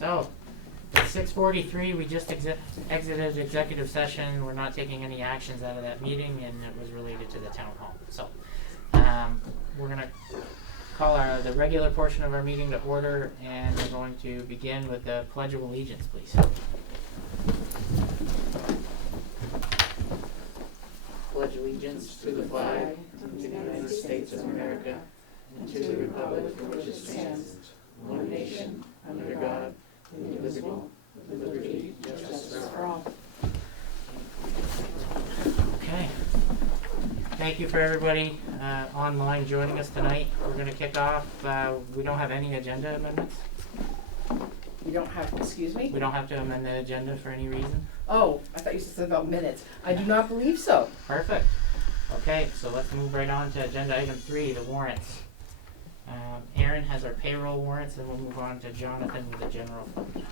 So, at 6:43, we just exited executive session. We're not taking any actions out of that meeting, and it was related to the town hall. So, we're going to call the regular portion of our meeting to order, and we're going to begin with the Pledge of Allegiance, please. Pledge allegiance to the flag of the United States of America and to the republic for which it stands, one nation, under God, indivisible, with liberty and justice for all. Okay. Thank you for everybody online joining us tonight. We're going to kick off. We don't have any agenda amendments. We don't have, excuse me? We don't have to amend the agenda for any reason. Oh, I thought you said about minutes. I do not believe so. Perfect. Okay, so let's move right on to agenda item 3, the warrants. Aaron has our payroll warrants, and we'll move on to Jonathan with the general fund.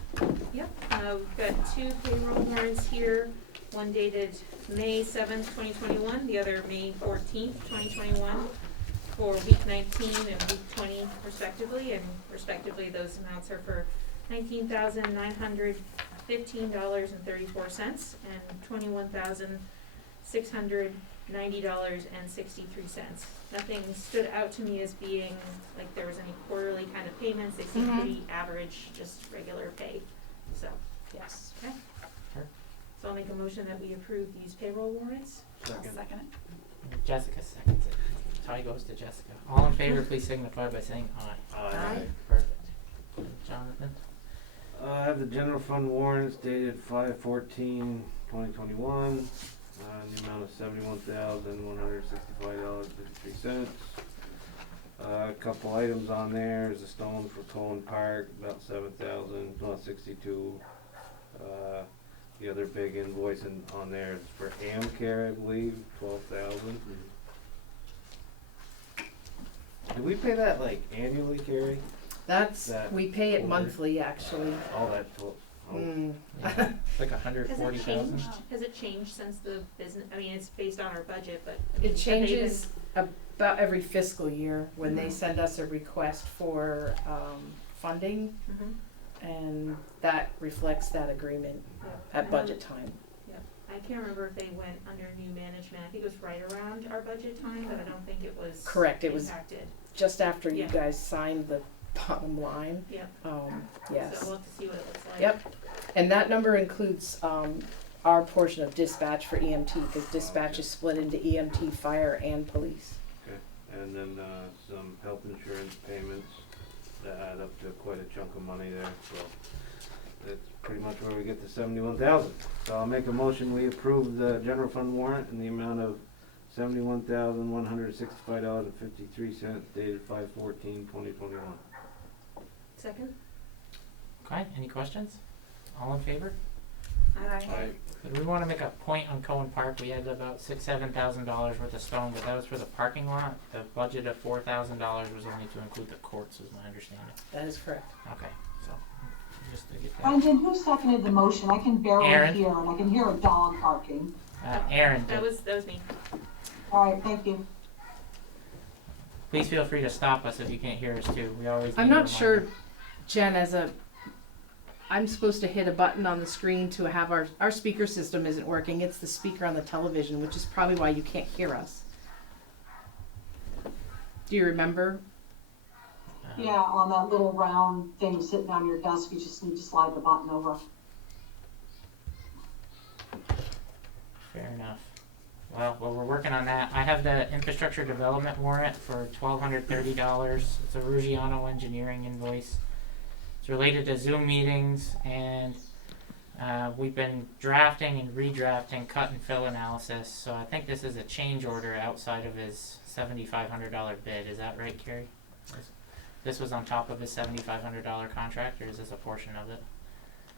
Yep, we've got 2 payroll warrants here, one dated May 7th, 2021, the other May 14th, 2021, for week 19 and week 20 respectively, and respectively those amounts are for $19,915.34 and $21,690.63. Nothing stood out to me as being like there was any quarterly kind of payments. They seem pretty average, just regular pay. So, Yes. okay. Sure. So I'll make a motion that we approve these payroll warrants. Second. I'll second it. Jessica seconds it. Tie goes to Jessica. All in favor, please signify by saying aye. Aye. Perfect. Jonathan? I have the general fund warrants dated 5/14/2021, in the amount of $71,165.53. A couple items on there is a stone for Cohen Park, about $7,062. The other big invoice on there is for AmCare, I believe, $12,000. Did we pay that like annually, Carrie? We pay it order? monthly, actually. All that Yeah. Like Has it 140,000. changed? Has it changed since the business? I mean, it's based on our budget, but It changes about every fiscal year when they send us a request for funding, and that reflects that agreement at budget time. I can't remember if they went under new management. I think it was right around our budget time, but I don't think it was Correct, it was impacted. just after you Yeah. guys signed the bottom line. Yep. Yes. So we'll have to see what it looks like. Yep. And that number includes our portion of dispatch for EMT, because dispatch is split into EMT, fire, and police. Okay, and then some health insurance payments that add up to quite a chunk of money there, so that's pretty much where we get the 71,000. So I'll make a motion, we approve the general fund warrant in the amount of $71,165.53 dated 5/14/2021. Second? Okay, any questions? All in favor? Aye. We want to make a point on Cohen Park. We had about $6,000-7,000 worth of stone, but that was for the parking lot. The budget of $4,000 was only to include the courts, is my understanding. That is correct. Okay, so just to get that. Brendan, who seconded the motion? I can barely Aaron. hear, and I can hear a dog barking. Aaron, That was me. All right, thank you. please feel free to stop us if you can't hear us too. We always. I'm need a not sure, reminder. Jen, I'm supposed to hit a button on the screen to have our speaker system isn't working. It's the speaker on the television, which is probably why you can't hear us. Do you remember? Yeah, on that little round thing sitting on your desk, you just need to slide the button over. Fair enough. Well, we're working on that. I have the infrastructure development warrant for $1,230. It's a Ruggiano engineering invoice. It's related to Zoom meetings, and we've been drafting and redrafting cut and fill analysis. So I think this is a change order outside of his $7,500 bid. Is that right, Carrie? This was on top of his $7,500 contract, or is this a portion of it?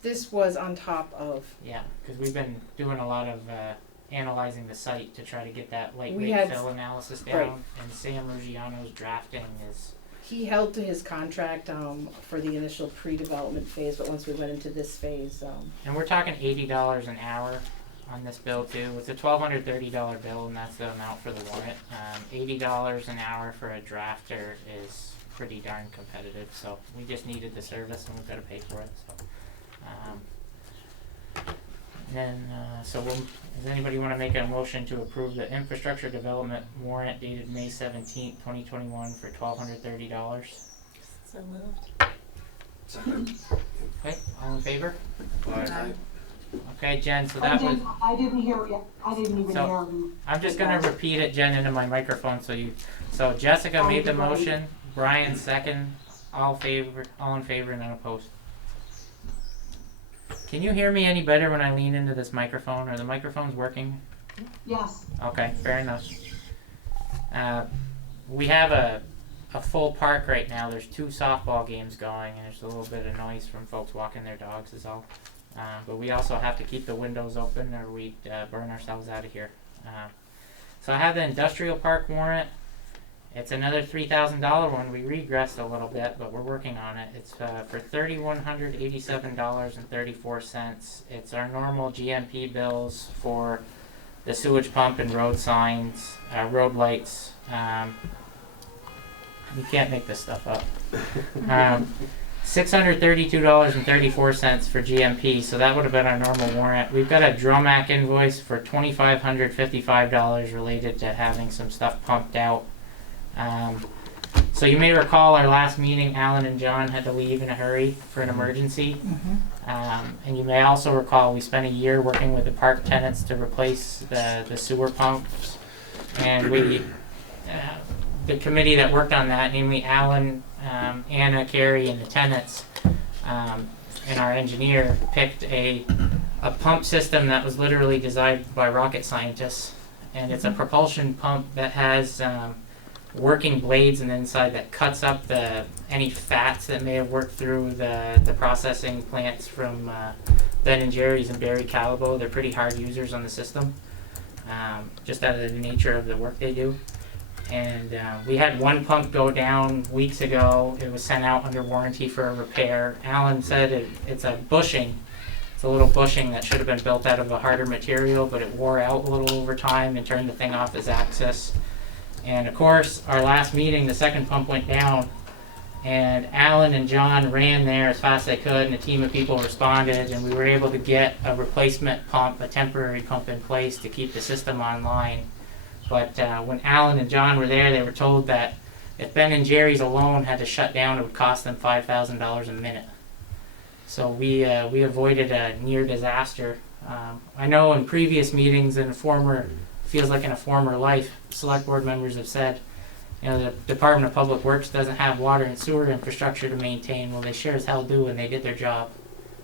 This was on top of. Yeah, because we've been doing a lot of analyzing the site to try to get that lightweight fill analysis down, right. and Sam Ruggiano's drafting is... He held to his contract for the initial pre-development phase, but once we went into this phase... And we're talking $80 an hour on this bill too. It's a $1,230 bill, and that's the amount for the warrant. $80 an hour for a drafter is pretty darn competitive, so we just needed the service and we've gotta pay for it, so. Does anybody wanna make a motion to approve the infrastructure development warrant dated May 17th, 2021 for $1,230? So moved. Okay, all in favor? Aye. Okay, Jen, so I that was, didn't hear it, I didn't even So- hear you. I'm just gonna repeat it, Jen, into my microphone, so Jessica made the motion, Brian second, all in favor, none opposed. Can you hear me any better when I lean into this microphone? Are the microphones working? Yes, Okay, fair enough. We have a full park right now. There's 2 softball games going, and there's a little bit of noise from folks walking their dogs is all. But we also have to keep the windows open or we'd burn ourselves out of here. So I have the industrial park warrant. It's another $3,000 one. We regressed a little bit, but we're working on it. It's for $3,187.34. It's our normal GMP bills for the sewage pump and road signs, road lights. You can't make this stuff up. $632.34 for GMP, so that would have been our normal warrant. We've got a Dromac invoice for $2,555 related to having some stuff pumped out. So you may recall our last meeting, Alan and John had to leave in a hurry for an emergency. And you may also recall we spent a year working with the park tenants to replace the sewer pumps. And we, the committee that worked on that, namely Alan, Anna, Carrie, and the tenants, and our engineer, picked a pump system that was literally designed by rocket scientists. And it's a propulsion pump that has working blades on the inside that cuts up any fats that may have worked through the processing plants from Ben and Jerry's and Barry Calabo. They're pretty hard users on the system, just out of the nature of the work they do. And we had one pump go down weeks ago. It was sent out under warranty for a repair. Alan said it's a bushing. It's a little bushing that should have been built out of a harder material, but it wore out a little over time and turned the thing off its axis. And of course, our last meeting, the second pump went down, and Alan and John ran there as fast as they could, and a team of people responded, and we were able to get a replacement pump, a temporary pump in place to keep the system online. But when Alan and John were there, they were told that if Ben and Jerry's alone had to shut down, it would cost them $5,000 a minute. So we avoided a near disaster. I know in previous meetings in a former life, select board members have said, the Department of Public Works doesn't have water and sewer infrastructure to maintain. Well, they sure as hell do, and they did their job.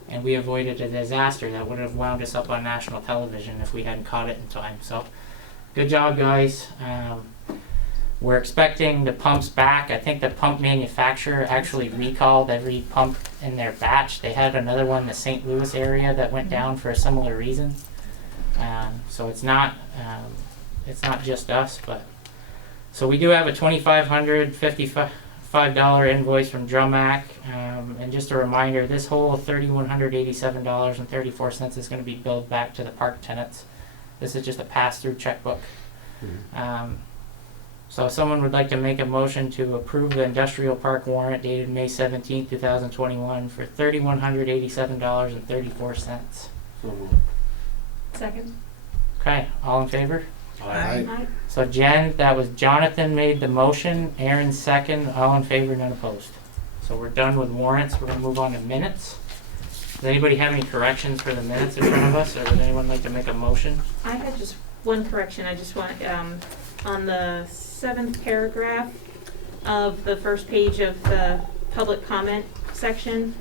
And we avoided a disaster that would have wound us up on national television if we hadn't caught it in time. So, good job, guys. We're expecting the pumps back. I think the pump manufacturer actually recalled every pump in their batch. They had another one in the St. Louis area that went down for a similar reason. So it's not just us, but so we do have a $2,555 invoice from Dromac, and just a reminder, this whole $3,187.34 is going to be billed back to the park tenants. This is just a pass-through checkbook. So if someone would like to make a motion to approve the industrial park warrant dated May 17, 2021 for $3,187.34. So moved. Second. Okay, all in favor? Aye. So Jen, that was Jonathan made the motion, Aaron second, all in favor, none opposed. So we're done with warrants, we're gonna move on to minutes. Does anybody have any corrections for the minutes in front of us, or would anyone like to make a motion? I had just one correction. I just want, on the 7th paragraph of the first page of the public comment section,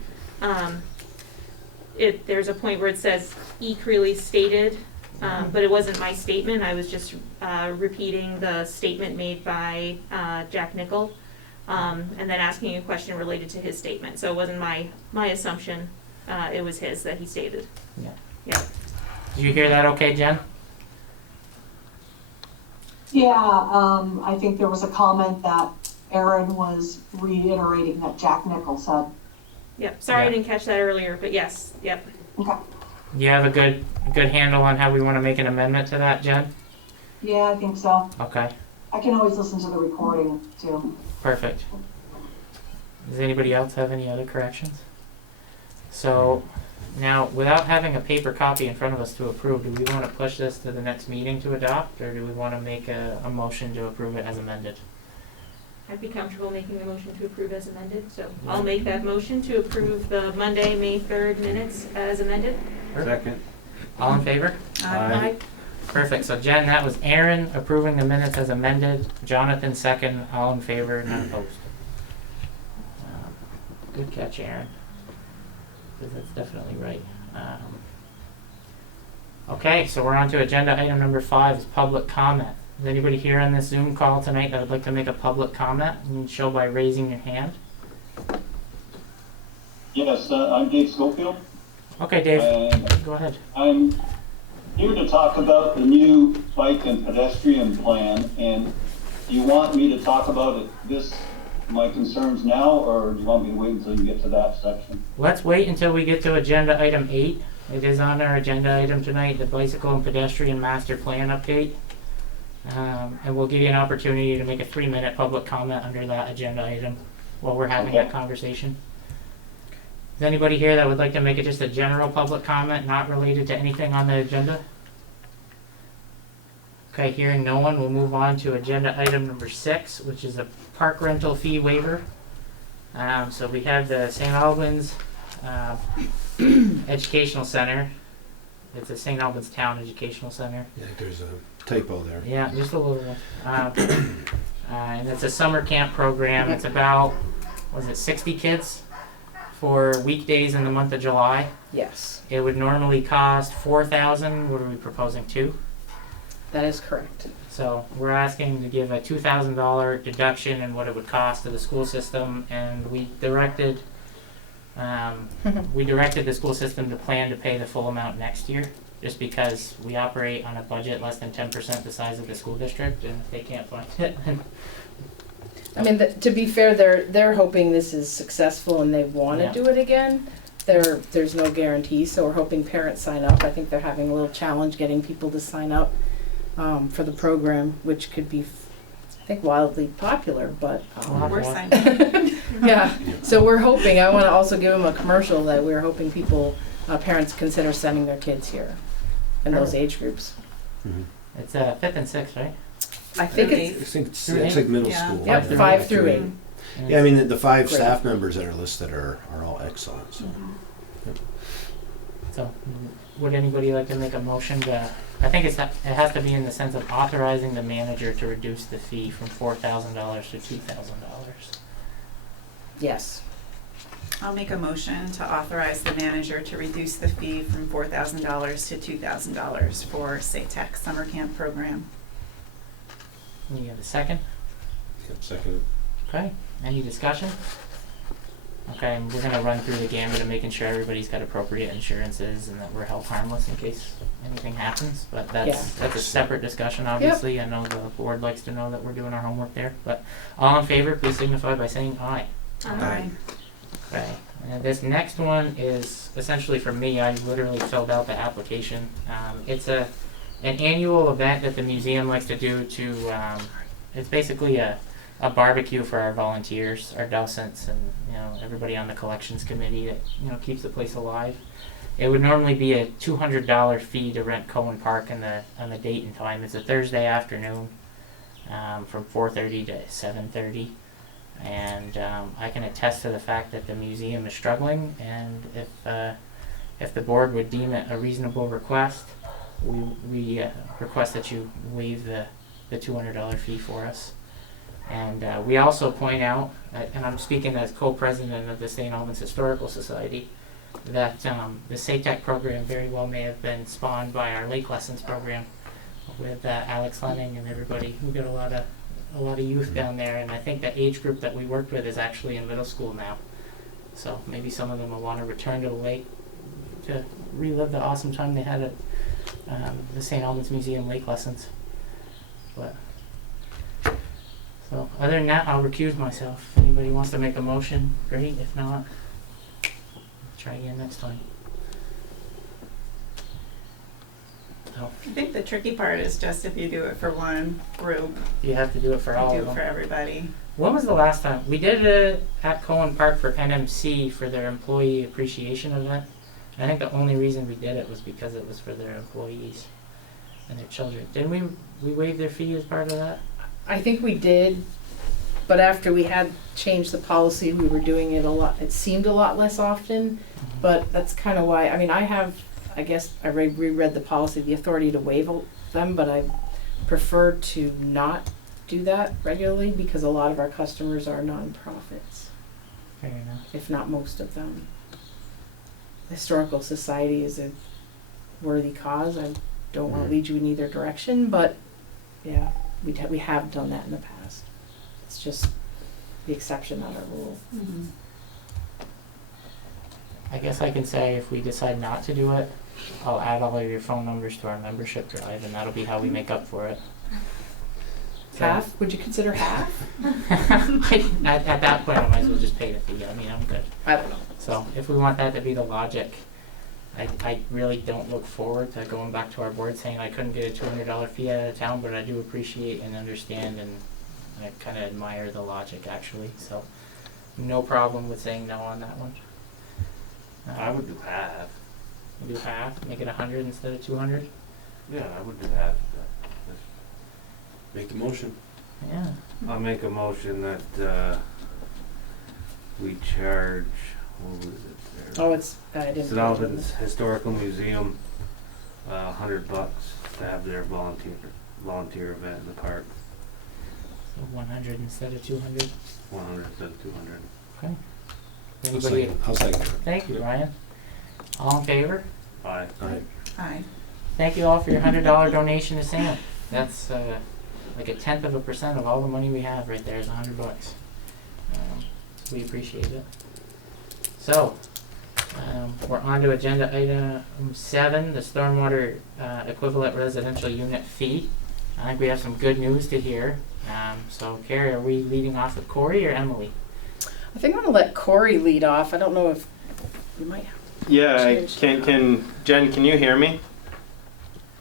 there's a point where it says E. Creeley stated, but it wasn't my statement. I was just repeating the statement made by Jack Nickel, and then asking a question related to his statement. So it wasn't my assumption. It was his that he stated. Yeah. Yeah. Did you hear that okay, Jen? yeah, I think there was a comment that Aaron was reiterating that Jack Nickel said. Yep. Sorry Yeah. I didn't catch that earlier, but yes. Yep. Okay, Do you have a good handle on how we want to make an amendment to that, Jen? yeah, I think so. Okay, I can always listen to the recording too. perfect. Does anybody else have any other corrections? So, now, without having a paper copy in front of us to approve, do we wanna push this to the next meeting to adopt, or do we wanna make a motion to approve it as amended? I'd be comfortable making a motion to approve as amended, so I'll make that motion to approve the Monday, May 3rd minutes as amended. Second. All in favor? Aye. Perfect, so Jen, that was Aaron approving the minutes as amended, Jonathan second, all in favor, none opposed. Good catch, Aaron, because that's definitely right. Okay, so we're on to agenda item number 5, is public comment. Is anybody here on this Zoom call tonight that would like to make a public comment? You can show by raising your hand. Yes, I'm Dave Schofield, Okay, Dave, and go ahead. I'm here to talk about the new bike and pedestrian plan. And do you want me to talk about my concerns now, or do you want me to wait until you get to that section? Let's wait until we get to agenda item 8. It is on our agenda item tonight, the bicycle and pedestrian master plan update. And we'll give you an opportunity to make a 3-minute public comment under that agenda item while we're having that conversation. Is anybody here that would like to make it just a general public comment, not related to anything on the agenda? Okay, hearing no one, we'll move on to agenda item number 6, which is a park rental fee waiver. So we have the St. Albans Educational Center. It's a St. Albans Town Educational Center. Yeah, there's a typo there. Yeah, just a little one. And it's a summer camp program. It's about, 60 kids for weekdays in the month of July. Yes, It would normally cost $4,000. What are we proposing? $2,000? that is correct. So we're asking to give a $2,000 deduction in what it would cost to the school system, and we directed the school system to plan to pay the full amount next year, just because we operate on a budget less than 10% the size of the school district, and if they can't find it, then I mean, to be fair, they're hoping this is successful and they want to Yeah. do it again. There's no guarantee, so we're hoping parents sign up. I think they're having a little challenge getting people to sign up for the program, which could be, I think, wildly popular. But We're signing. yeah, so we're hoping. I want to also give them a commercial that we're hoping parents consider sending their kids here in those age groups. Mm-hmm. it's 5th and 6th, right? I think I it's think it's Through like middle Yeah. school. yep, through 5 through 8. And Yeah, I mean, the 5 Great. staff members that are listed are all excellent, so. So, would anybody like to make a motion to, I think it has to be in the sense of authorizing the manager to reduce the fee from $4,000 to $2,000. Yes. I'll make a motion to authorize the manager to reduce the fee from $4,000 to $2,000 for SATEC summer camp program. You have a second? Yep, second. Okay, any discussion? Okay, and we're gonna run through the gambit of making sure everybody's got appropriate insurances and that we're held harmless in case anything happens, but that's a separate discussion, obviously. I know the board likes to know that we're doing our homework there, but all in favor, please signify by saying aye. Aye. Okay, and this next one is essentially for me. I literally filled out the application. It's an annual event that the museum likes to do to, it's basically a barbecue for our volunteers, our docents, and everybody on the collections committee that keeps the place alive. It would normally be a $200 fee to rent Cohen Park on the date and time. It's a Thursday afternoon, from 4:30 to 7:30. And I can attest to the fact that the museum is struggling, and if the board would deem it a reasonable request, we request that you waive the $200 fee for us. And we also point out, and I'm speaking as co-president of the St. Albans Historical Society, that the SATEC program very well may have been spawned by our lake lessons program with Alex Lenning and everybody. We got a lot of youth down there, and I think the age group that we worked with is actually in middle school now. So maybe some of them will want to return to the lake to relive the awesome time they had at the St. Albans Museum lake lessons. But so other than that, I'll recuse myself. If anybody wants to make a motion, great. If not, try again next time. So I think the tricky part is just if you do it for one group, you have to do it for all you do of it them. for everybody. When was the last time? We did it at Cohen Park for NMC for their employee appreciation event. I think the only reason we did it was because it was for their employees and their children. Didn't we waive their fee as part of that? I think we did, but after we had changed the policy, we were doing it a lot, it seemed a lot less often, but that's kind of why, I mean, I guess I reread the policy, the authority to waive them, but I prefer to not do that regularly because a lot of our customers are nonprofits, Fair enough. if not most of them. Historical Society is a worthy cause. I don't want to lead you in either direction, but yeah, we have done that in the past. It's just the exception, not a rule. Mm-hmm. I guess I can say if we decide not to do it, I'll add all of your phone numbers to our membership drive, and that'll be how we make up for it. So- Half? Would you consider half? at that point, I might as well just pay the fee. I mean, I'm good. I don't know. So if we want that to be the logic, I really don't look forward to going back to our board saying I couldn't get a $200 fee out of town, but I do appreciate and understand, and I kind of admire the logic actually. So no problem with saying no on that one. I would do half. We'll do half, make it 100 instead of 200. Yeah, I would do half of that. Make the motion. Yeah. I'll make a motion that, we charge, what was it there? Oh, it's, I didn't. St Albans Historical Museum, $100 to have their volunteer event in the park. So 100 instead of 200. 100 instead of 200. Okay. I'll Anybody? second it. Thank you, Ryan. All in favor? Aye. Aye. Aye. Thank you all for your $100 donation to Sam. That's like 0.1% of all the money we have right there is $100. We appreciate it. So, we're on to agenda item 7, the stormwater equivalent residential unit fee. I think we have some good news to hear. So, Carrie, are we leading off with Corey or Emily? I think I'm gonna let Corey lead off. I don't know if you might have. Yeah, Change. can Jen, can you hear me?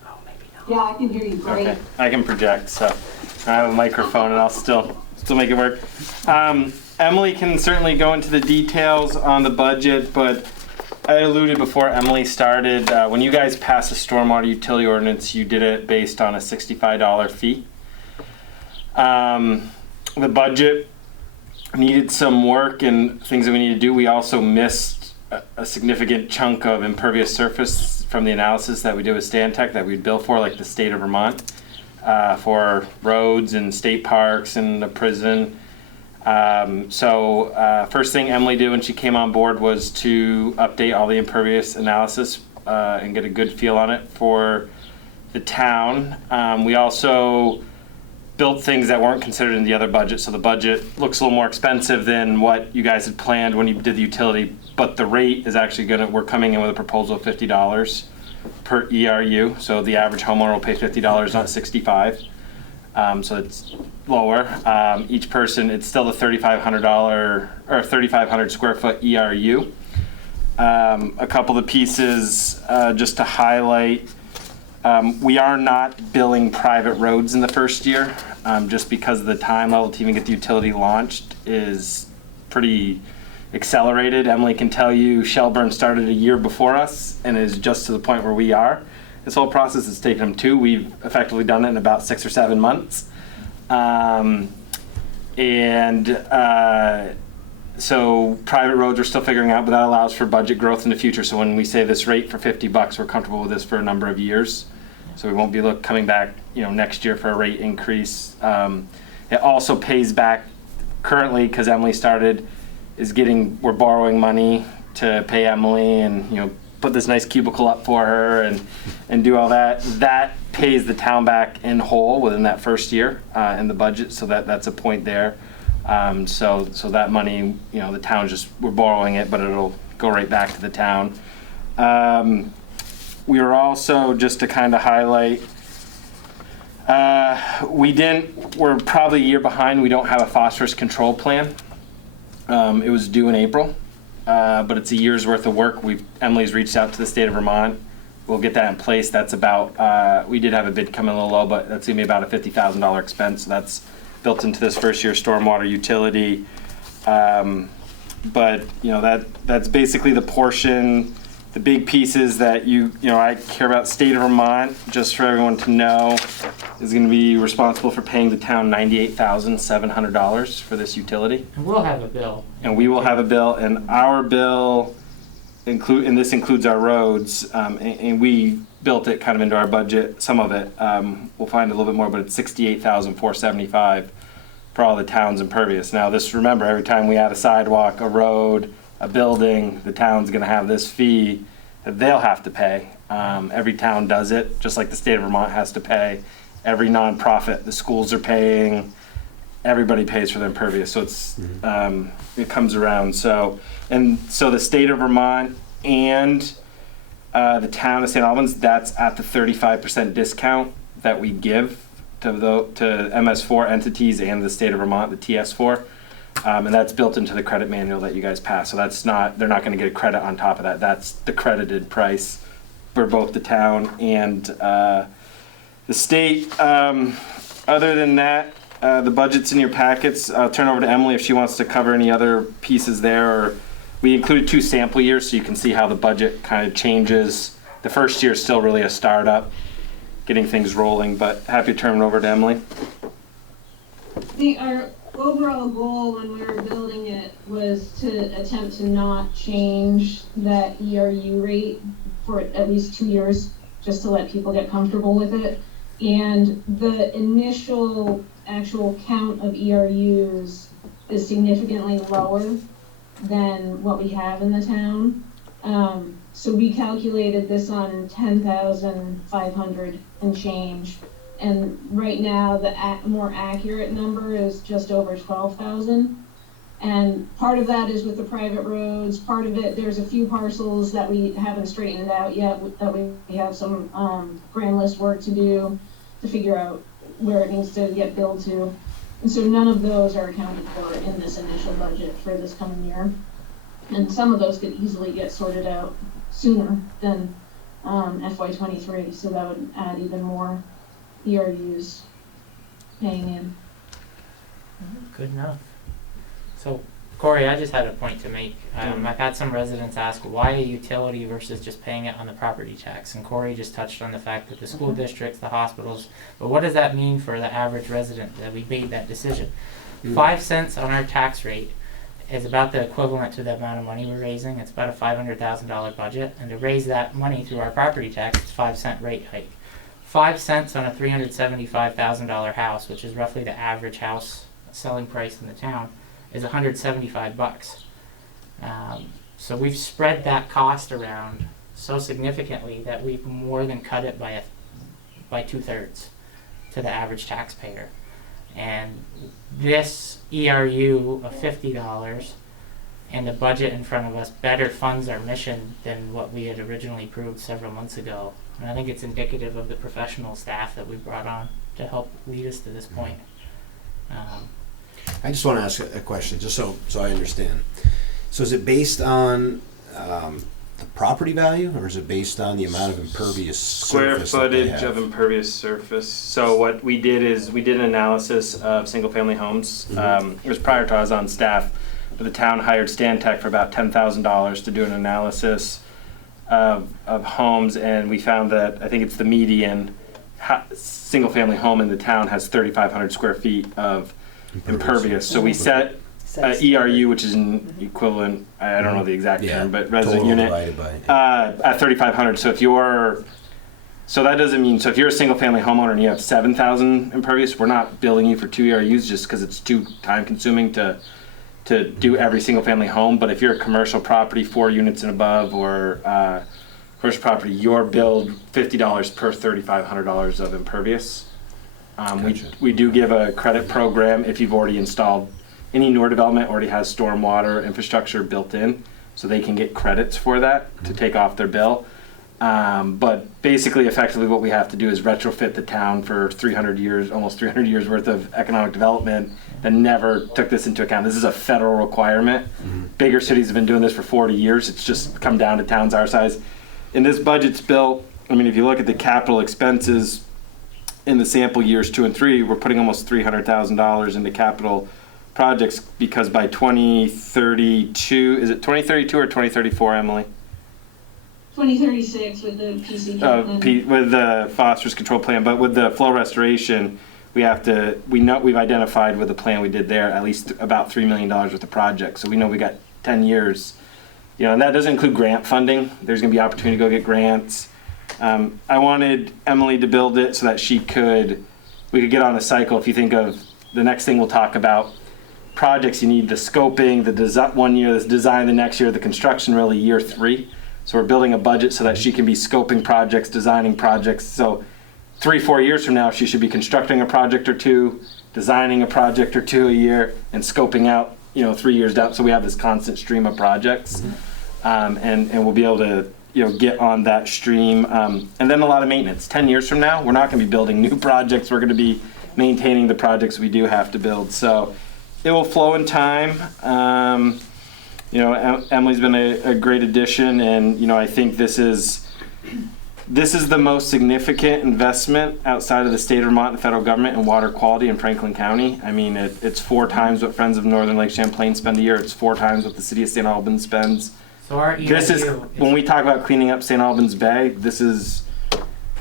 Oh, maybe not. Yeah, I can hear you great. Okay, I can project, so I have a microphone and I'll still make it work. Emily can certainly go into the details on the budget, but I alluded before Emily started, when you guys passed the stormwater utility ordinance, you did it based on a $65 fee. The budget needed some work and things that we need to do. We also missed a significant chunk of impervious surface from the analysis that we did with Stantec that we'd bill for, like the state of Vermont, for roads and state parks and the prison. So first thing Emily did when she came on board was to update all the impervious analysis and get a good feel on it for the town. We also built things that weren't considered in the other budget, so the budget looks a little more expensive than what you guys had planned when you did the utility, but the rate is actually we're coming in with a proposal of $50 per ERU, so the average homeowner will pay $50, not $65. So it's lower. Each person, it's still the $3,500 or 3,500 square foot ERU. A couple of the pieces just to highlight. We are not billing private roads in the first year, just because the time level to even get the utility launched is pretty accelerated. Emily can tell you Shelburne started a year before us and is just to the point where we are. This whole process has taken them 2. We've effectively done it in about 6 or 7 months. So private roads are still figuring out, but that allows for budget growth in the future. So when we say this rate for $50, we're comfortable with this for a number of years. So we won't be coming back, next year for a rate increase. It also pays back currently, because Emily started, we're borrowing money to pay Emily and, put this nice cubicle up for her and do all that. That pays the town back in whole within that first year in the budget. So that's a point there. So that money, the town we're borrowing it, but it'll go right back to the town. We were also, just to kind of highlight, we're probably a year behind. We don't have a phosphorus control plan. It was due in April, but it's a year's worth of work. Emily's reached out to the state of Vermont. we'll get that in place. That's about, we did have a bid come in a little low, but that's gonna be about a $50,000 expense. So that's built into this first year stormwater utility. But, you know, that's basically the portion, the big pieces that I care about. State of Vermont, just for everyone to know, is gonna be responsible for paying the town $98,700 for this utility. And we'll have a bill. And we will have a bill, and our bill and this includes our roads, and we built it kind of into our budget, some of it. We'll find a little bit more, but it's $68,475 for all the town's impervious. Now this, remember, every time we add a sidewalk, a road, a building, the town's gonna have this fee that they'll have to pay. Every town does it, just like the state of Vermont has to pay. Every nonprofit, the schools are paying, everybody pays for the impervious, so it's, it comes around. So the state of Vermont and the town of St. Albans, that's at the 35% discount that we give to MS4 entities and the state of Vermont, the TS4. And that's built into the credit manual that you guys passed. So that's not, they're not gonna get a credit on top of that. That's the credited price for both the town and the state. Other than that, the budget's in your packets. I'll turn over to Emily if she wants to cover any other pieces there. Or we included 2 sample years so you can see how the budget kind of changes. The first year is still really a startup, getting things rolling, but happy to turn it over to Emily. Our overall goal when we were building it was to attempt to not change that ERU rate for at least 2 years, just to let people get comfortable with it. And the initial actual count of ERUs is significantly lower than what we have in the town. So we calculated this on 10,500 and change. And right now, the more accurate number is just over 12,000. And part of that is with the private roads. Part of it, there's a few parcels that we haven't straightened out yet, that we have some grand list work to do to figure out where it needs to get billed to. And so none of those are accounted for in this initial budget for this coming year. And some of those could easily get sorted out sooner than FY23, so that would add even more ERUs paying in. Good enough. So, Corey, I just had a point to make. I've had some residents ask, why a utility versus just paying it on the property tax? And Corey just touched on the fact that the school districts, the hospitals, but what does that mean for the average resident that we made that decision? 5 cents on our tax rate is about the equivalent to the amount of money we're raising. It's about a $500,000 budget, and to raise that money through our property tax, it's 5 cent rate hike. 5 cents on a $375,000 house, which is roughly the average house selling price in the town, is $175. So we've spread that cost around so significantly that we've more than cut it by 2/3 to the average taxpayer. And this ERU of $50 and the budget in front of us better funds our mission than what we had originally approved several months ago. And I think it's indicative of the professional staff that we brought on to help lead us to this point. I just want to ask a question, just so I understand. So is it based on the property value, or is it based on the amount of impervious Square surface that they footage have? of impervious surface. So what we did is we did an analysis of single-family homes. It was prior to I was on staff, but the town hired Stantec for about $10,000 to do an analysis of homes, and we found that I think it's the median single-family home in the town has 3,500 square feet of impervious. So we set ERU, which is an equivalent, I don't know the exact term, but resident total unit, divided by, at 3,500. So if that doesn't mean, so if you're a single family homeowner and you have 7,000 impervious, we're not billing you for 2 ERUs just because it's too time consuming to do every single family home. But if you're a commercial property, 4 units and above, or commercial property, you're billed $50 per $3,500 of impervious. Gotcha. We do give a credit program if you've already installed, any newer development already has stormwater infrastructure built in, so they can get credits for that to take off their bill. But basically, effectively, what we have to do is retrofit the town for 300 years, almost 300 years worth of economic development that never took this into account. This is a federal requirement. Bigger cities have been doing this for 40 years. It's just come down to towns our size. And this budget's built I mean, if you look at the capital expenses in the sample years 2 and 3, we're putting almost $300,000 into capital projects, because by 2032, is it 2032 or 2034, Emily? 2036 with the PCP plan. With the phosphorus control plan, but with the flow restoration, we've identified with the plan we did there at least about $3 million worth of projects. So we know we got 10 years. You know, and that doesn't include grant funding. There's going to be opportunity to go get grants. I wanted Emily to build it so that we could get on a cycle. If you think of the next thing we'll talk about, projects, you need the scoping, the design 1 year, the design the next year, the construction really year 3. So we're building a budget so that she can be scoping projects, designing projects. So 3-4 years from now, she should be constructing a project or 2, designing a project or 2 a year, and scoping out, 3 years down. So we have this constant stream of projects, and we'll be able to, get on that stream. And then a lot of maintenance. 10 years from now, we're not going to be building new projects. We're going to be maintaining the projects we do have to build. So it will flow in time. Emily's been a great addition, and I think this is the most significant investment outside of the state of Vermont and federal government in water quality in Franklin County. I mean, it's 4 times what Friends of Northern Lake Champlain spend a year. It's 4 times what the city of St. Albans spends. So our ERU When we talk about cleaning up St. Albans Bay, this is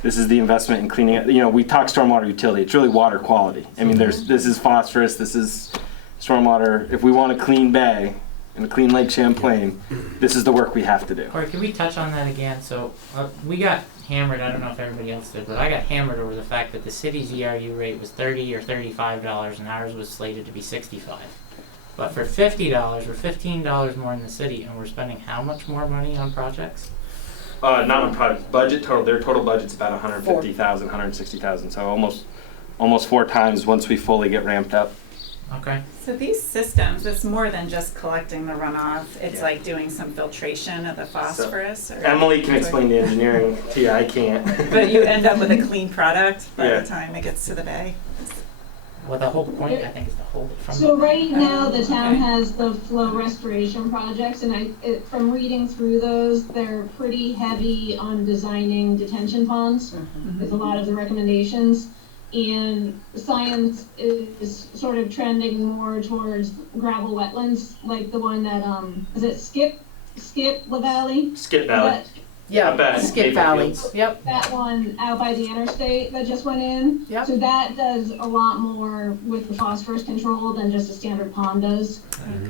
the investment in cleaning it. We talk stormwater utility. It's really water quality. I mean, this is phosphorus. This is stormwater. If we want a clean bay and a clean Lake Champlain, this is the work we have to do. Corey, can we touch on that again? So we got hammered. I don't know if everybody else did, but I got hammered over the fact that the city's ERU rate was $30 or $35, and ours was slated to be $65. But for $50, we're $15 more in the city, and we're spending how much more money on projects? Not on projects. Budget total. Their total budget's about $150,000, $160,000. So almost 4 times once we fully get ramped up. Okay. So these systems, it's more than just collecting the runoff. It's like doing some filtration of the phosphorus. Emily can explain the engineering to you. I can't. But you end up with a clean product by Yeah. the time it gets to the bay. Well, the whole point, I think, is to hold it from So right now, the town has the flow restoration projects, and from reading through those, they're pretty heavy on designing detention ponds with a lot of the recommendations. And science is sort of trending more towards gravel wetlands, like the one that, is it Skip La Valley? Skip Valley. Yeah, bad. Skip Valley. Yep. That one out by the interstate that just went in. Yep. So that does a lot more with the phosphorus control than just a standard pond does.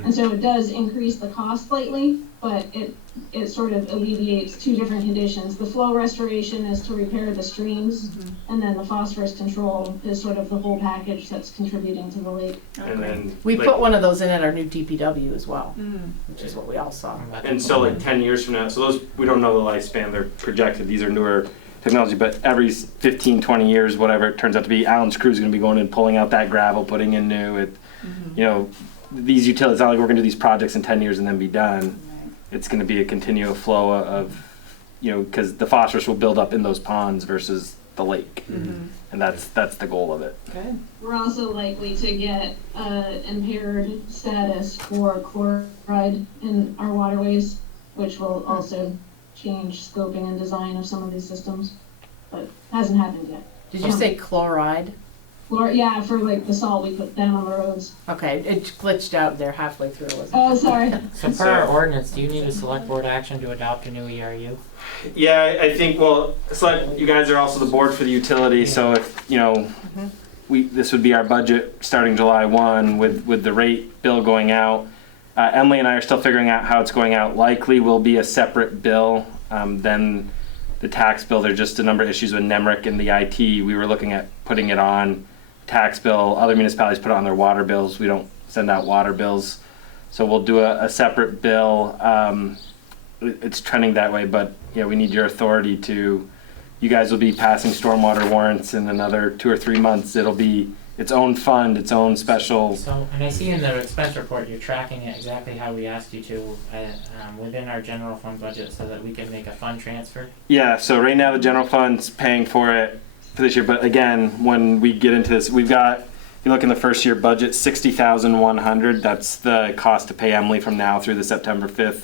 And so it does increase the cost slightly, but it sort of alleviates 2 different conditions. The flow restoration is to repair the streams, and then the phosphorus control is sort of the whole package that's contributing to the lake. And then We put one of those in at our new DPW as well, which is what we all saw. And so 10 years from now, so those, we don't know the lifespan, they're projected, these are newer technology, but every 15, 20 years, whatever it turns out to be, Alan's crew is going to be going and pulling out that gravel, putting in new. These utilities, it's not like we're going to do these projects in 10 years and then be done. It's going to be a continual flow of, because the phosphorus will build up in those ponds versus the lake. And that's the goal of it. Good. We're also likely to get impaired status for chloride in our waterways, which will also change scoping and design of some of these systems, but hasn't happened yet. Did you say chloride? Yeah, for like the salt we put down on the roads. Okay, it glitched out there halfway through, wasn't it? Oh, sorry. So per our ordinance, do you need a select board action to adopt a new ERU? Yeah, I think, you guys are also the board for the utility, so if, this would be our budget starting July 1 with the rate bill going out. Emily and I are still figuring out how it's going out. Likely will be a separate bill than the tax bill. There's just a number of issues with NEMRIC and the IT. We were looking at putting it on tax bill. Other municipalities put it on their water bills. We don't send out water bills. So we'll do a separate bill. It's trending that way, but we need your authority to, you guys will be passing stormwater warrants in another 2 or 3 months. It'll be its own fund, its own special. So, and I see in the expense report, you're tracking it exactly how we asked you to within our general fund budget so that we can make a fund transfer. Yeah, so right now the general fund's paying for it for this year, but again, when we get into this, we've got, if you look in the first year budget, $60,100. That's the cost to pay Emily from now through the September 5th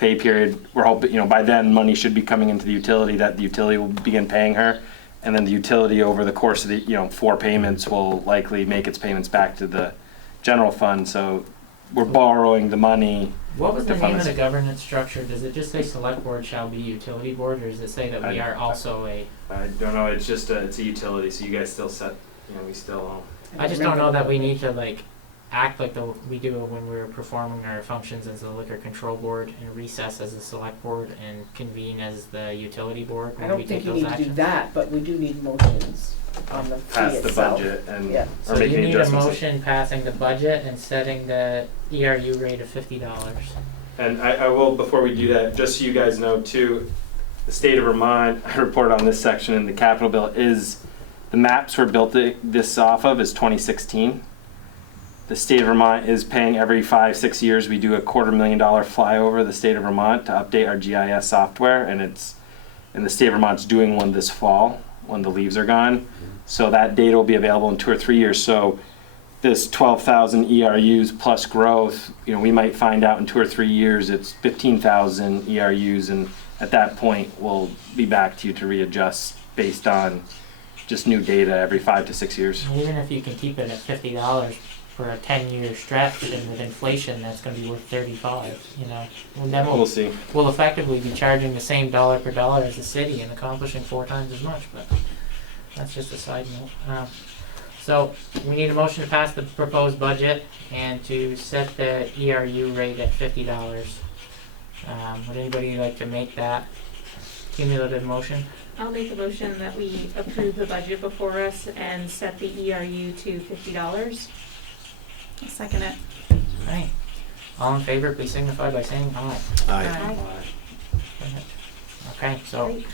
pay period, we're hoping, by then, money should be coming into the utility, that the utility will begin paying her. And then the utility over the course of the, 4 payments will likely make its payments back to the general fund. So we're borrowing the money. What was the to name fund of the this. governance structure? Does it just say select board shall be utility board, or does it say that we are also a? I don't know, it's just it's a utility, so you guys still set, we still. I just don't know that we need to act like we do when we're performing our functions as the liquor control board and recess as the select board and convene as the utility board I when don't we think take you those need to do actions. that, but we do need motions on the fee Pass the itself. budget and, Yeah. or So you making need a adjustments. motion passing the budget and setting the ERU rate of $50. And I will, before we do that, just so you guys know too, the state of Vermont, I reported on this section in the capital bill, is the maps were built this off of is 2016. The state of Vermont is paying every 5-6 years. We do a $250,000 flyover the state of Vermont to update our GIS software, and the state of Vermont's doing one this fall when the leaves are gone. So that data will be available in 2 or 3 years. So this 12,000 ERUs plus growth, we might find out in 2 or 3 years it's 15,000 ERUs, and at that point we'll be back to you to readjust based on just new data every 5 to 6 years. Even if you can keep it at $50 for a 10-year stretch, and with inflation, that's going to be worth $35. And then We'll see. we'll effectively be charging the same dollar per dollar as the city and accomplishing 4 times as much. But that's just a side note. So we need a motion to pass the proposed budget and to set the ERU rate at $50. Would anybody like to make that cumulative motion? I'll make a motion that we approve the budget before us and set the ERU to $50. I'll second it. Right. All in favor, please signify by saying aye. Aye. Okay, so Great.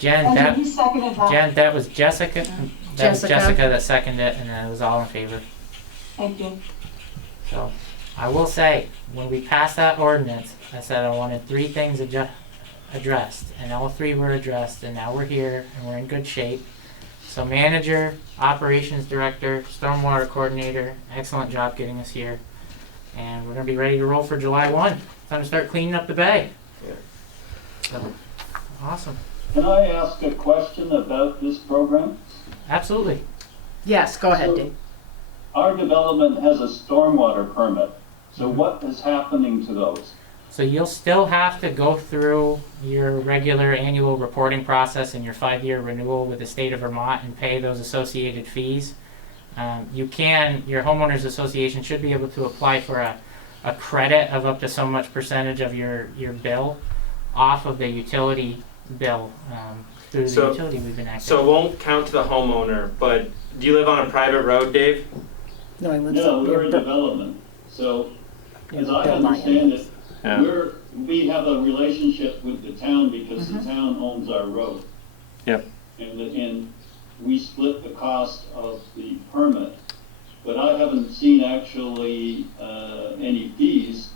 Jen, And that who seconded that? that was Jessica. That was Jessica. Jessica that seconded it, and it was all in favor. Thank you. So I will say, when we passed that ordinance, I said I wanted 3 things addressed, and all 3 were addressed, and now we're here and we're in good shape. So manager, operations director, stormwater coordinator, excellent job getting us here. And we're gonna be ready to roll for July 1. Time to start cleaning up the bay. Yeah. So, awesome. Can I ask a question about this program? Absolutely. Yes, go ahead, Dave. Our development has a stormwater permit, so what is happening to those? So you'll still have to go through your regular annual reporting process and your 5-year renewal with the state of Vermont and pay those associated fees. Your homeowners association should be able to apply for a credit of up to so much percentage of your bill off of the utility bill through the utility we've been acting. So it won't count to the homeowner, but do you live on a private road, Dave? No, he lives No, up we're near in development, so as I Bill Lyons. understand it, Yeah. we have a relationship with the town because the town owns our road. Yep. And we split the cost of the permit, but I haven't seen actually any fees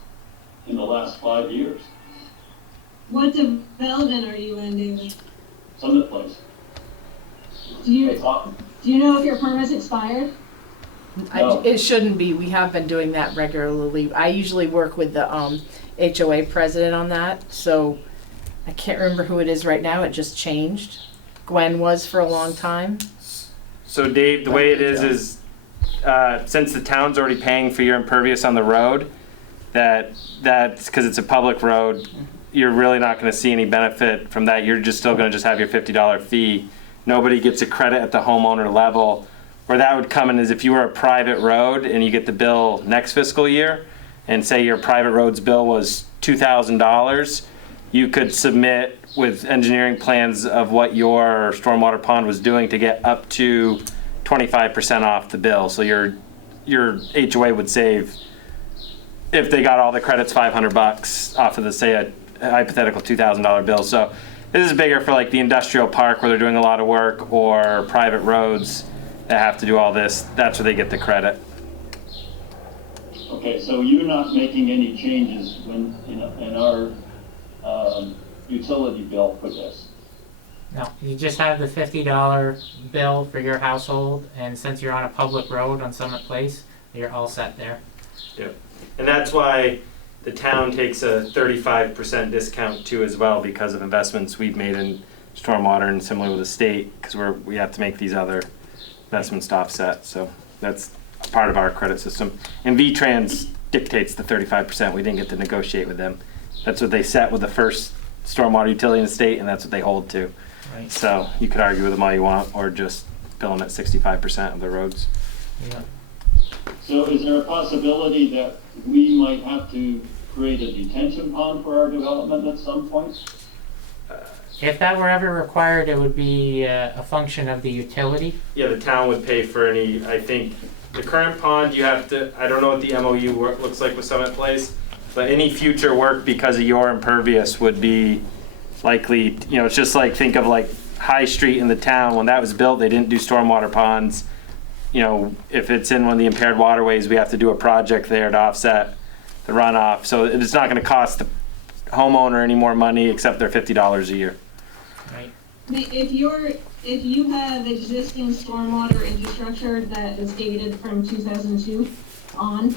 in the last 5 years. What development are you in, David? Summit Place. Do you, It's off- do you know if your permit's expired? No. It shouldn't be. We have been doing that regularly. I usually work with the HOA president on that, so I can't remember who it is right now. It just changed. Gwen was for a long time. So Dave, the way it is since the town's already paying for your impervious on the road, that's because it's a public road, you're really not going to see any benefit from that. You're just still going to just have your $50 fee. Nobody gets a credit at the homeowner level. Where that would come in is if you were a private road and you get the bill next fiscal year, and say your private road's bill was $2,000, you could submit with engineering plans of what your stormwater pond was doing to get up to 25% off the bill. So your HOA would save, if they got all the credits, $500 off of the, say, a hypothetical $2,000 bill. So this is bigger for like the industrial park where they're doing a lot of work, or private roads that have to do all this. That's where they get the credit. Okay, so you're not making any changes in our utility bill for this? No, you just have the $50 bill for your household, and since you're on a public road on Summit Place, you're all set there. Yep. And that's why the town takes a 35% discount too as well because of investments we've made in stormwater and similar with the state, because we have to make these other investments to offset. So that's part of our credit system. And V-Trans dictates the 35%. We didn't get to negotiate with them. That's what they set with the first stormwater utility in the state, and that's what they hold to. Right. So you could argue with them all you want, or just bill them at 65% of the roads. Yeah. So is there a possibility that we might have to create a detention pond for our development at some point? If that were ever required, it would be a function of the utility. Yeah, the town would pay for any, I think, the current pond, you have to, I don't know what the MOU looks like with Summit Place, but any future work because of your impervious would be likely, you know, it's just like, think of like High Street in the town, when that was built, they didn't do stormwater ponds. You know, if it's in one of the impaired waterways, we have to do a project there to offset the runoff. So it's not gonna cost the homeowner any more money except their $50 a year. Right. If you have existing stormwater infrastructure that is dated from 2002 on,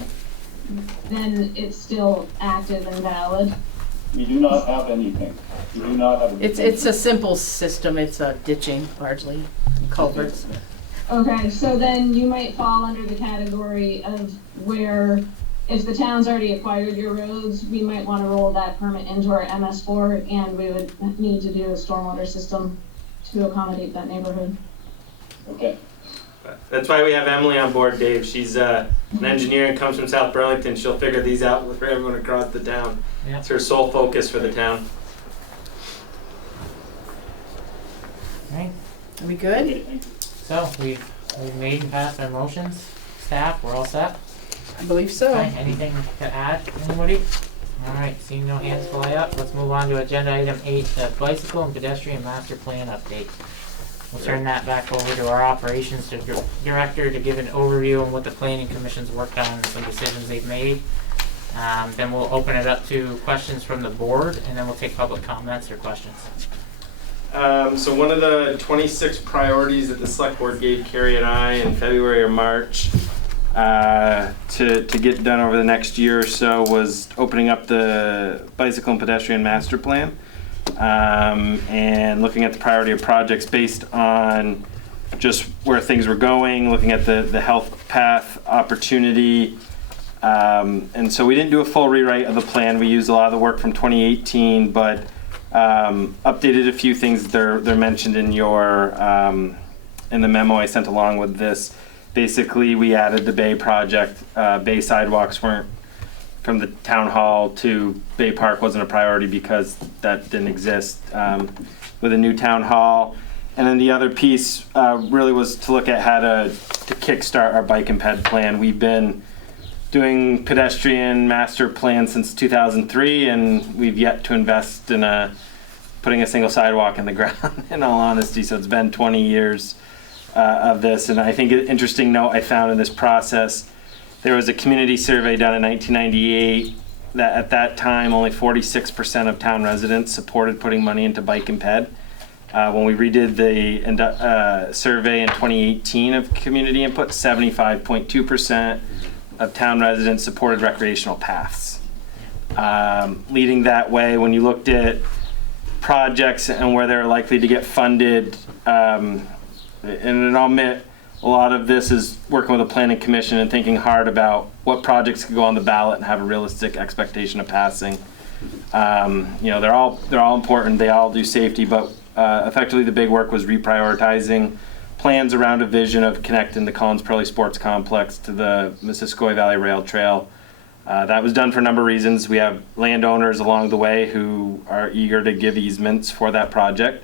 then it's still active and valid. We do not have anything. We do not have a. It's a simple system, it's ditching largely, culverts. Okay, so then you might fall under the category of where, if the town's already acquired your roads, we might want to roll that permit into our MS4, and we would need to do a stormwater system to accommodate that neighborhood. Okay. That's why we have Emily on board, Dave. She's an engineer and comes from South Burlington. She'll figure these out for everyone across the town. Yeah. It's her sole focus for the town. Right, are we good? So we've made and passed our motions. Staff, we're all set. I believe so. Okay, anything to add, anybody? All right, seeing no hands fly up, let's move on to agenda item 8, the bicycle and pedestrian master plan update. We'll turn that back over to our operations director to give an overview on what the planning commission's worked on and some decisions they've made. Then we'll open it up to questions from the board, and then we'll take public comments or questions. So one of the 26 priorities that the select board gave Carrie and I in February or March to get done over the next year or so was opening up the bicycle and pedestrian master plan, and looking at the priority of projects based on just where things were going, looking at the health path opportunity. And so we didn't do a full rewrite of the plan. We used a lot of the work from 2018, but updated a few things that they're mentioned in your in the memo I sent along with this. Basically, we added the Bay project. Bay sidewalks weren't, from the town hall to Bay Park wasn't a priority because that didn't exist with a new town hall. And then the other piece really was to look at how to kickstart our bike and ped plan. We've been doing pedestrian master plan since 2003, and we've yet to invest in putting a single sidewalk in the ground, in all honesty. So it's been 20 years of this. And I think an interesting note I found in this process, there was a community survey done in 1998 that at that time only 46% of town residents supported putting money into bike and ped. When we redid the survey in 2018 of community input, 75.2% of town residents supported recreational paths. Leading that way, when you looked at projects and where they're likely to get funded, and I'll admit a lot of this is working with the planning commission and thinking hard about what projects could go on the ballot and have a realistic expectation of passing. You know, they're all important. They all do safety, but effectively the big work was reprioritizing plans around a vision of connecting the Collins Pearly Sports Complex to the Missisquoi Valley Rail Trail. That was done for a number of reasons. We have landowners along the way who are eager to give easements for that project.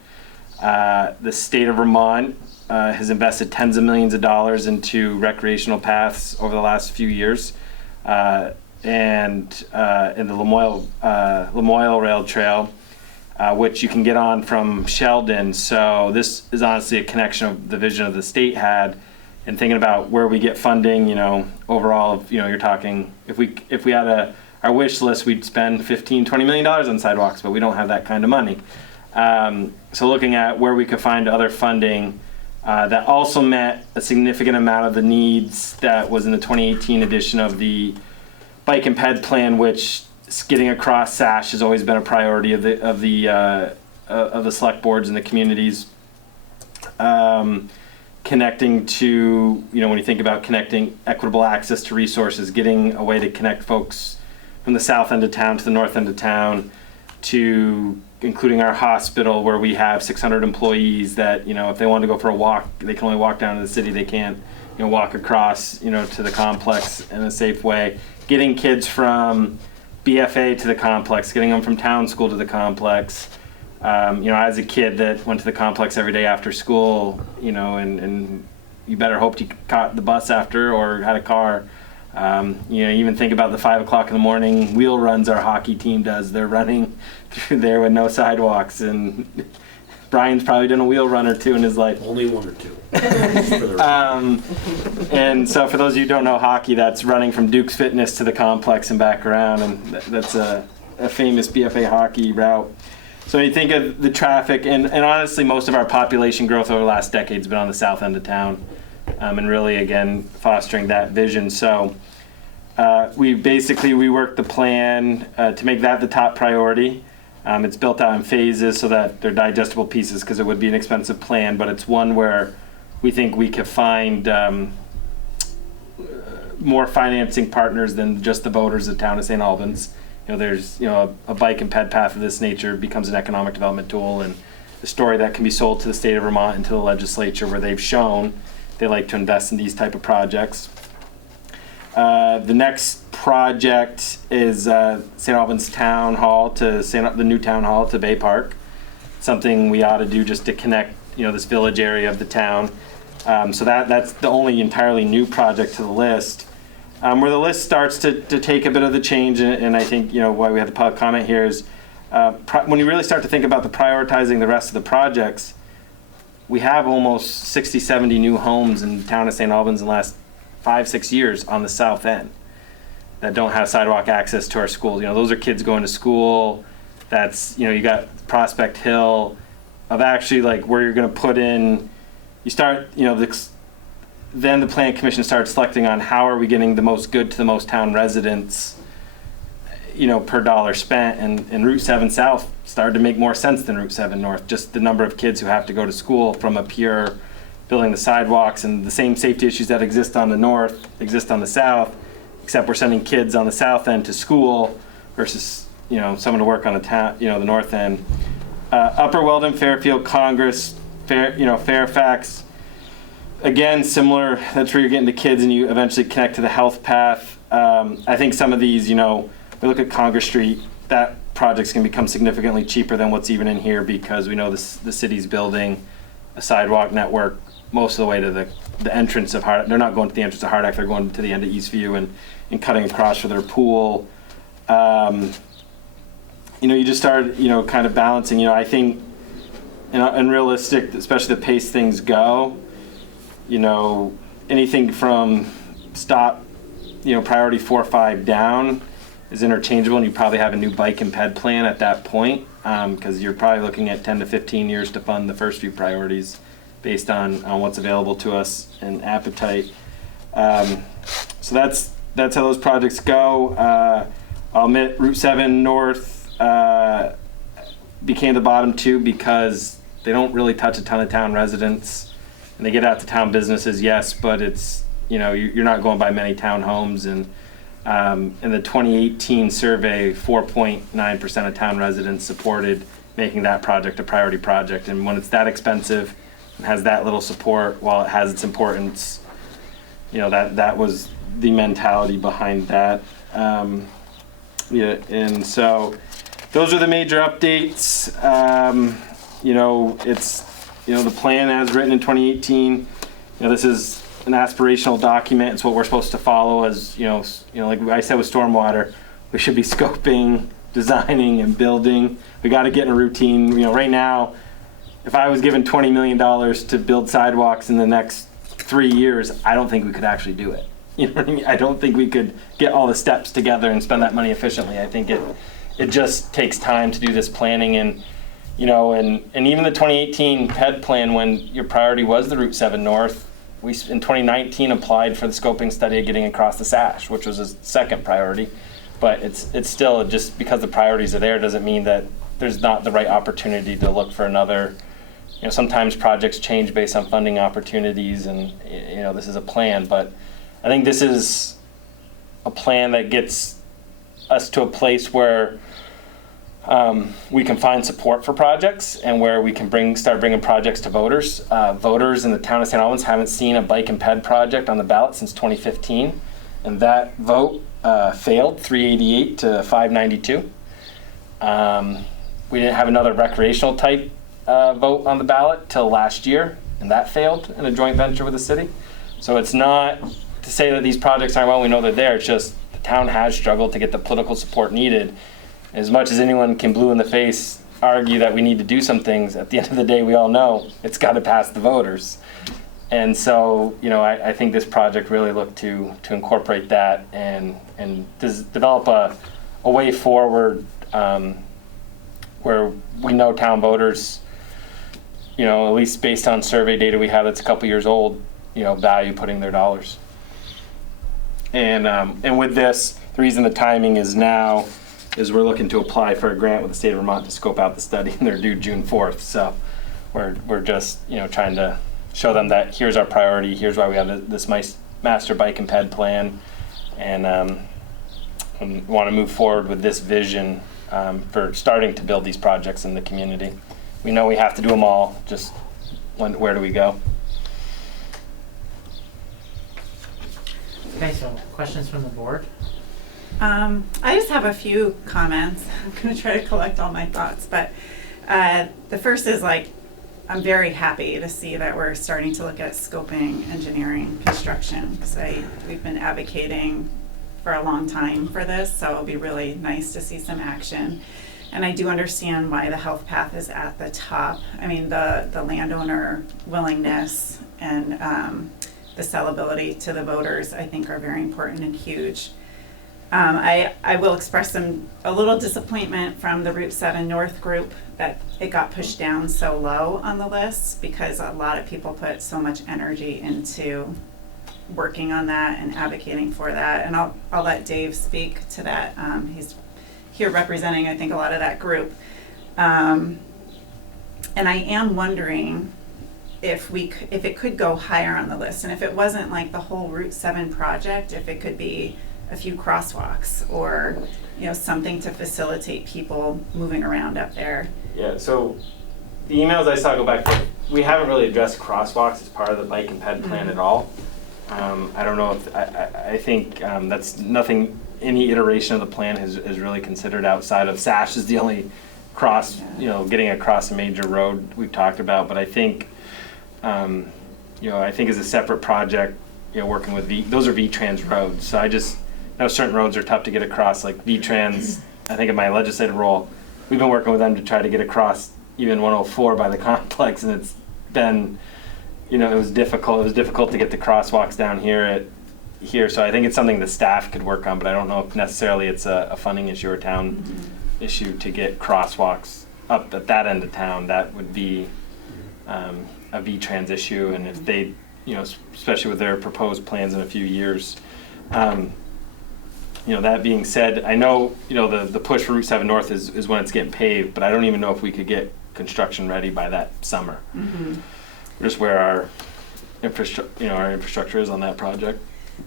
The state of Vermont has invested tens of millions of dollars into recreational paths over the last few years, and in the Lamoille Rail Trail, which you can get on from Sheldon. So this is honestly a connection of the vision of the state had, and thinking about where we get funding. You know, overall, you know, you're talking if we had our wish list, we'd spend $15-20 million on sidewalks, but we don't have that kind of money. So looking at where we could find other funding that also met a significant amount of the needs that was in the 2018 edition of the bike and ped plan, which getting across Sash has always been a priority of the select boards and the communities. Connecting to, when you think about connecting equitable access to resources, getting a way to connect folks from the south end of town to the north end of town, to including our hospital where we have 600 employees that, if they want to go for a walk, they can only walk down to the city. They can't, walk across, to the complex in a safe way. Getting kids from BFA to the complex, getting them from town school to the complex. As a kid that went to the complex every day after school, and you better hoped you caught the bus after or had a car. Even think about the 5 o'clock in the morning wheel runs our hockey team does. They're running through there with no sidewalks, and Brian's probably done a wheel run or two in his life. Only one or two. And so for those of you who don't know hockey, that's running from Duke's Fitness to the complex and back around, and that's a famous BFA hockey route. So when you think of the traffic, and honestly, most of our population growth over the last decade has been on the south end of town, and really, again, fostering that vision. So we worked the plan to make that the top priority. It's built out in phases so that they're digestible pieces, because it would be an expensive plan, but it's one where we think we could find more financing partners than just the voters of the town of St. Albans. There's, a bike and ped path of this nature becomes an economic development tool, and a story that can be sold to the state of Vermont and to the legislature, where they've shown they like to invest in these type of projects. The next project is St. Albans Town Hall the new Town Hall to Bay Park. Something we ought to do just to connect, this village area of the town. So that's the only entirely new project to the list. Where the list starts to take a bit of the change, and I think, why we have the public comment here is, when you really start to think about the prioritizing the rest of the projects, we have almost 60, 70 new homes in the town of St. Albans in the last 5-6 years on the south end that don't have sidewalk access to our schools. Those are kids going to school. That's, you got Prospect Hill of actually like where you're going to put in, you start, then the Plan Commission starts selecting on how are we getting the most good to the most town residents, per dollar spent, and Route 7 South started to make more sense than Route 7 North. Just the number of kids who have to go to school from a pure building the sidewalks, and the same safety issues that exist on the north exist on the south, except we're sending kids on the south end to school versus, someone to work on the north end. Upper Weldon, Fairfield, Congress, Fairfax. Again, similar, that's where you're getting the kids and you eventually connect to the health path. I think some of these, we look at Congress Street, that project's gonna become significantly cheaper than what's even in here, because we know the city's building a sidewalk network most of the way to the entrance of Hardack. They're not going to the entrance of Hardack, they're going to the end of Eastview and cutting across for their pool. You just start, kind of balancing, I think, and realistic, especially the pace things go, anything from stop, priority 4 or 5 down is interchangeable, and you probably have a new bike and ped plan at that point, because you're probably looking at 10 to 15 years to fund the first few priorities based on what's available to us and appetite. So that's how those projects go. I'll admit Route 7 North became the bottom two because they don't really touch a ton of town residents, and they get out to town businesses, yes, but it's, you're not going by many townhomes, and in the 2018 survey, 4.9% of town residents supported making that project a priority project, and when it's that expensive and has that little support, while it has its importance, that was the mentality behind that. And so those are the major updates. It's, the plan as written in 2018, this is an aspirational document. It's what we're supposed to follow as, like I said with Stormwater, we should be scoping, designing, and building. We got to get in a routine. Right now, if I was given $20 million to build sidewalks in the next 3 years, I don't think we could actually do it. You know what I mean? I don't think we could get all the steps together and spend that money efficiently. I think it just takes time to do this planning, and and even the 2018 PED plan, when your priority was the Route 7 North, we in 2019 applied for the scoping study of getting across the Sash, which was a second priority. but it's still just because the priorities are there doesn't mean that there's not the right opportunity to look for another. You know, sometimes projects change based on funding opportunities, and you know, this is a plan, but I think this is a plan that gets us to a place where we can find support for projects and where we can start bringing projects to voters. Voters in the town of St. Albans haven't seen a bike and ped project on the ballot since 2015, and that vote failed 388 to 592. We didn't have another recreational type vote on the ballot till last year, and that failed in a joint venture with the city. So it's not to say that these projects aren't well, we know they're there, it's just the town has struggled to get the political support needed. As much as anyone can blue in the face argue that we need to do some things, at the end of the day, we all know it's got to pass the voters. And so, you know, I think this project really looked to incorporate that and develop a way forward where we know town voters, you know, at least based on survey data we have that's a couple years old, you know, value putting their dollars. And with this, the reason the timing is now is we're looking to apply for a grant with the state of Vermont to scope out the study, and they're due June 4th. So we're just, you know, trying to show them that here's our priority, here's why we have this master bike and ped plan, and want to move forward with this vision for starting to build these projects in the community. We know we have to do them all, just where do we go? Okay, so questions from the board? I just have a few comments. I'm going to try to collect all my thoughts, but the first is like, I'm very happy to see that we're starting to look at scoping, engineering, construction, because we've been advocating for a long time for this, so it'll be really nice to see some action. And I do understand why the health path is at the top. I mean, the landowner willingness and the sellability to the voters, I think, are very important and huge. I will express a little disappointment from the Route 7 North group that it got pushed down so low on the list, because a lot of people put so much energy into working on that and advocating for that. And I'll let Dave speak to that. He's here representing, I think, a lot of that group. And I am wondering if it could go higher on the list, and if it wasn't like the whole Route 7 project, if it could be a few crosswalks or, you know, something to facilitate people moving around up there. Yeah, so the emails I saw go back to, we haven't really addressed crosswalks as part of the bike and ped plan at all. I don't know if, I think that's nothing, any iteration of the plan has really considered outside of SASH is the only cross, you know, getting across a major road we've talked about. But I think, you know, I think as a separate project, you know, working with those are V-Trans roads. So I just know certain roads are tough to get across, like V-Trans. I think in my legislative role, we've been working with them to try to get across even 104 by the complex, and it's been, you know, it was difficult. It was difficult to get the crosswalks down here. So I think it's something the staff could work on, but I don't know if necessarily it's a funding issue or town issue to get crosswalks up at that end of town. That would be a V-Trans issue, and if they, you know, especially with their proposed plans in a few years. You know, that being said, I know, you know, the push for Route 7 North is when it's getting paved, but I don't even know if we could get construction ready by that summer. Just where our infrastructure is on that project.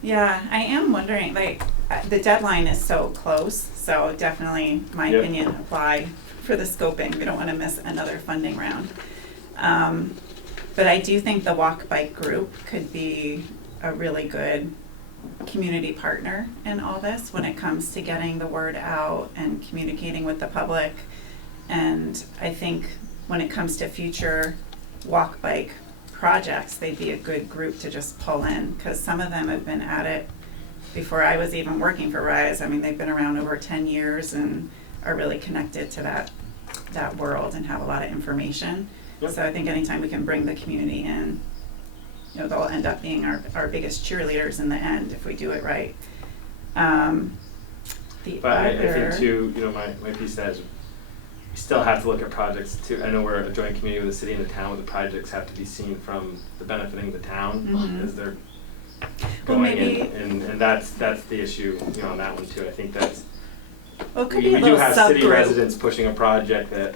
Yeah, I am wondering, like, the deadline is so close, so definitely, my opinion, apply for the scoping. We don't want to miss another funding round. But I do think the walk bike group could be a really good community partner in all this when it comes to getting the word out and communicating with the public. And I think when it comes to future walk bike projects, they'd be a good group to just pull in, because some of them have been at it before I was even working for RISE. I mean, they've been around over 10 years and are really connected to that world and have a lot of information. So I think anytime we can bring the community in, you know, they'll end up being our biggest cheerleaders in the end if we do it right. I think too, you know, my piece that is, we still have to look at projects too. I know we're a joint community with the city and the town, where the projects have to be seen from the benefiting the town as they're going in, and that's the issue, you know, on that one too. I think that's Well, it could we be a do little have city subgroup. residents pushing a project that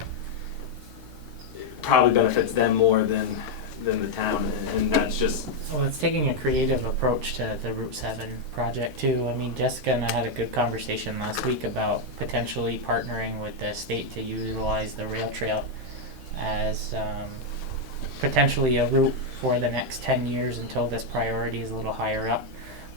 probably benefits them more than the town, and that's just, Well, it's taking a creative approach to the Route 7 project too. I mean, Jessica and I had a good conversation last week about potentially partnering with the state to utilize the rail trail as potentially a route for the next 10 years until this priority is a little higher up.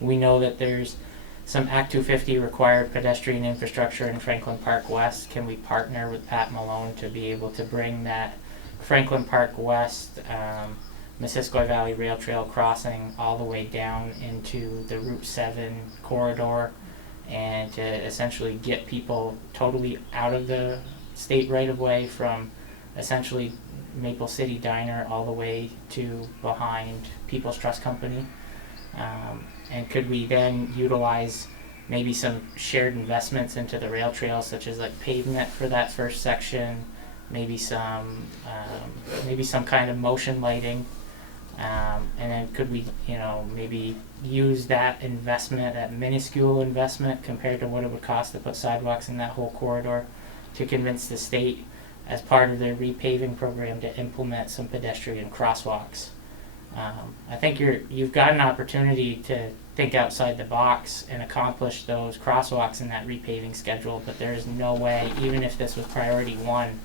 We know that there's some Act 250 required pedestrian infrastructure in Franklin Park West. Can we partner with Pat Malone to be able to bring that Franklin Park West, Missisquoi Valley Rail Trail crossing all the way down into the Route 7 corridor, and to essentially get people totally out of the state right-of-way from essentially Maple City Diner all the way to behind People's Trust Company. And could we then utilize maybe some shared investments into the rail trail, such as like pavement for that first section, maybe some kind of motion lighting, and then could we, maybe use that investment, that minuscule investment compared to what it would cost to put sidewalks in that whole corridor, to convince the state as part of their repaving program to implement some pedestrian crosswalks. I think you've got an opportunity to think outside the box and accomplish those crosswalks in that repaving schedule, but there is no way, even if this was priority 1,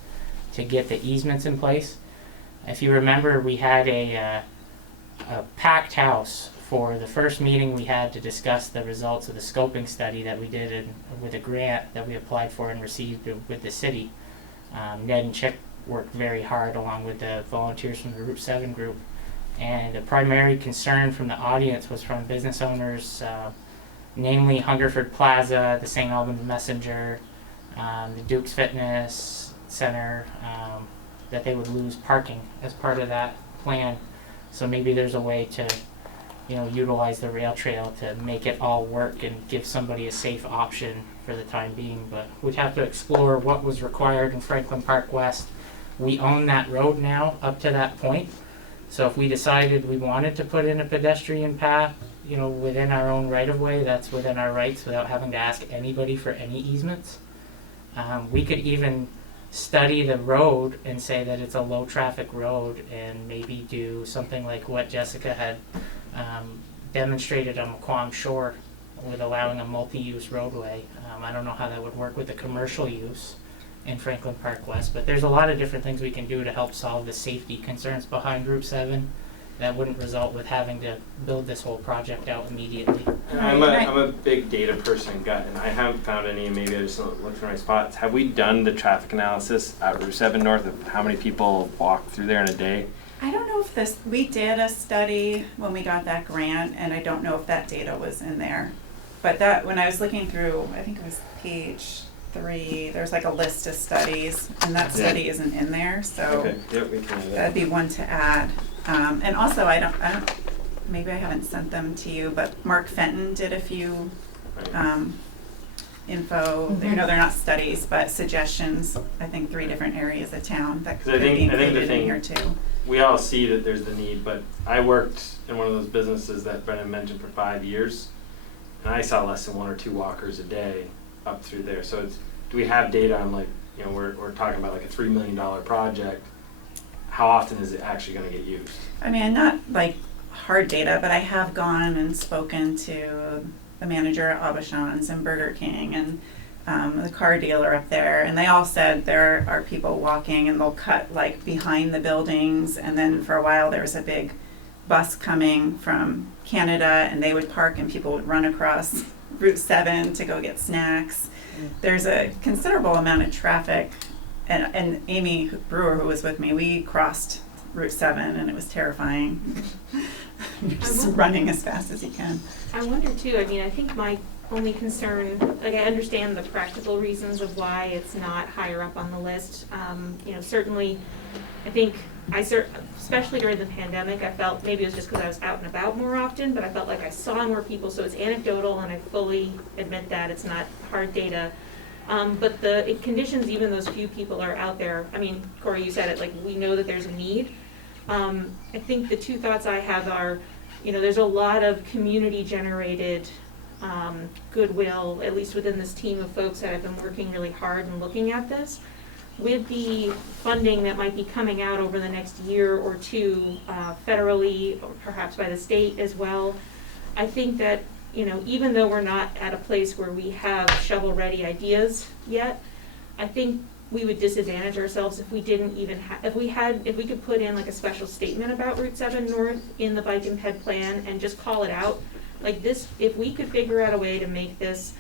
to get the easements in place. If you remember, we had a packed house for the first meeting we had to discuss the results of the scoping study that we did with a grant that we applied for and received with the city. Ned and Chick worked very hard along with the volunteers from the Route 7 group. And the primary concern from the audience was from business owners, namely Hungerford Plaza, the St. Albans Messenger, the Duke's Fitness Center, that they would lose parking as part of that plan. So maybe there's a way to, utilize the rail trail to make it all work and give somebody a safe option for the time being. But we'd have to explore what was required in Franklin Park West. We own that road now up to that point. So if we decided we wanted to put in a pedestrian path, within our own right-of-way, that's within our rights without having to ask anybody for any easements. We could even study the road and say that it's a low-traffic road and maybe do something like what Jessica had demonstrated on McQuam Shore with allowing a multi-use roadway. I don't know how that would work with the commercial use in Franklin Park West, but there's a lot of different things we can do to help solve the safety concerns behind Route 7 that wouldn't result with having to build this whole project out immediately. I'm a big data person, and I haven't found any, maybe I just looked for my spots. Have we done the traffic analysis at Route 7 North of how many people walk through there in a day? I don't know if we did a study when we got that grant, and I don't know if that data was in there. But when I was looking through, I think it was page 3, there's like a list of studies, and that study isn't in there, so Okay, yep, we can do that. that'd be one to add. And also, I don't, maybe I haven't sent them to you, but Mark Fenton did a few info. They're not studies, but suggestions. I think 3 different areas of town that could be included in here too. We all see that there's the need, but I worked in one of those businesses that Brennan mentioned for 5 years, and I saw less than 1 or 2 walkers a day up through there. So do we have data on we're talking about like a $3 million project? How often is it actually going to get used? I mean, not like hard data, but I have gone and spoken to the manager at Aubuchon's and Burger King and the car dealer up there, and they all said there are people walking and they'll cut like behind the buildings, and then for a while there was a big bus coming from Canada and they would park and people would run across Route 7 to go get snacks. There's a considerable amount of traffic, and Amy Brewer, who was with me, we crossed Route 7 and it was terrifying. You're just running as fast as you can. I wonder too, I think my only concern, I understand the practical reasons of why it's not higher up on the list. Certainly, I think especially during the pandemic, I felt, maybe it was just because I was out and about more often, but I felt like I saw more people, so it's anecdotal, and I fully admit that it's not hard data. But it conditions even those few people are out there. Corey, you said it, we know that there's a need. I think the 2 thoughts I have are, there's a lot of community-generated goodwill, at least within this team of folks that have been working really hard and looking at this. With the funding that might be coming out over the next year or two, federally, or perhaps by the state as well, I think that, you know, even though we're not at a place where we have shovel-ready ideas yet, I think we would disadvantage ourselves if we didn't even if we could put in like a special statement about Route 7 North in the bike and ped plan and just call it out. Like this, if we could figure out a way to make this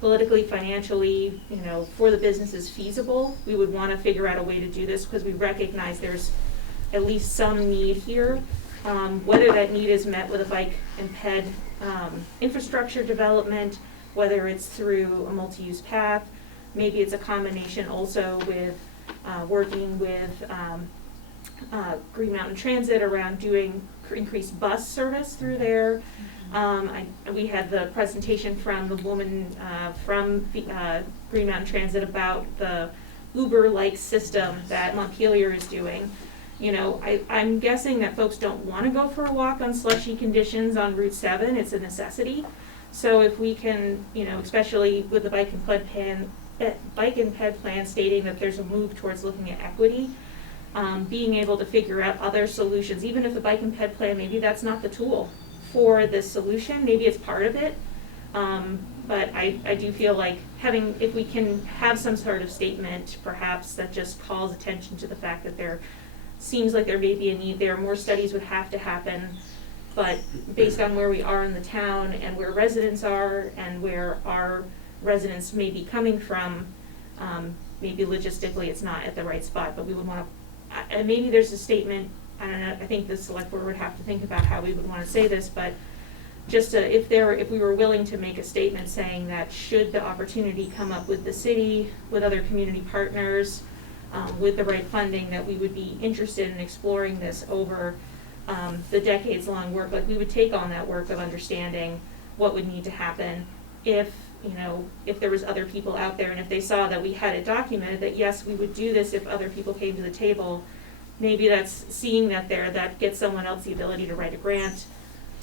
politically, financially, you know, for the businesses feasible, we would want to figure out a way to do this because we recognize there's at least some need here. Whether that need is met with a bike and ped infrastructure development, whether it's through a multi-use path, maybe it's a combination also with working with Green Mountain Transit around doing increased bus service through there. We had the presentation from the woman from Green Mountain Transit about the Uber-like system that Montpelier is doing. You know, I'm guessing that folks don't want to go for a walk on slushy conditions on Route 7. It's a necessity. So if we can, you know, especially with the bike and ped plan stating that there's a move towards looking at equity, being able to figure out other solutions, even if the bike and ped plan, maybe that's not the tool for this solution, maybe it's part of it. But I do feel like if we can have some sort of statement, perhaps that just calls attention to the fact that there seems like there may be a need there, more studies would have to happen, but based on where we are in the town and where residents are and where our residents may be coming from, maybe logistically it's not at the right spot, but we would want to, maybe there's a statement, I don't know, I think the select board would have to think about how we would want to say this, but just if we were willing to make a statement saying that should the opportunity come up with the city, with other community partners, with the right funding, that we would be interested in exploring this over the decades-long work. Like we would take on that work of understanding what would need to happen if, you know, if there was other people out there and if they saw that we had it documented that yes, we would do this if other people came to the table. Maybe that's seeing that there, that gets someone else the ability to write a grant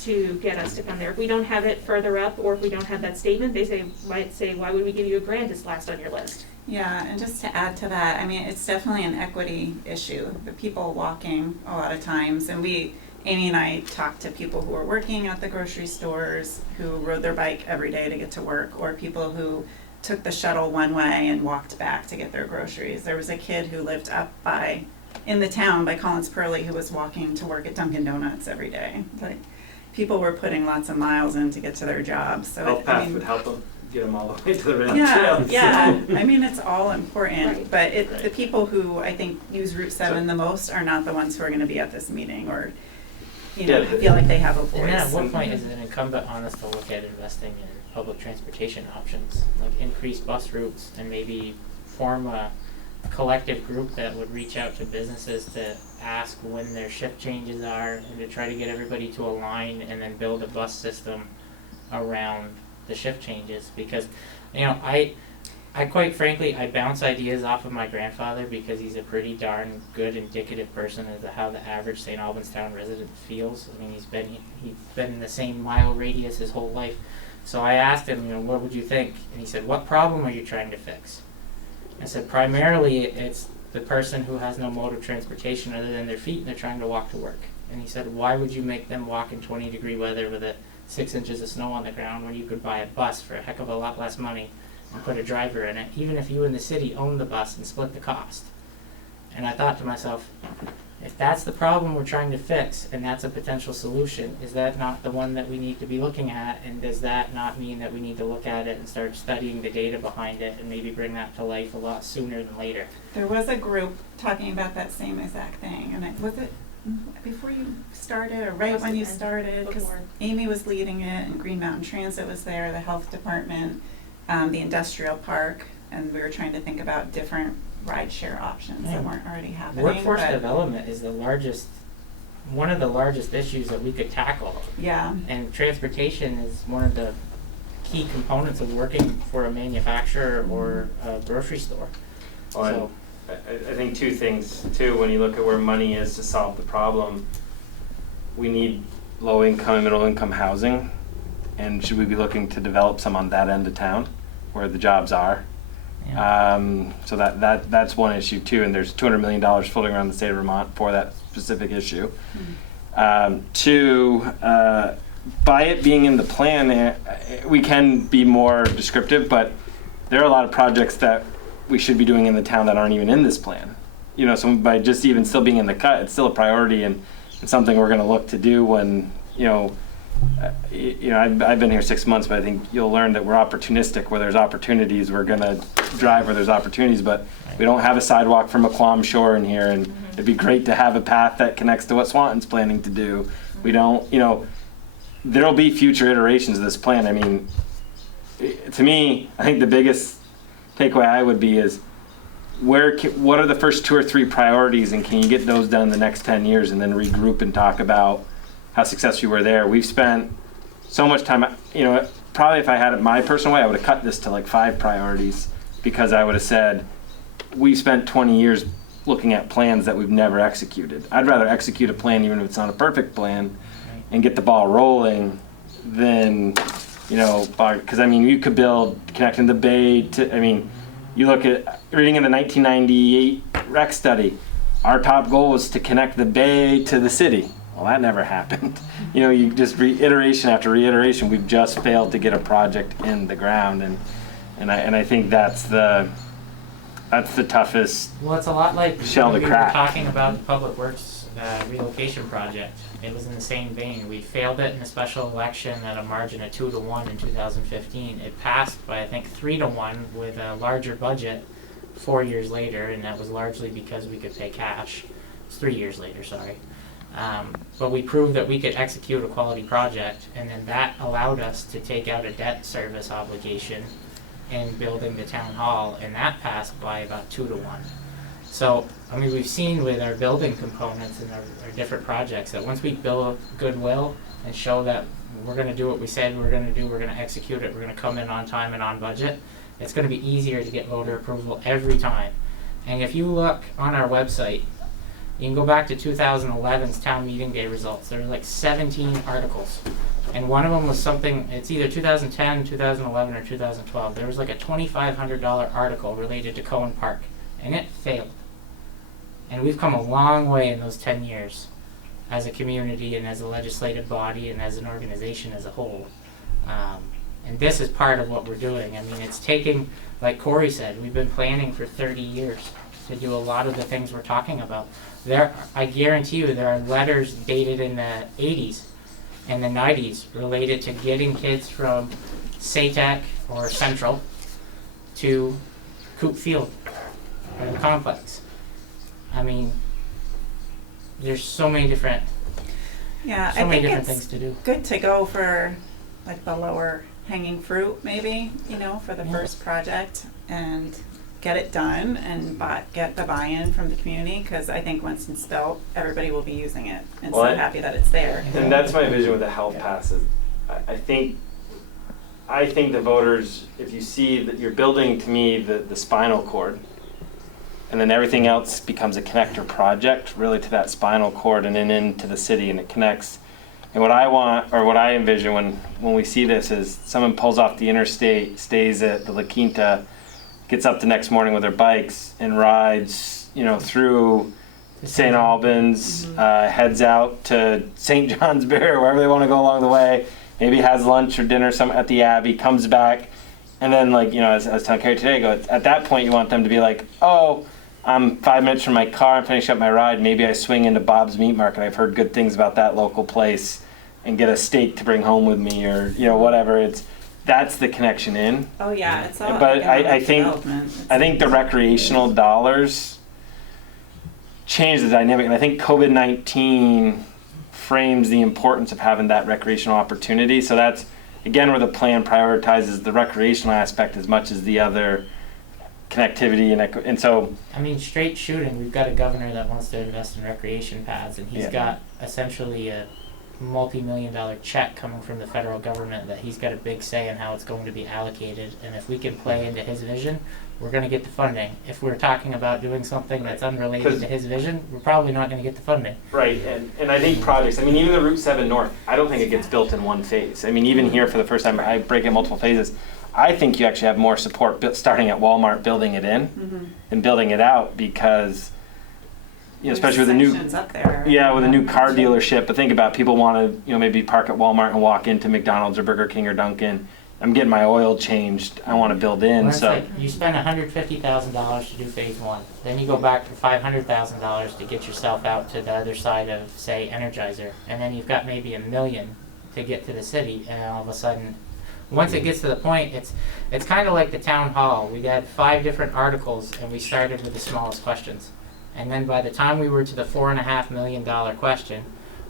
to get us to come there. If we don't have it further up, or if we don't have that statement, they might say, why would we give you a grant? It's last on your list. Yeah, and just to add to that, I mean, it's definitely an equity issue. The people walking a lot of times, and Amy and I talked to people who are working at the grocery stores, who rode their bike every day to get to work, or people who took the shuttle one way and walked back to get their groceries. There was a kid who lived up in the town by Collins Purley who was walking to work at Dunkin' Donuts every day. Like, people were putting lots of miles in to get to their jobs. So Health Path would help them get them all the way to the rail yeah, trail. yeah. I mean, it's all important, Right. but the people who I think use Route 7 the most are not the ones who are going to be at this meeting or, you know, feel like they have a voice. And then at what point is it incumbent on us to look at investing in public transportation options, like increased bus routes, and maybe form a collective group that would reach out to businesses to ask when their shift changes are and to try to get everybody to align and then build a bus system around the shift changes. Because, you know, I quite frankly, I bounce ideas off of my grandfather because he's a pretty darn good indicative person as to how the average St. Albans Town resident feels. I mean, he's been in the same mile radius his whole life. So I asked him, you know, what would you think? And he said, what problem are you trying to fix? I said, primarily it's the person who has no mode of transportation other than their feet and they're trying to walk to work. And he said, why would you make them walk in 20-degree weather with 6 inches of snow on the ground when you could buy a bus for a heck of a lot less money and put a driver in it, even if you in the city owned the bus and split the cost? And I thought to myself, if that's the problem we're trying to fix and that's a potential solution, is that not the one that we need to be looking at? And does that not mean that we need to look at it and start studying the data behind it and maybe bring that to life a lot sooner than later? There was a group talking about that same exact thing, and was it before you started or right when you started? Because Amy was leading it, and Green Mountain Transit was there, the health department, the industrial park, and we were trying to think about different rideshare options that weren't already happening. Workforce development is one of the largest issues that we could tackle. Yeah. And transportation is one of the key components of working for a manufacturer or a grocery store. Well, so I think two things too. When you look at where money is to solve the problem, we need low income and middle income housing And should we be looking to develop some on that end of town where the jobs are? Yeah. So that's one issue too, and there's $200 million floating around the state of Vermont for that specific issue. Two, by it being in the plan, we can be more descriptive, but there are a lot of projects that we should be doing in the town that aren't even in this plan. You know, so by just even still being in the cut, it's still a priority and it's something we're going to look to do when, I've been here 6 months, but I think you'll learn that we're opportunistic. Where there's opportunities, we're going to drive where there's opportunities, but we don't have a sidewalk from Aquam Shore in here, and it'd be great to have a path that connects to what Swanton's planning to do. We don't, there'll be future iterations of this plan. I mean, to me, I think the biggest takeaway I would be is what are the first 2 or 3 priorities, and can you get those done in the next 10 years and then regroup and talk about how successful we were there. We've spent so much time, probably if I had it my personal way, I would have cut this to like 5 priorities, because I would have said, we've spent 20 years looking at plans that we've never executed. I'd rather execute a plan, even if it's not a perfect plan, and get the ball rolling than, because you could build connecting the bay to, you look at reading in the 1998 rec study, our top goal was to connect the bay to the city. Well, that never happened. You just reiteration after reiteration, we've just failed to get a project in the ground, and I think that's the toughest. Well, it's a lot like shell when to we crack. were talking about the Public Works relocation project. It was in the same vein. We failed it in a special election at a margin of 2-1 in 2015. It passed by, I think, 3-1 with a larger budget 4 years later, and that was largely because we could pay cash. It's 3 years later, sorry. But we proved that we could execute a quality project, and then that allowed us to take out a debt service obligation in building the town hall, and that passed by about 2-1. So, we've seen with our building components and our different projects that once we build goodwill and show that we're going to do what we said we're going to do, we're going to execute it, we're going to come in on time and on budget, it's going to be easier to get voter approval every time. And if you look on our website, you can go back to 2011's town meeting day results. There were like 17 articles. And one of them was something, it's either 2010, 2011, or 2012. There was like a $2,500 article related to Cohen Park. And it failed. And we've come a long way in those 10 years as a community and as a legislative body and as an organization as a whole. And this is part of what we're doing. It's taking, like Corey said, we've been planning for 30 years to do a lot of the things we're talking about. I guarantee you there are letters dated in the 80s and the 90s related to getting kids from SATEC or Central to Coop Field or the complex. There's so many different things to do. Good to go for like the lower hanging fruit, maybe, for the first project, and get it done and get the buy-in from the community, because I think once it's built, everybody will be using it and so happy that it's there. And that's my vision with the health passes. I think the voters, if you see that you're building, to me, the spinal cord, and then everything else becomes a connector project really to that spinal cord and then into the city, and it connects. And what I want, or what I envision when we see this, is someone pulls off the interstate, stays at the La Quinta, gets up the next morning with their bikes and rides, through St. Albans, heads out to St. John's Bay or wherever they want to go along the way, maybe has lunch or dinner at the Abbey, comes back, and then as I was telling Carrie today, at that point you want them to be like, oh, I'm 5 minutes from my car, I'm finishing up my ride, maybe I swing into Bob's Meat Market, I've heard good things about that local place, and get a steak to bring home with me, or whatever. That's the connection in. Oh yeah, it's all. But I think the recreational dollars change the dynamic, and I think COVID-19 frames the importance of having that recreational opportunity. So that's again where the plan prioritizes the recreational aspect as much as the other connectivity and so. Straight shooting. We've got a governor that wants to invest in recreation paths, and he's got essentially a multi-million-dollar check coming from the federal government that he's got a big say in how it's going to be allocated. And if we can play into his vision, we're going to get the funding. If we're talking about doing something that's unrelated to his vision, we're probably not going to get the funding. Right, and I think projects, I mean, even the Route 7 North, I don't think it gets built in one phase. I mean, even here for the first time, I break it multiple phases. I think you actually have more support starting at Walmart, building it in, and building it out, because, you know, especially with the new, Up there. yeah, with a new car dealership. But think about, people want to, you know, maybe park at Walmart and walk into McDonald's or Burger King or Dunkin'. I'm getting my oil changed. I want to build in. Well, it's So like you spend $150,000 to do phase one. Then you go back for $500,000 to get yourself out to the other side of, say, Energizer. And then you've got maybe $1 million to get to the city. And all of a sudden, once it gets to the point, it's kind of like the town hall. We had 5 different articles, and we started with the smallest questions. And then by the time we were to the $4.5 million question,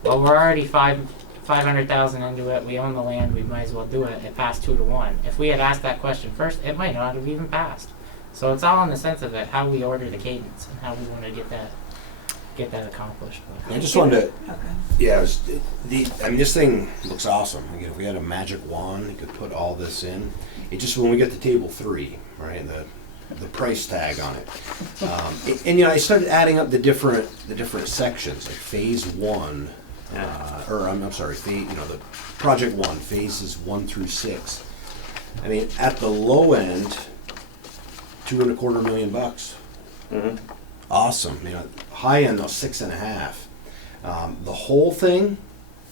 well, we're already 500,000 into it. We own the land. We might as well do it. It passed 2-1. If we had asked that question first, it might not have even passed. So it's all in the sense of it, how we order the cadence and how we want to get that accomplished. I just wanted to, Okay. yeah, I mean, this thing looks awesome. Again, if we had a magic wand, you could put all this in. It just, when we get to table 3, right, the price tag on it. And you know, I started adding up the different sections, like phase 1, or I'm sorry, you know, the project 1, phases 1 through 6. I mean, at the low end, $2.25 million. mm-hmm. Awesome. You know, high end though, 6.5. The whole thing,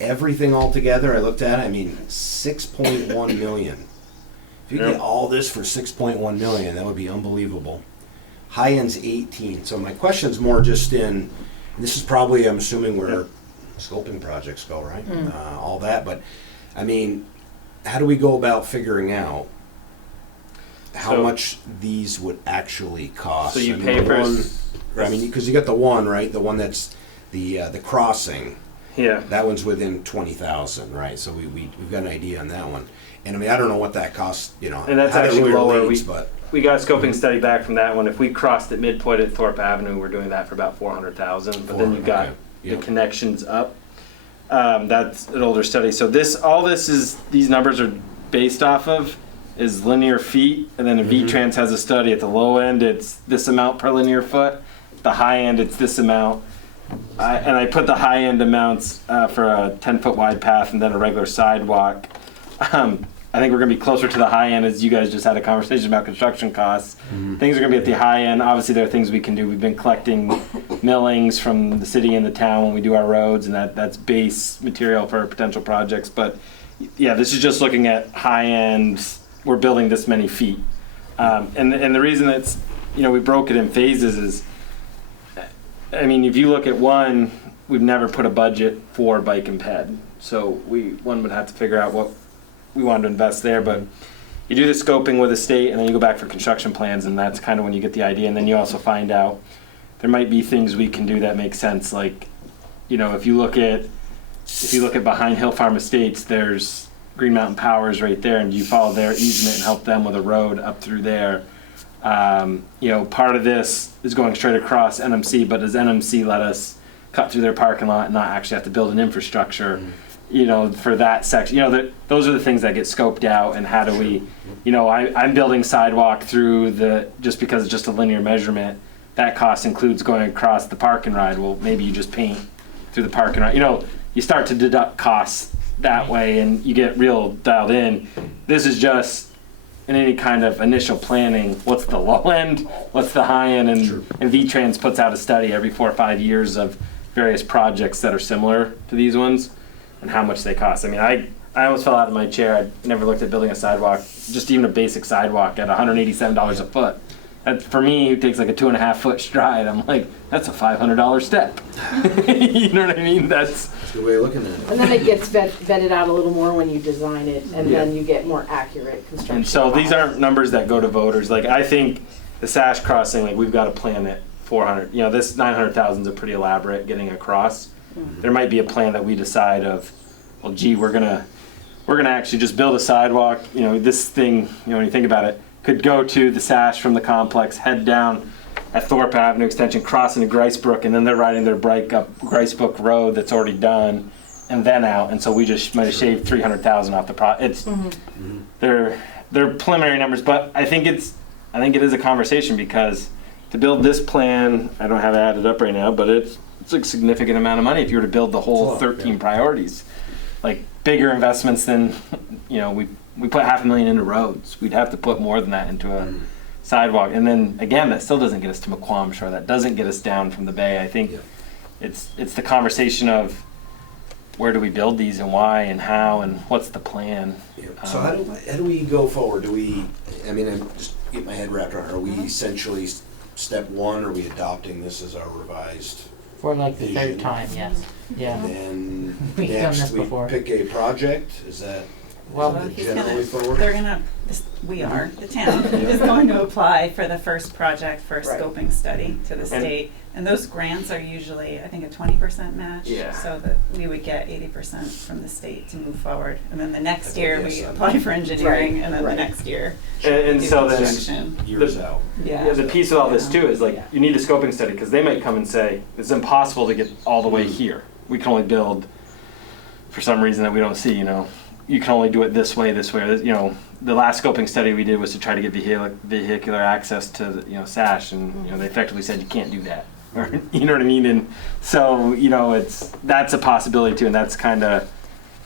everything all together, I looked at it, I mean, 6.1 million. If you get all this for 6.1 million, that would be unbelievable. High end's 18. So my question's more just in, this is probably, I'm assuming, where scoping projects go, right? All that, but I mean, how do we go about figuring out how much these would actually cost? So you I mean, pay for. I mean, because you got the one, right? The one that's the crossing. Yeah. That one's within 20,000, right? So we've got an idea on that one. And I mean, I don't know what that costs, you know. And that's how that actually really lower. relates, but We got a scoping study back from that one. If we crossed at midpoint at Thorpe Avenue, we're doing that for about 400,000. But then you got the connections up. That's an older study. So these numbers are based off of is linear feet, and then a VTrans has a study at the low end. It's this amount per linear foot. The high end, it's this amount. And I put the high end amounts for a 10-foot wide path and then a regular sidewalk. I think we're going to be closer to the high end, as you guys just had a conversation about construction costs. Things are going to be at the high end. Obviously, there are things we can do. We've been collecting millings from the city and the town when we do our roads, and that's base material for potential projects. But yeah, this is just looking at high end. We're building this many feet. And the reason that's, you know, we broke it in phases is, I mean, if you look at one, we've never put a budget for bike and ped. So one would have to figure out what we wanted to invest there, but you do the scoping with the state and then you go back for construction plans, and that's kind of when you get the idea. And then you also find out there might be things we can do that make sense. Like, you know, if you look at behind Hill Farm Estates, there's Green Mountain Power's right there, and you follow their easement and help them with a road up through there. You know, part of this is going straight across NMC, but does NMC let us cut through their parking lot and not actually have to build an infrastructure, you know, for that section? You know, those are the things that get scoped out, and how do we, you know, I'm building sidewalk through just because it's just a linear measurement, that cost includes going across the park and ride. Well, maybe you just paint through the park and ride. You know, you start to deduct costs that way and you get real dialed in. This is just, in any kind of initial planning, what's the low end, what's the high end, and VTrans puts out a study every 4 or 5 years of various projects that are similar to these ones and how much they cost. I mean, I almost fell out of my chair. I never looked at building a sidewalk, just even a basic sidewalk, at $187 a foot. That, for me, it takes like a 2.5 foot stride. I'm like, that's a $500 step. You know what I mean? That's a good way of looking at it. And then it gets vetted out a little more when you design it, and then you get more accurate construction. And so these aren't numbers that go to voters. Like, I think the Sash crossing, like, we've got to plan it 400. You know, this 900,000 is a pretty elaborate getting across. There might be a plan that we decide of, well, gee, we're gonna actually just build a sidewalk. You know, this thing, you know, when you think about it, could go to the Sash from the complex, head down at Thorpe Avenue Extension, cross into Gricebrook, and then they're riding their bike up Gricebrook Road that's already done, and then out, and so we just might have shaved 300,000 off the it's they're preliminary numbers, but I think it is a conversation, because to build this plan, I don't have it added up right now, but it's a significant amount of money if you were to build the whole 13 priorities, like bigger investments than, you know, we put $500,000 into roads. We'd have to put more than that into a sidewalk, and then again, that still doesn't get us to McQuam Shore. That doesn't get us down from the bay. I think it's the conversation of where do we build these and why and how and what's the plan. So how do we go forward? Do we? I mean, I'm just get my head wrapped around. Are we essentially step one? Are we adopting this as our revised? For like the vision? third time, yes. Yeah. And then We've done next this we before. pick a project. Is that Well, He's generally forward? They're gonna, the town is going to apply for the first project for a Right. scoping study to the state. And those grants are usually, I think, a 20% match. Yeah. So that we would get 80% from the state to move forward. And then the next year, we Yes, apply for engineering, Right, and then right. the next year, And do so then construction. Years out. yeah, the piece of all this too is like Yeah. you need a scoping study, because they might come and say it's impossible to get all the way here. We can only build for some reason that we don't see. You know, you can only do it this way. You know, the last scoping study we did was to try to get vehicular access to Sash, and they effectively said you can't do that. Or, you know what I mean? And so that's a possibility too, and that's kind of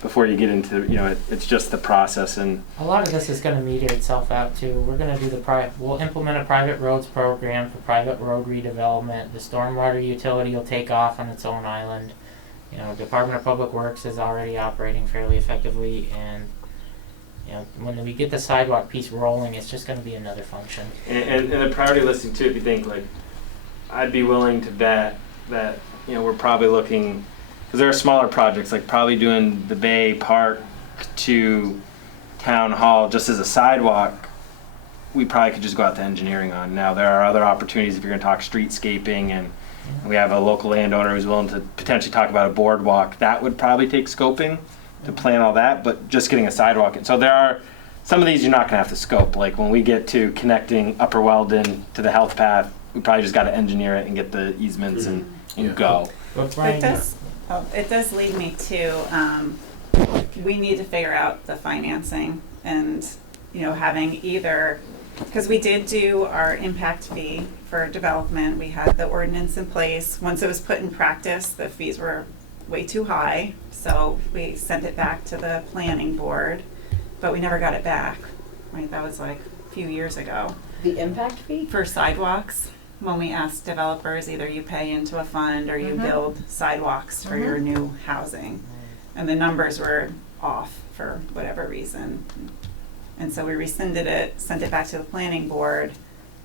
before you get into it's just the process. And a lot of this is going to meter itself out too. We're going to do we'll implement a private roads program for private road redevelopment. The stormwater utility will take off on its own island. Department of Public Works is already operating fairly effectively, and when we get the sidewalk piece rolling, it's just going to be another function. And the priority listing too, if you think I'd be willing to bet that we're probably looking, because there are smaller projects, like probably doing the Bay Park to Town Hall just as a sidewalk. We probably could just go out to engineering on. Now there are other opportunities if you're going to talk streetscaping, and we have a local landowner who's willing to potentially talk about a boardwalk. That would probably take scoping to plan all that, but just getting a sidewalk. And so there are some of these you're not going to have to scope. Like when we get to connecting Upper Weldon to the health path, we probably just got to engineer it and get the easements and go. But Brian, It does lead me to, we need to figure out the financing and, having either, because we did do our impact fee for development. We had the ordinance in place. Once it was put in practice, the fees were way too high. So we sent it back to the planning board, but we never got it back. Right, that was like a few years ago. The impact fee? For sidewalks, when we asked developers, either you pay into a fund or you build sidewalks for your new housing. And the numbers were off for whatever reason. And so we rescinded it, sent it back to the planning board,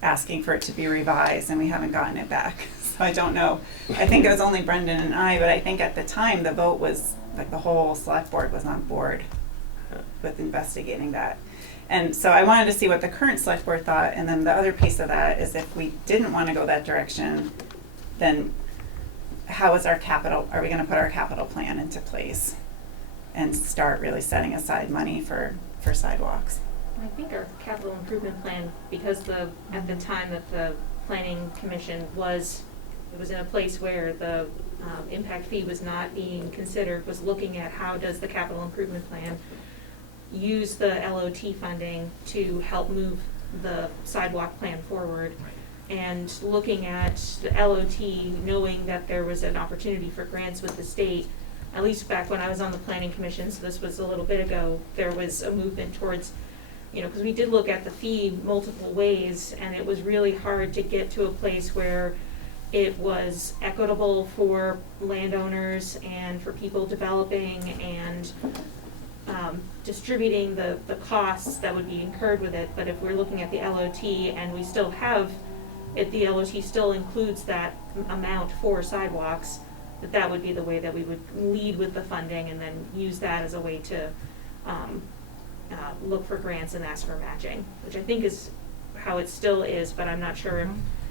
asking for it to be revised, and we haven't gotten it back. So I don't know. I think it was only Brendan and I, but I think at the time the vote was, like the whole select board was on board with investigating that. And so I wanted to see what the current select board thought, and then the other piece of that is if we didn't want to go that direction, then how is our capital, are we going to put our capital plan into place and start really setting aside money for sidewalks? I think our capital improvement plan, because at the time that the planning commission was in a place where the impact fee was not being considered, was looking at how does the capital improvement plan use the LOT funding to help move the sidewalk plan forward, and looking at the LOT, knowing that there was an opportunity for grants with the state. At least back when I was on the planning commission, so this was a little bit ago, there was a movement towards, because we did look at the fee multiple ways, and it was really hard to get to a place where it was equitable for landowners and for people developing and distributing the costs that would be incurred with it. But if we're looking at the LOT and we still have it, the LOT still includes that amount for sidewalks, that would be the way that we would lead with the funding, and then use that as a way to look for grants and ask for matching, which I think is how it still is, but I'm not sure if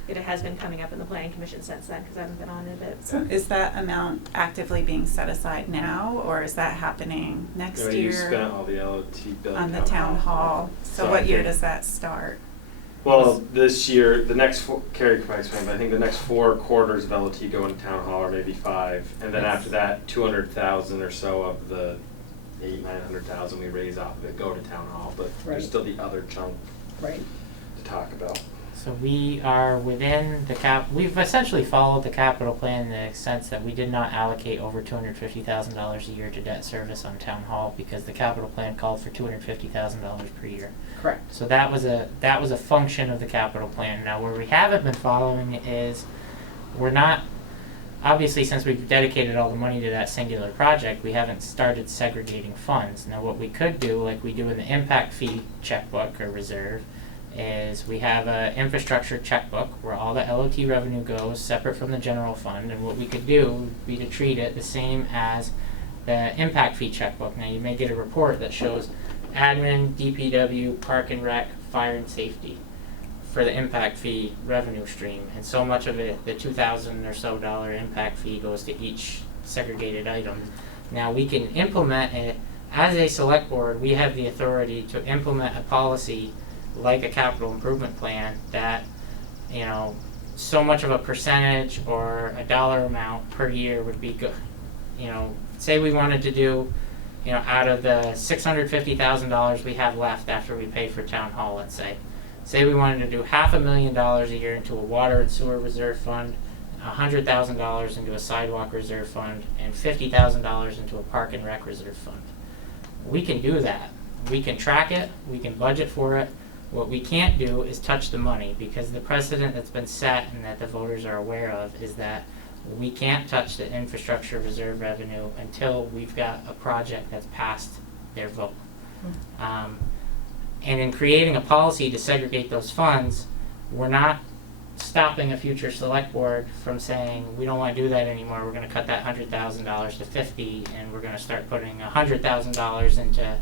it has been coming up in the planning commission since then, because I haven't been on it a bit. So is that amount actively being set aside now, or is that happening next You year spent all the LOT bill on the town hall? So what year does that start? Well, this year, the next four, Carrie can explain, but I think the next 4 quarters of LT go into town hall, or maybe 5, and then after that, 200,000 or so of the 900,000 we raise off of it go to town hall, but Right. there's still the other chunk Right. to talk about. So we are within the we've essentially followed the capital plan in the sense that we did not allocate over $250,000 a year to debt service on town hall because the capital plan called for $250,000 per year. Correct. So that was a function of the capital plan. Now where we haven't been following is we're not, obviously since we've dedicated all the money to that singular project, we haven't started segregating funds. Now what we could do, like we do in the impact fee checkbook or reserve, is we have a infrastructure checkbook where all the LOT revenue goes separate from the general fund, and what we could do would be to treat it the same as the impact fee checkbook. Now you may get a report that shows admin, DPW, park and rec, fire and safety for the impact fee revenue stream, and so much of it, the $2,000 or so impact fee goes to each segregated item. Now we can implement it as a select board. We have the authority to implement a policy like a capital improvement plan that, you know, so much of a percentage or a dollar amount per year would be good. You know, say we wanted to do, you know, out of the $650,000 we have left after we pay for town hall, let's say we wanted to do $500,000 a year into a water and sewer reserve fund, $100,000 into a sidewalk reserve fund, and $50,000 into a park and rec reserve fund. We can do that. We can track it. We can budget for it. What we can't do is touch the money, because the precedent that's been set and that the voters are aware of is that we can't touch the infrastructure reserve revenue until we've got a project that's passed their vote. And in creating a policy to segregate those funds, we're not stopping a future select board from saying we don't want to do that anymore. We're going to cut that $100,000 to $50,000, and we're going to start putting $100,000 into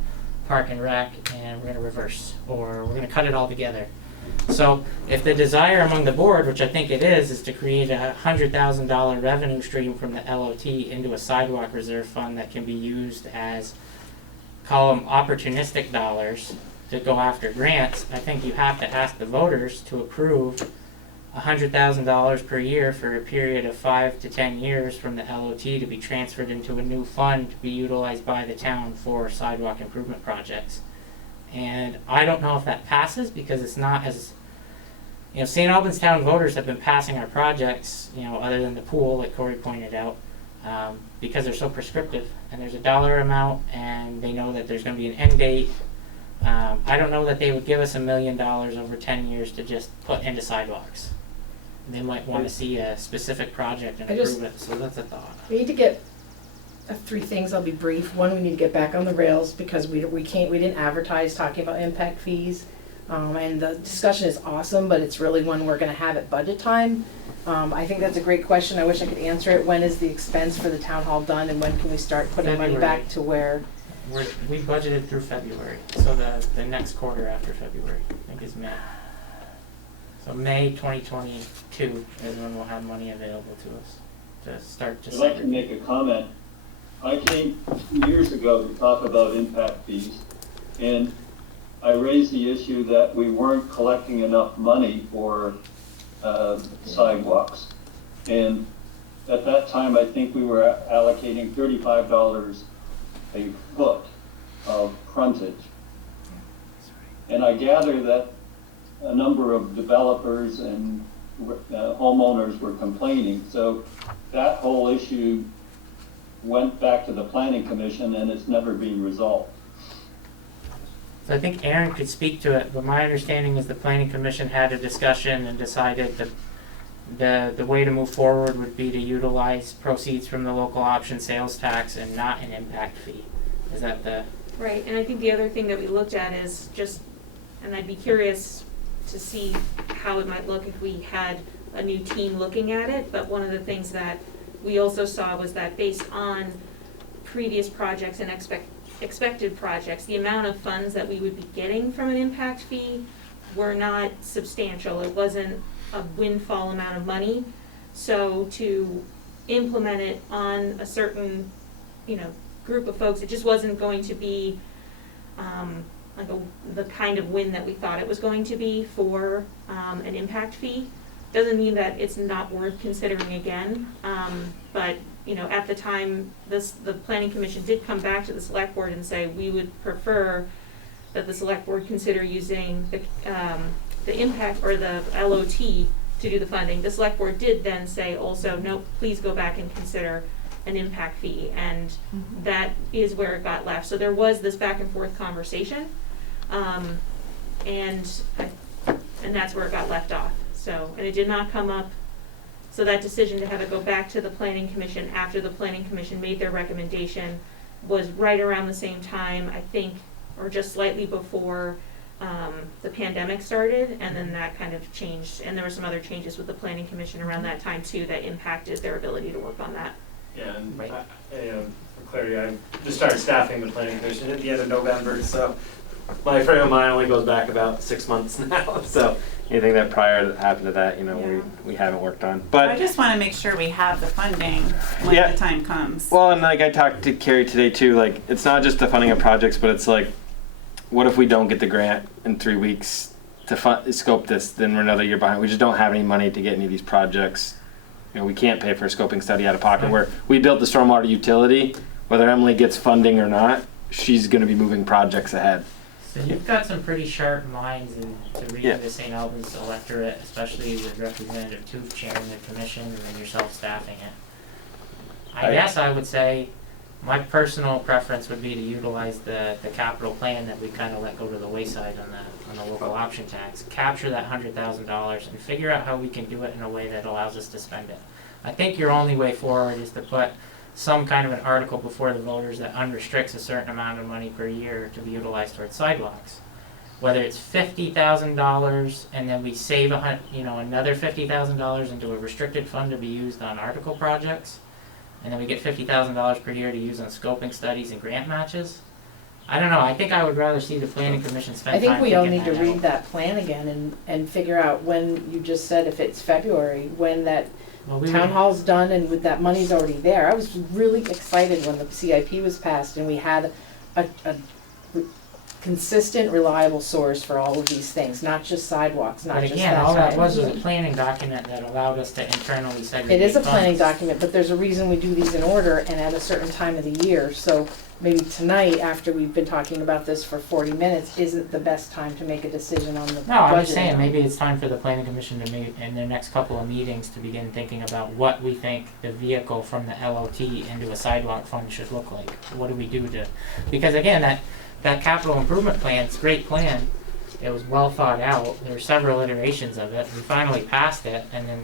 park and rec, and we're going to reverse, or we're going to cut it all together. So if the desire among the board, which I think it is to create a $100,000 revenue stream from the LOT into a sidewalk reserve fund that can be used as, call them opportunistic dollars to go after grants, I think you have to ask the voters to approve $100,000 per year for a period of 5 to 10 years from the LOT to be transferred into a new fund to be utilized by the town for sidewalk improvement projects. And I don't know if that passes because it's not as, you know, St. Albans Town voters have been passing our projects, you know, other than the pool, like Corey pointed out, because they're so prescriptive and there's a dollar amount and they know that there's going to be an end date. I don't know that they would give us $1 million over 10 years to just put into sidewalks. They might want to see a specific project and approve it, so that's a thought. We need to get 3 things. I'll be brief. One, we need to get back on the rails because we didn't advertise talking about impact fees, and the discussion is awesome, but it's really one we're going to have at budget time. I think that's a great question. I wish I could answer it. When is the expense for the town hall done, and when can we start putting money back to where? We budgeted through February, so the next quarter after February, I think is May. So May 2022 is when we'll have money available to us to start to. I'd like to make a comment. I came years ago to talk about impact fees, and I raised the issue that we weren't collecting enough money for sidewalks. And at that time, I think we were allocating $35 a foot of frontage. And I gather that a number of developers and homeowners were complaining. So that whole issue went back to the planning commission and it's never been resolved. So I think Aaron could speak to it, but my understanding is the planning commission had a discussion and decided that the way to move forward would be to utilize proceeds from the local option sales tax and not an impact fee. Is that the? Right, and I think the other thing that we looked at is just, and I'd be curious to see how it might look if we had a new team looking at it, but one of the things that we also saw was that based on previous projects and expected projects, the amount of funds that we would be getting from an impact fee were not substantial. It wasn't a windfall amount of money. So to implement it on a certain, group of folks, it just wasn't going to be the kind of win that we thought it was going to be for an impact fee. Doesn't mean that it's not worth considering again, but at the time, the planning commission did come back to the select board and say we would prefer that the select board consider using the impact or the LOT to do the funding. The select board did then say also, no, please go back and consider an impact fee, and that is where it got left. So there was this back and forth conversation, and that's where it got left off. So, and it did not come up. So that decision to have it go back to the planning commission after the planning commission made their recommendation was right around the same time, I think, or just slightly before the pandemic started, and then that kind of changed, and there were some other changes with the planning commission around that time too that impacted their ability to work on that. Yeah, and Right. For clarity, I just started staffing the planning commission at the end of November, so my frame of mind only goes back about 6 months now. So anything that prior that happened to that, we haven't worked on. But I just want to make sure we have the funding when Yeah. the time comes. well, and like I talked to Carrie today too, like it's not just the funding of projects, but it's like, what if we don't get the grant in 3 weeks to scope this? Then we're another year behind. We just don't have any money to get any of these projects. We can't pay for a scoping study out of pocket. Where we built the stormwater utility, whether Emily gets funding or not, she's going to be moving projects ahead. So you've got some pretty sharp minds to read Yeah. the St. Albans electorate, especially with Representative Tooth chairing the commission and then yourself staffing it. I guess I would say my personal preference would be to utilize the capital plan that we kind of let go to the wayside on the local option tax. Capture that $100,000 and figure out how we can do it in a way that allows us to spend it. I think your only way forward is to put some kind of an article before the voters that unrestricts a certain amount of money per year to be utilized towards sidewalks. Whether it's $50,000 and then we save another $50,000 into a restricted fund to be used on article projects, and then we get $50,000 per year to use on scoping studies and grant matches. I don't know. I think I would rather see the planning commission spend I think time we all thinking need to that read out. that plan again and figure out when, you just said if it's February, when that Well, we town would- hall's done and with that money's already there. I was really excited when the CIP was passed and we had a consistent, reliable source for all of these things, not just sidewalks, not But just again, all that was side. a planning document that allowed us to internally segregate It is a planning funds. document, but there's a reason we do these in order and at a certain time of the year. So maybe tonight, after we've been talking about this for 40 minutes, isn't the best time to make a decision on the budget. No, I'm just saying, maybe it's time for the planning commission to meet in their next couple of meetings to begin thinking about what we think the vehicle from the LOT into a sidewalk fund should look like. What do we do to, because again, that capital improvement plan, it's a great plan. It was well thought out. There were several iterations of it. We finally passed it, and then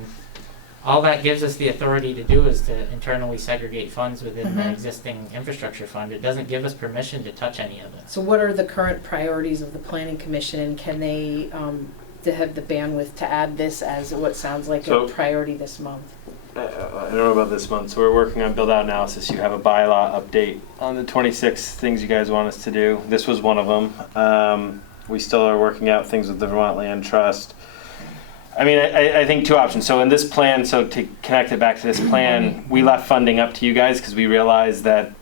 all that gives us the authority to do is to internally segregate funds within the existing infrastructure fund. It doesn't give us permission to touch any of it. So what are the current priorities of the planning commission, and can they to have the bandwidth to add this as what sounds like So- a priority this month? I don't know about this month, so we're working on build-out analysis. You have a bylaw update on the 26 things you guys want us to do. This was one of them. We still are working out things with the Vermont Land Trust. I mean, I think two options. So in this plan, so to connect it back to this plan, we left funding up to you guys because we realized that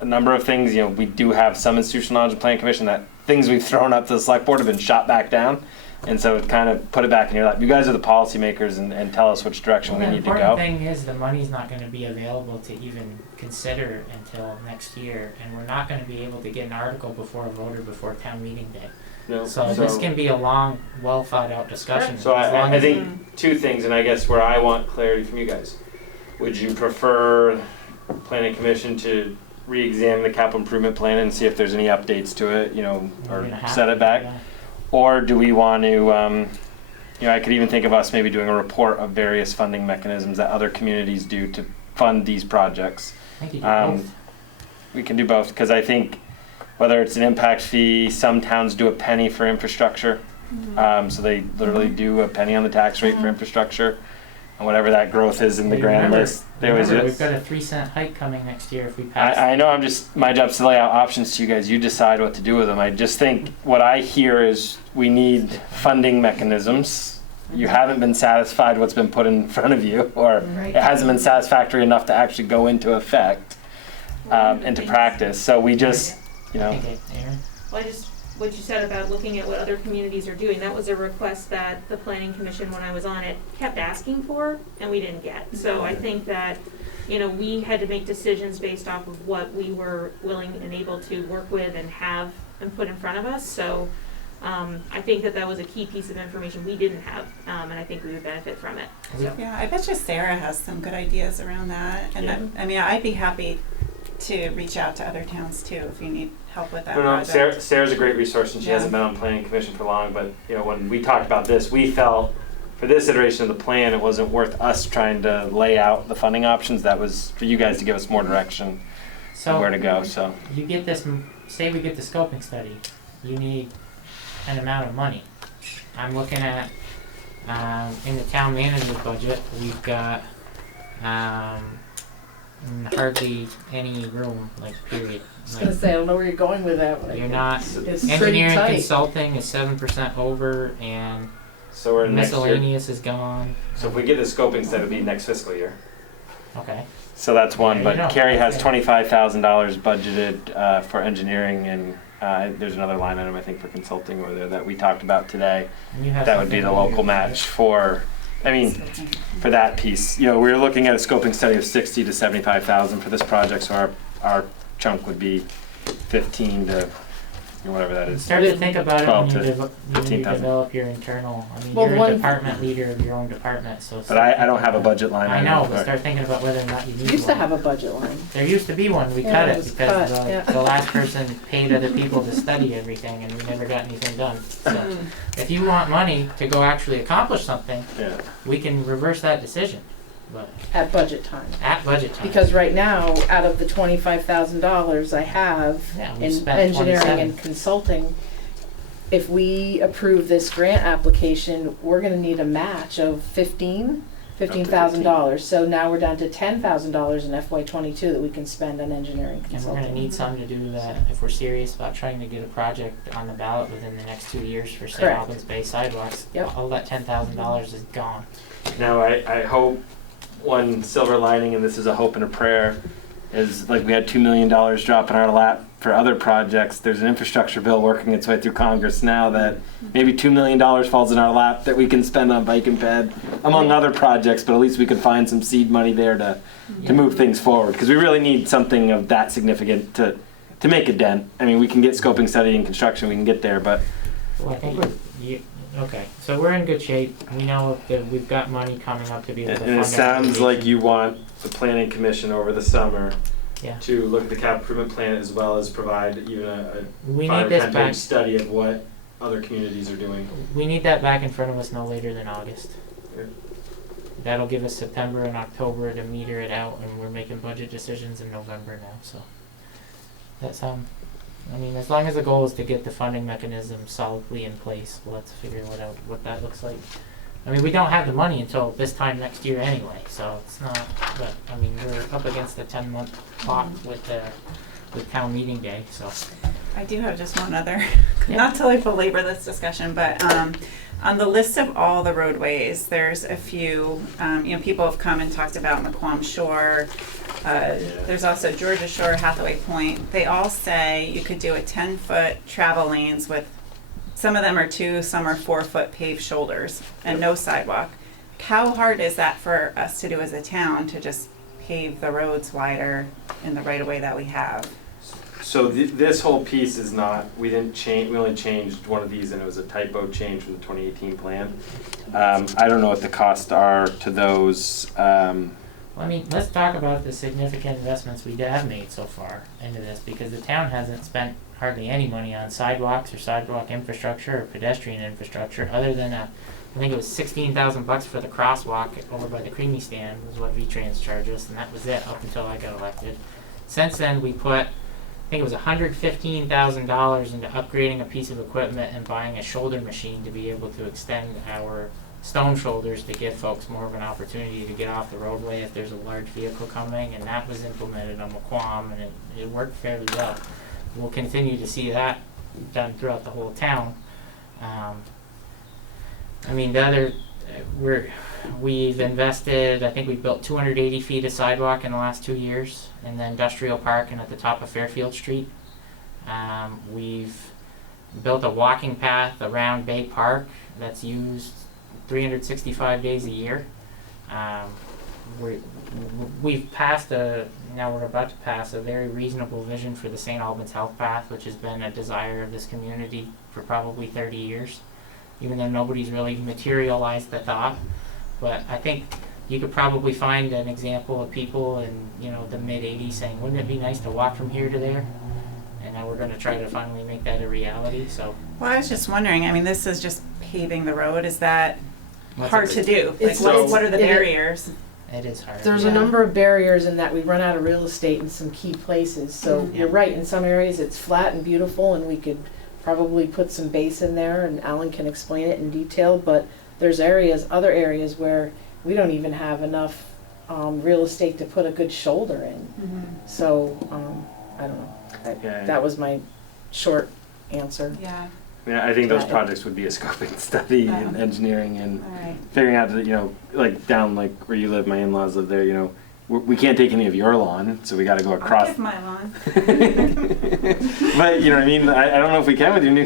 a number of things, we do have some institutional knowledge of planning commission that things we've thrown up to the select board have been shot back down. And so it kind of put it back in your lap. You guys are the policymakers and tell us which direction Well, we the need to important go. thing is the money's not going to be available to even consider until next year, and we're not going to be able to get an article before a voter before town meeting day. No, So this can be a long, well thought out discussion. So as long I as- think two things, and I guess where I want clarity from you guys. Would you prefer planning commission to re-examine the capital improvement plan and see if there's any updates to it, we're or gonna have set to it do back? that. Or do we want to, I could even think of us maybe doing a report of various funding mechanisms that other communities do to fund these projects. I think you do both. We can do both, because I think whether it's an impact fee, some towns do a penny for infrastructure. So they literally do a penny on the tax rate for infrastructure, and whatever that growth is in the Well, grand remember- list. They always Remember, do. we've got a 3-cent hike coming next year if we pass. I know, my job's to lay out options to you guys. You decide what to do with them. I just think what I hear is we need funding mechanisms. You haven't been satisfied what's been put in front of you, or Right. it hasn't been satisfactory enough to actually go into effect, into practice. So we just, Okay, Aaron. Well, I just what you said about looking at what other communities are doing, that was a request that the planning commission, when I was on it, kept asking for, and we didn't get. So I think that, you know, we had to make decisions based off of what we were willing and able to work with and have and put in front of us. So I think that was a key piece of information we didn't have, and I think we would benefit from it. So. Yeah, I bet you Sarah has some good ideas around that. And Yeah. I mean, I'd be happy to reach out to other towns too if you need help with that No, project. Sarah's a great resource, and she Yeah. hasn't been on planning commission for long, but, you know, when we talked about this, we felt for this iteration of the plan, it wasn't worth us trying to lay out the funding options. That was for you guys to give us more direction So where to go, so. you get this, say we get the scoping study, you need an amount of money. I'm looking at, in the town manager's budget, we've got, hardly any room, like, period. I was gonna say, I don't know where you're going with that, but You're not, it's pretty engineering tight. consulting is 7% over, and So we're next year. miscellaneous is gone. So if we get the scoping set, it'll be next fiscal year. Okay. So that's one, There you but go. Carrie has Okay. $25,000 budgeted for engineering, and there's another line item, I think, for consulting over there that we talked about today. And you have That would be something the in your local match for, I mean, for that piece. You know, we were looking at a scoping study of 60 to 75,000 for this project, so our chunk would be 15 to, you know, whatever that is. Start to think about it 12 when you, to when you 15,000. develop your internal. I mean, Well, you're one- a department leader of your own department, so. But I don't have a budget line. I item know, for but it. start thinking about whether or not you need Used to one. have a budget line. There used to be one. We Yeah, cut it it was because cut, yeah. the last person paid other people to study everything, and we never got anything done. So, if you want money to go actually accomplish something, Yeah. we can reverse that decision, but At budget time. at budget time. Because right now, out of the $25,000 I have Yeah, we in spent engineering 27. and consulting, if we approve this grant application, we're gonna need a match of $15,000. So now we're down to $10,000 in FY '22 that we can spend on engineering And we're consulting. gonna need some to do that if we're serious about trying to get a project on the ballot within the next 2 years for St. Correct. Albans Bay sidewalks. Yep. All that $10,000 is gone. Now, I hope one silver lining, and this is a hope and a prayer, is like we had $2 million drop in our lap for other projects. There's an infrastructure bill working its way through Congress now that maybe $2 million falls in our lap that we can spend on bike and ped, among other projects, but at least we can find some seed money there to move things forward. Because we really need something of that significant to make a dent. I mean, we can get scoping, study, and construction, we can get there, but Well, I think okay, so we're in good shape. We know that we've got money coming up to be able to fund and it sounds everything. like you want the planning commission over the summer Yeah. to look at the capital improvement plan as well as provide even a We 5 need or this 10 back. page study of what other communities are doing. We need that back in front of us no later than August. Okay. That'll give us September and October to meter it out, and we're making budget decisions in November now, so. That's, I mean, as long as the goal is to get the funding mechanism solidly in place, let's figure what that looks like. I mean, we don't have the money until this time next year anyway, so it's not, but, I mean, we're up against the 10-month clock with town meeting day, so. I do have just one other, Yeah. not to like belabor this discussion, but on the list of all the roadways, there's a few, you know, people have come and talked about McQuam Shore. There's also Georgia Shore, Hathaway Point. They all say you could do a 10-foot travel lanes with, some of them are 2, some are 4-foot paved shoulders and no sidewalk. How hard is that for us to do as a town to just pave the roads wider in the right of way that we have? So this whole piece is not, we didn't change, we only changed one of these and it was a typo change from the 2018 plan. I don't know what the costs are to those. I mean, let's talk about the significant investments we have made so far into this, because the town hasn't spent hardly any money on sidewalks or sidewalk infrastructure or pedestrian infrastructure, other than I think it was $16,000 for the crosswalk over by the Creamy Stand was what V-Trans charged us, and that was it up until I got elected. Since then, we put, I think it was $115,000 into upgrading a piece of equipment and buying a shoulder machine to be able to extend our stone shoulders to give folks more of an opportunity to get off the roadway if there's a large vehicle coming, and that was implemented on McQuam, and it worked fairly well. We'll continue to see that done throughout the whole town. I mean, the other, we've invested, I think we've built 280 feet of sidewalk in the last 2 years in the industrial park and at the top of Fairfield Street. We've built a walking path around Bay Park that's used 365 days a year. We've passed now we're about to pass a very reasonable vision for the St. Albans Health Path, which has been a desire of this community for probably 30 years, even though nobody's really materialized the thought. But I think you could probably find an example of people in, the mid-'80s saying, wouldn't it be nice to walk from here to there? And now we're going to try to finally make that a reality. So, Well, I was just wondering, I mean, this is just paving the road. Is that what's hard it- to do? Like, It's- what are the it- barriers? It is hard. There's Yeah. a number of barriers in that we run out of real estate in some key places. So Mm. you're right, in some areas it's flat and beautiful and we could probably put some base in there and Alan can explain it in detail, but there's other areas where we don't even have enough real estate to put a good shoulder in. So, I don't know. Yeah. That was my short answer. Yeah, Yeah, I think those Yeah. projects would be a scoping study and Oh. engineering and all right. figuring out that, like down like where you live, my in-laws live there, we can't take any of your lawn, so we got to go I'll across. give my lawn. But you know what I mean? I don't know if we can with your new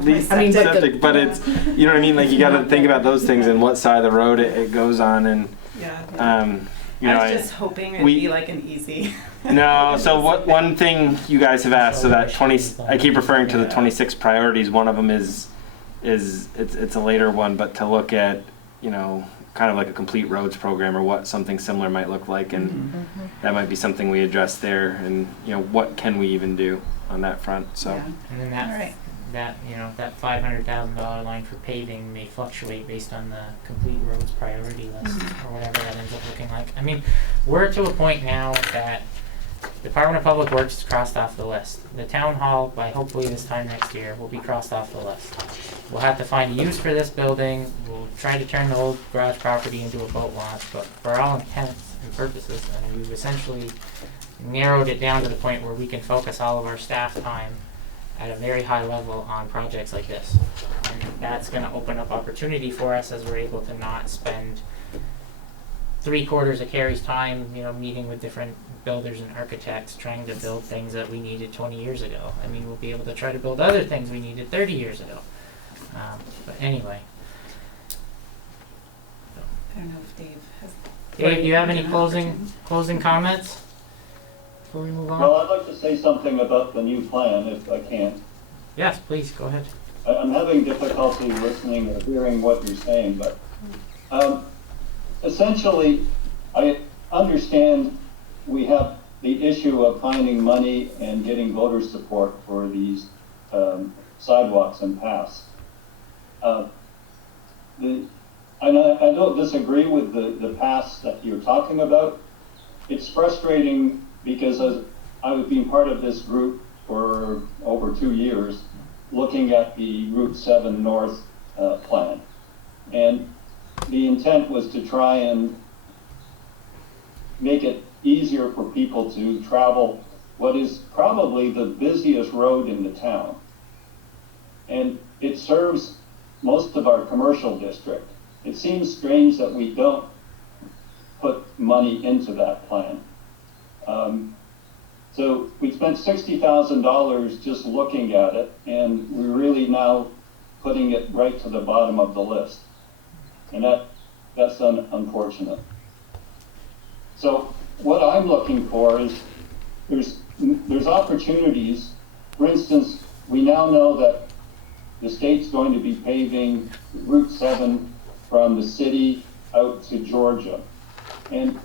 lease I mean, but septic, but it's, you know what I mean? Like you got to think about those things and what side of the road it goes on and, Yeah. I I was just hoping it'd we- be like an easy. No, so one thing you guys have asked, so that 20, I keep referring to the 26 priorities, one of them is it's a later one, but to look at, kind of like a complete roads program or what something similar might look like, and that might be something we address there, and, what can we even do on that front, so. Yeah. And then All right. that $500,000 line for paving may fluctuate based on the complete roads priority list or whatever that ends up looking like. I mean, we're to a point now that Department of Public Works is crossed off the list. The town hall, by hopefully this time next year, will be crossed off the list. We'll have to find a use for this building. We'll try to turn the old garage property into a boat launch, but for all intents and purposes, we've essentially narrowed it down to the point where we can focus all of our staff time at a very high level on projects like this. And that's going to open up opportunity for us as we're able to not spend 3/4 of Carrie's time, meeting with different builders and architects trying to build things that we needed 20 years ago. I mean, we'll be able to try to build other things we needed 30 years ago. But anyway. I don't know if Dave has. Dave, do you have any an closing comments before we move on? Well, I'd like to say something about the new plan, if I can. Yes, please, go ahead. I'm having difficulty listening or hearing what you're saying, but essentially, I understand we have the issue of finding money and getting voter support for these sidewalks and paths. I don't disagree with the paths that you're talking about. It's frustrating because I've been part of this group for over 2 years, looking at the Route 7 North plan. And the intent was to try and make it easier for people to travel what is probably the busiest road in the town. And it serves most of our commercial district. It seems strange that we don't put money into that plan. So we spent $60,000 just looking at it, and we're really now putting it right to the bottom of the list. And that's unfortunate. So what I'm looking for is there's opportunities. For instance, we now know that the state's going to be paving Route 7 from the city out to Georgia. And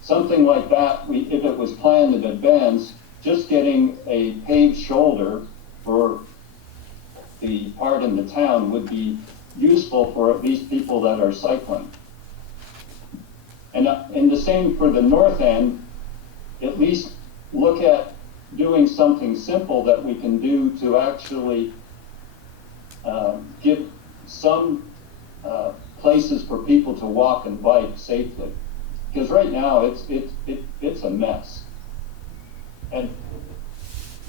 something like that, if it was planned in advance, just getting a paved shoulder for the part in the town would be useful for at least people that are cycling. And the same for the north end, at least look at doing something simple that we can do to actually give some places for people to walk and bike safely. Because right now it's a mess. And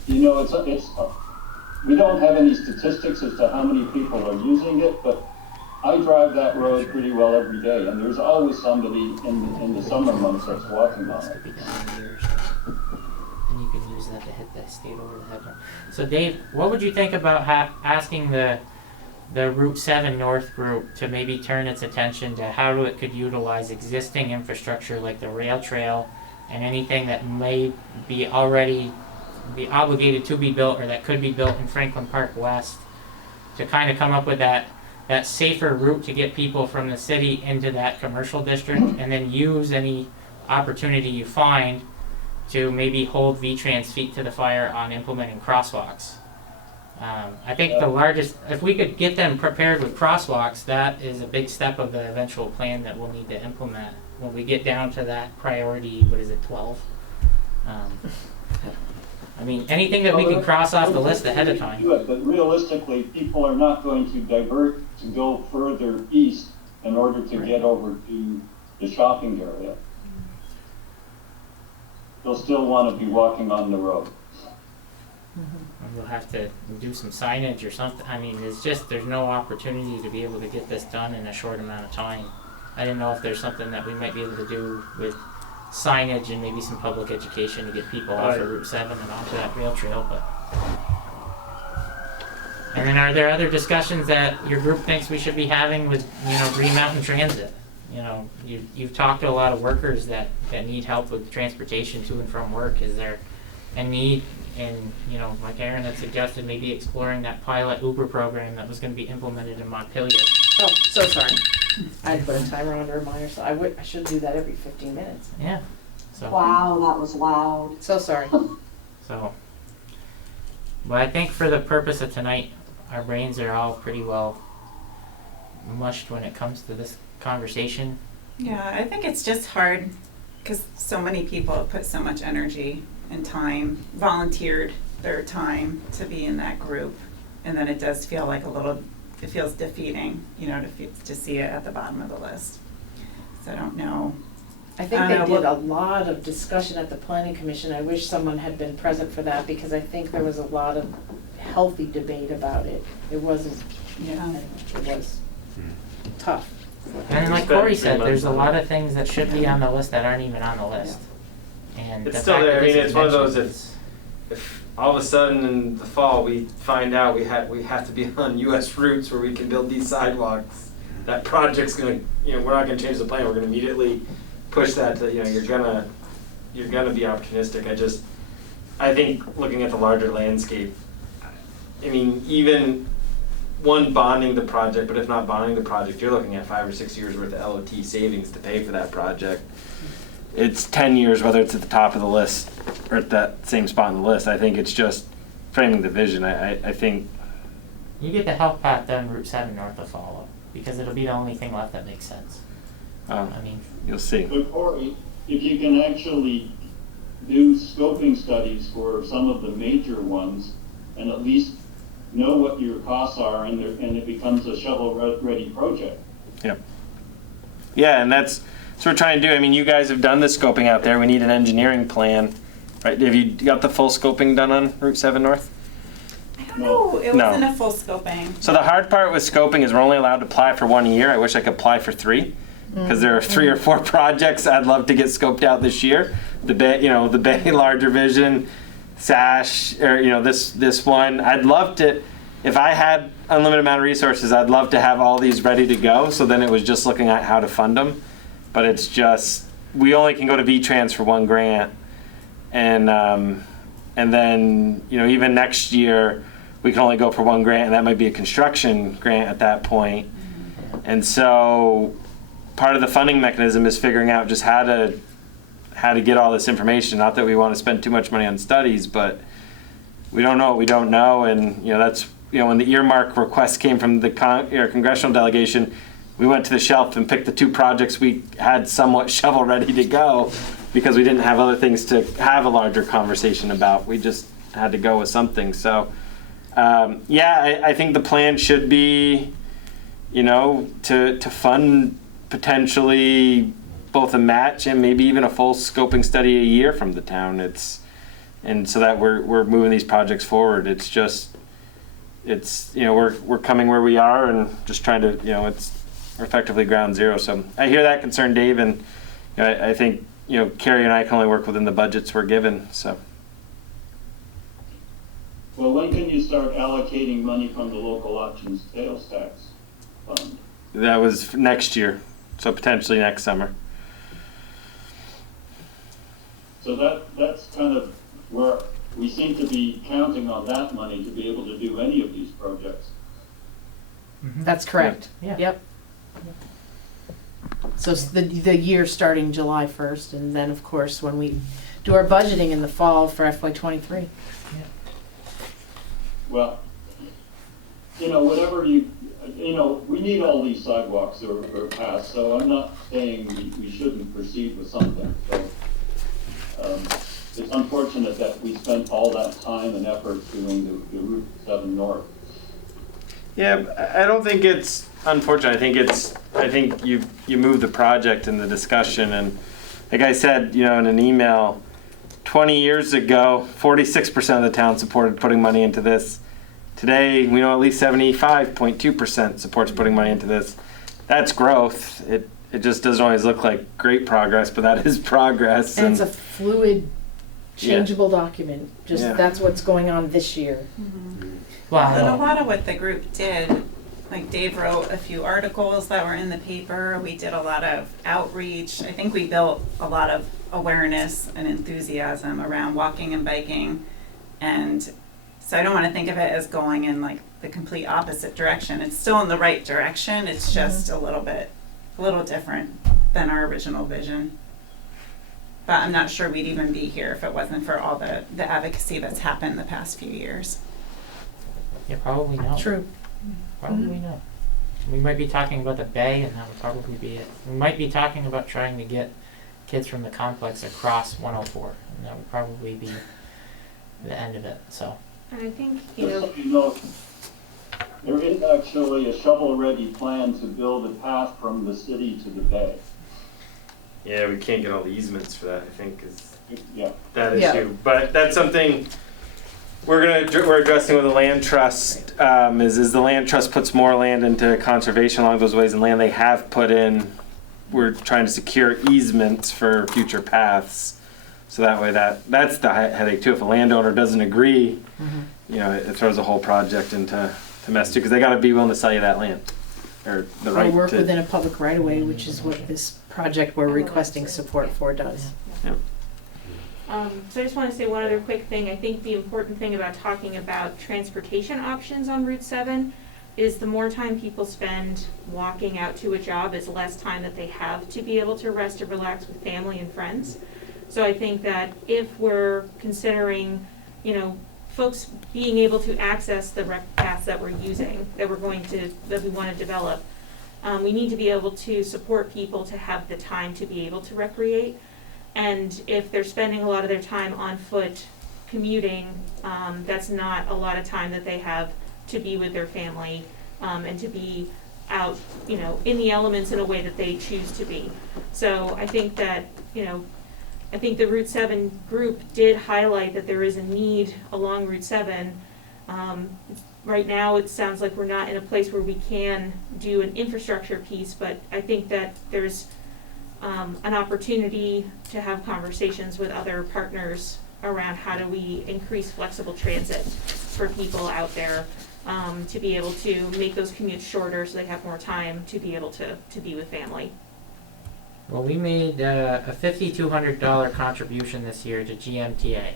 it's we don't have any statistics as to how many people are using it, but I drive that road pretty well every day, and there's always somebody in the summer months that's walking on it. Could be done in a year or so. And you can use had to hit the state over the head one. So Dave, what would you think about asking the Route 7 North group to maybe turn its attention to how it could utilize existing infrastructure like the rail trail and anything that may be already be obligated to be built or that could be built in Franklin Park West to kind of come up with that safer route to get people from the city into that commercial district, and then use any opportunity you find to maybe hold V-Trans feet to the fire on implementing crosswalks. I think the largest, if we could get them prepared with crosswalks, that is a big step of the eventual plan that we'll need to implement when we get down to that priority, 12? I mean, anything that we can cross off the list ahead of time. Good, but realistically, people are not going to divert to go further east in order to get over to the shopping area. They'll still want to be walking on the road. We'll have to do some signage or something. I mean, it's just, there's no opportunity to be able to get this done in a short amount of time. I didn't know if there's something that we might be able to do with signage and maybe some public education to get people off of Route 7 and onto that rail trail, but. And then are there other discussions that your group thinks we should be having with, Green Mountain Transit? You've talked to a lot of workers that need help with transportation to and from work. Is there a need? And, like Aaron had suggested, maybe exploring that pilot Uber program that was going to be implemented in Montpelier. Oh, so sorry. I had put a timer on a reminder, so I should do that every 15 minutes. Yeah. So. Wow, that was loud. So sorry. So. But I think for the purpose of tonight, our brains are all pretty well mushed when it comes to this conversation. Yeah, I think it's just hard because so many people have put so much energy and time, volunteered their time to be in that group, and then it does feel like it feels defeating, to see it at the bottom of the list. So I don't know. I think they did a lot of discussion at the planning commission. I wish someone had been present for that because I think there was a lot of healthy debate about it. It wasn't, it was tough. And like Corey said, there's a lot of things that should be on the list that aren't even on the list. And It's still there. I mean, it's one of those. If all of a sudden in the fall we find out we have to be on U.S. routes where we can build these sidewalks, that project's gonna, we're not gonna change the plan. We're gonna immediately push that to, you're gonna be opportunistic. I think looking at the larger landscape, I mean, even one, bonding the project, but if not bonding the project, you're looking at 5 or 6 years worth of LOT savings to pay for that project. It's 10 years, whether it's at the top of the list or at that same spot on the list. I think it's just framing the vision. I think you get the health path done Route 7 North of follow, because it'll be the only thing left that makes sense. I mean, you'll see. But Corey, if you can actually do scoping studies for some of the major ones and at least know what your costs are and it becomes a shovel-ready project. Yep. Yeah, and that's what we're trying to do. I mean, you guys have done the scoping out there. We need an engineering plan, right? Have you got the full scoping done on Route 7 North? I don't know. It wasn't a full scoping. So the hard part with scoping is we're only allowed to apply for 1 year. I wish I could apply for 3, because there are 3 or 4 projects I'd love to get scoped out this year. The Bay, the Bay Larger Vision, SASH, or this one. I'd love to, if I had unlimited amount of resources, I'd love to have all these ready to go. So then it was just looking at how to fund them. But it's just, we only can go to V-Trans for 1 grant, and then even next year we can only go for 1 grant, and that might be a construction grant at that point. And so part of the funding mechanism is figuring out just how to get all this information. Not that we want to spend too much money on studies, but we don't know what we don't know, and that's when the earmark request came from the congressional delegation. We went to the shelf and picked the 2 projects we had somewhat shovel ready to go because we didn't have other things to have a larger conversation about. We just had to go with something. So, I think the plan should be, to fund potentially both a match and maybe even a full scoping study a year from the town. And so that we're moving these projects forward. It's just, we're coming where we are and just trying to, we're effectively ground zero. So I hear that concern, Dave, and I think Carrie and I can only work within the budgets we're given. So Well, when can you start allocating money from the local option sales tax fund? That was next year, so potentially next summer. So that's kind of where we seem to be counting on that money to be able to do any of these projects. That's correct. Yeah. Yep. So it's the year starting July 1st, and then of course when we do our budgeting in the fall for FY23. Well, whatever we need all these sidewalks or paths, so I'm not saying we shouldn't proceed with something. So it's unfortunate that we spent all that time and effort doing the Route 7 North. Yeah, I don't think it's unfortunate. I think you move the project in the discussion, and like I said, in an email, 20 years ago, 46% of the town supported putting money into this. Today, we know at least 75.2% supports putting money into this. That's growth. It just doesn't always look like great progress, but that is progress. And it's a fluid, changeable document. That's what's going on this year. Wow. And a lot of what the group did, like Dave wrote a few articles that were in the paper. We did a lot of outreach. I think we built a lot of awareness and enthusiasm around walking and biking. And so I don't want to think of it as going in like the complete opposite direction. It's still in the right direction. It's just a little different than our original vision. But I'm not sure we'd even be here if it wasn't for all the advocacy that's happened the past few years. Yeah, probably not. True. Probably not. We might be talking about the bay, and that would probably be it. We might be talking about trying to get kids from the complex across 104, and that would probably be the end of it. So. And I think, Just so there is actually a shovel-ready plan to build a path from the city to the bay. Yeah, we can't get all the easements for that, I think, is that Yeah. issue. But that's something we're addressing with the land trust. Is the land trust puts more land into conservation along those ways, and land they have put in, we're trying to secure easements for future paths. So that way, that's the headache too. If a landowner doesn't agree, it throws the whole project into mess too, because they got to be willing to sell you that land or the right Or work to within a public right of way, which is what this project we're requesting support for does. So I just want to say one other quick thing. I think the important thing about talking about transportation options on Route 7 is the more time people spend walking out to a job is less time that they have to be able to rest or relax with family and friends. So I think that if we're considering, folks being able to access the rec paths that we're using, that we want to develop, we need to be able to support people to have the time to be able to recreate. And if they're spending a lot of their time on foot commuting, that's not a lot of time that they have to be with their family and to be out, in the elements in a way that they choose to be. So I think that, I think the Route 7 group did highlight that there is a need along Route 7. Right now, it sounds like we're not in a place where we can do an infrastructure piece, but I think that there's an opportunity to have conversations with other partners around how do we increase flexible transit for people out there to be able to make those commutes shorter so they have more time to be able to be with family. Well, we made a $5,200 contribution this year to GMTA.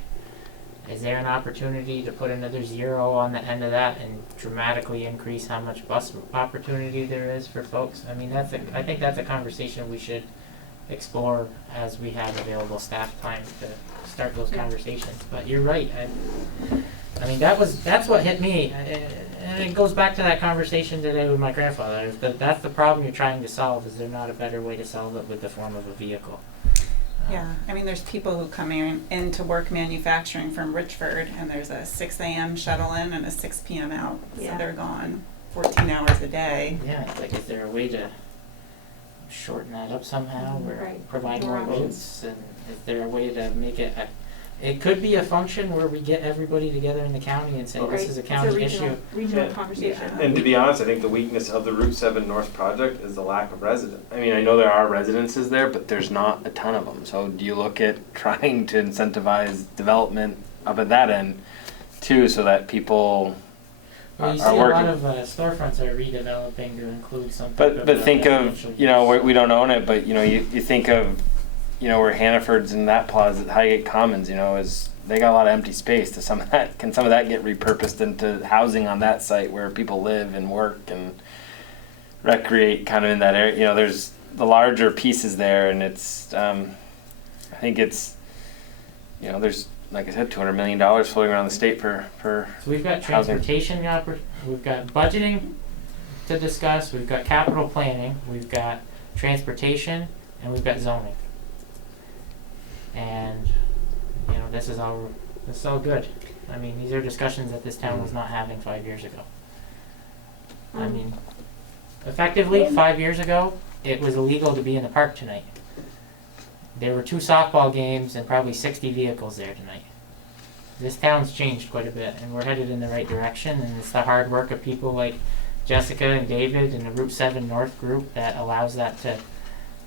Is there an opportunity to put another zero on the end of that and dramatically increase how much bus opportunity there is for folks? I mean, I think that's a conversation we should explore as we have available staff time to start those conversations. But you're right. I mean, that's what hit me. And it goes back to that conversation today with my grandfather. That's the problem you're trying to solve. Is there not a better way to solve it with the form of a vehicle? Yeah, I mean, there's people who come in to work manufacturing from Richford, and there's a 6 a.m. shuttle in and a 6 p.m. out. Yeah. So they're gone 14 hours a day. Yeah, it's like, is there a way to shorten that up somehow or Right. provide More more options. routes? And is there a way to make it it could be a function where we get everybody together in the county and say, Right. this is a It's county issue. regional Yeah. conversation. And to be honest, I think the weakness of the Route 7 North project is the lack of resident. I mean, I know there are residences there, but there's not a ton of them. So do you look at trying to incentivize development up at that end? too, so that people. Well, you are see a working. lot of storefronts are redeveloping to include some type But of think of, residential you know, use. we don't own it, but you know, you think of, you know, where Hannaford's and that plaza, Highgate Commons, you know, is they got a lot of empty space. To some of that, can some of that get repurposed into housing on that site where people live and work and recreate kind of in that area? You know, there's the larger pieces there, and it's, I think it's, you know, there's, like I said, $200 million floating around the state for So we've got housing. transportation, we've got budgeting to discuss, we've got capital planning, we've got transportation, and we've got zoning. And, you know, this is all good. I mean, these are discussions that this town was not having 5 years ago. I mean, effectively, 5 years ago, it was illegal to be in the park tonight. There were 2 softball games and probably 60 vehicles there tonight. This town's changed quite a bit, and we're headed in the right direction, and it's the hard work of people like Jessica and David and the Route 7 North group that allows that to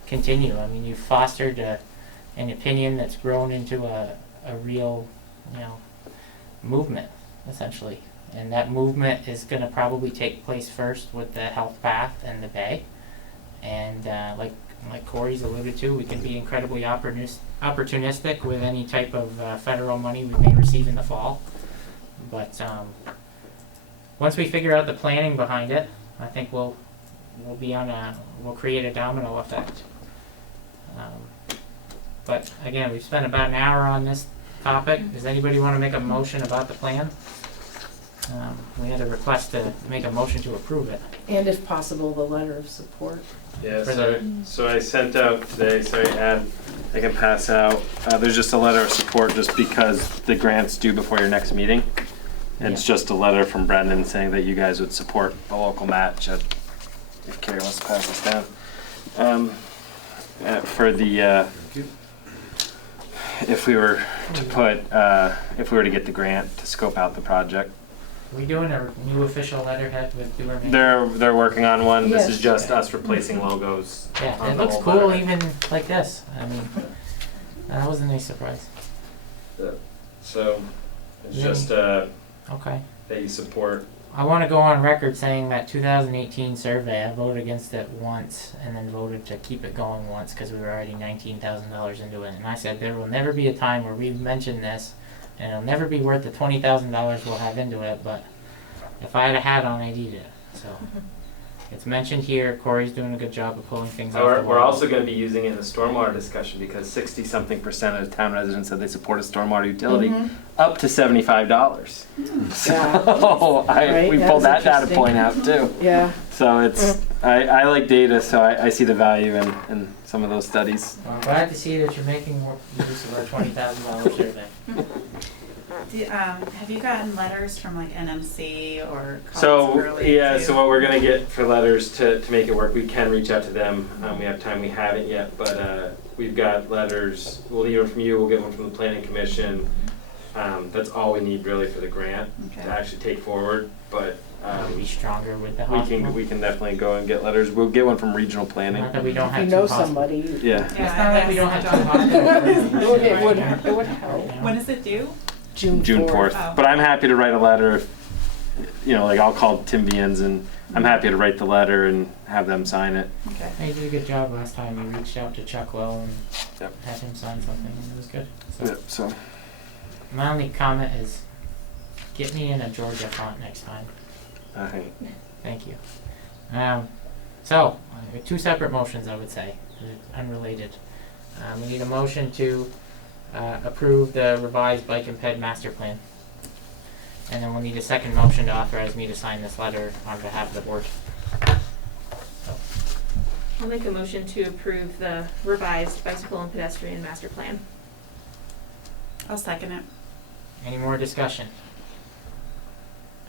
continue. I mean, you've fostered an opinion that's grown into a real, you know, movement, essentially. And that movement is going to probably take place first with the health path and the bay. And like Corey's alluded to, we can be incredibly opportunistic with any type of federal money we may receive in the fall. But once we figure out the planning behind it, I think we'll create a domino effect. But again, we've spent about an hour on this topic. Does anybody want to make a motion about the plan? We had a request to make a motion to approve it. And if possible, the letter of support. Yeah, For so I sent out today, I can pass out, there's just a letter of support just because the grant's due before your next meeting. And it's just a letter from Brendan saying that you guys would support a local match if Carrie wants to pass this down. For the, if we were to get the grant to scope out the project. Are we doing a new official letterhead with Doer Maine? They're working on one. This Yes. is just us replacing logos. Yeah, on it the looks whole cool letterhead. even like this. I mean, that was a nice surprise. So it's Yeah. just Okay. that you support. I want to go on record saying that 2018 survey, I voted against it once and then voted to keep it going once because we were already $19,000 into it. And I said there will never be a time where we've mentioned this and it'll never be worth the $20,000 we'll have into it, but if I had a hat on, I'd eat it. So it's mentioned here. Corey's doing a good job of pulling things out. We're also going to be using it in the stormwater discussion because 60-something% of the town residents said they support a stormwater utility up to $75. So Right, we that pulled was that data interesting. point out too. Yeah. So it's I like data, so I see the value in some of those studies. Well, I'm glad to see that you're making more use of our $20,000 survey. Have you gotten letters from like NMC or Collins So Hurley yeah, too? so what we're gonna get for letters to make it work, we can reach out to them. We have time, we haven't yet, but we've got letters. We'll need one from you. We'll get one from the Planning Commission. That's all we need really for the grant Okay. to actually take forward. But Be stronger with the we hospital. can definitely go and get letters. We'll get one from Regional Planning. Not that we don't If have you two know hospitals. somebody, Yeah. It's not like we don't have two it hospitals. would help. When is it due? June 4th. Oh. But I'm happy to write a letter if, you know, like I'll call Tim Vians and I'm happy to write the letter and have them sign it. Okay. Hey, you did a good job last time. You reached out to Chuck Lowe and Yep. had him sign something, and it was good. So, Yep, so. my only comment is, get me in a Georgia font next time. Thank you. So, two separate motions, I would say, unrelated. We need a motion to approve the revised bike and ped master plan. And then we'll need a second motion to authorize me to sign this letter on behalf of the board. I'll make a motion to approve the revised bicycle and pedestrian master plan. I'll second it. Any more discussion?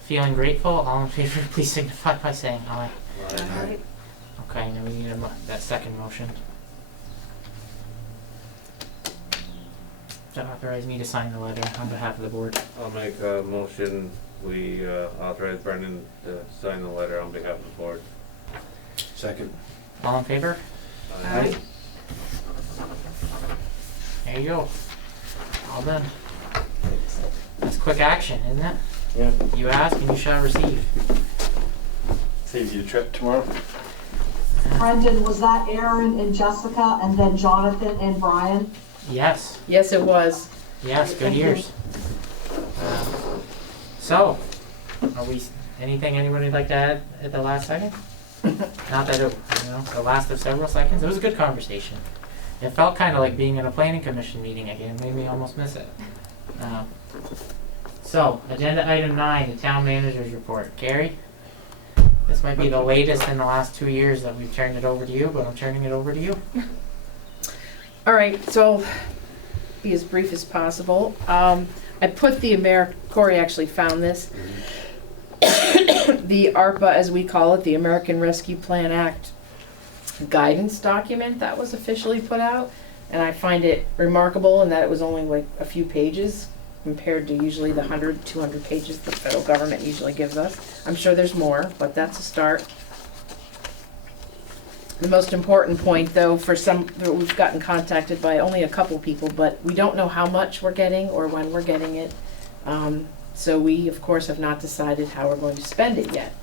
Feeling grateful? All in favor, please signify by saying aye. Alright. Okay, now we need that second motion. To authorize me to sign the letter on behalf of the board. I'll make a motion, we authorize Brendan to sign the letter on behalf of the board. Second. All in favor? Aye. There you go. All done. That's quick action, isn't it? Yeah. You ask and you shall receive. Saves you a trip tomorrow. Brendan, was that Aaron and Jessica and then Jonathan and Brian? Yes, Yes, it was. yes, good Thank you. years. So, are we, anything anybody would like to add at the last second? Not that it, the last of several seconds. It was a good conversation. It felt kind of like being in a planning commission meeting again. Made me almost miss it. So, agenda item 9, the town manager's report. Gary, this might be the latest in the last 2 years that we've turned it over to you, but I'm turning it over to you. All right, so be as brief as possible. I put the Corey actually found this. The ARPA, as we call it, the American Rescue Plan Act guidance document that was officially put out. And I find it remarkable in that it was only like a few pages compared to usually the 100, 200 pages the federal government usually gives us. I'm sure there's more, but that's a start. The most important point, though, we've gotten contacted by only a couple people, but we don't know how much we're getting or when we're getting it. So we, of course, have not decided how we're going to spend it yet.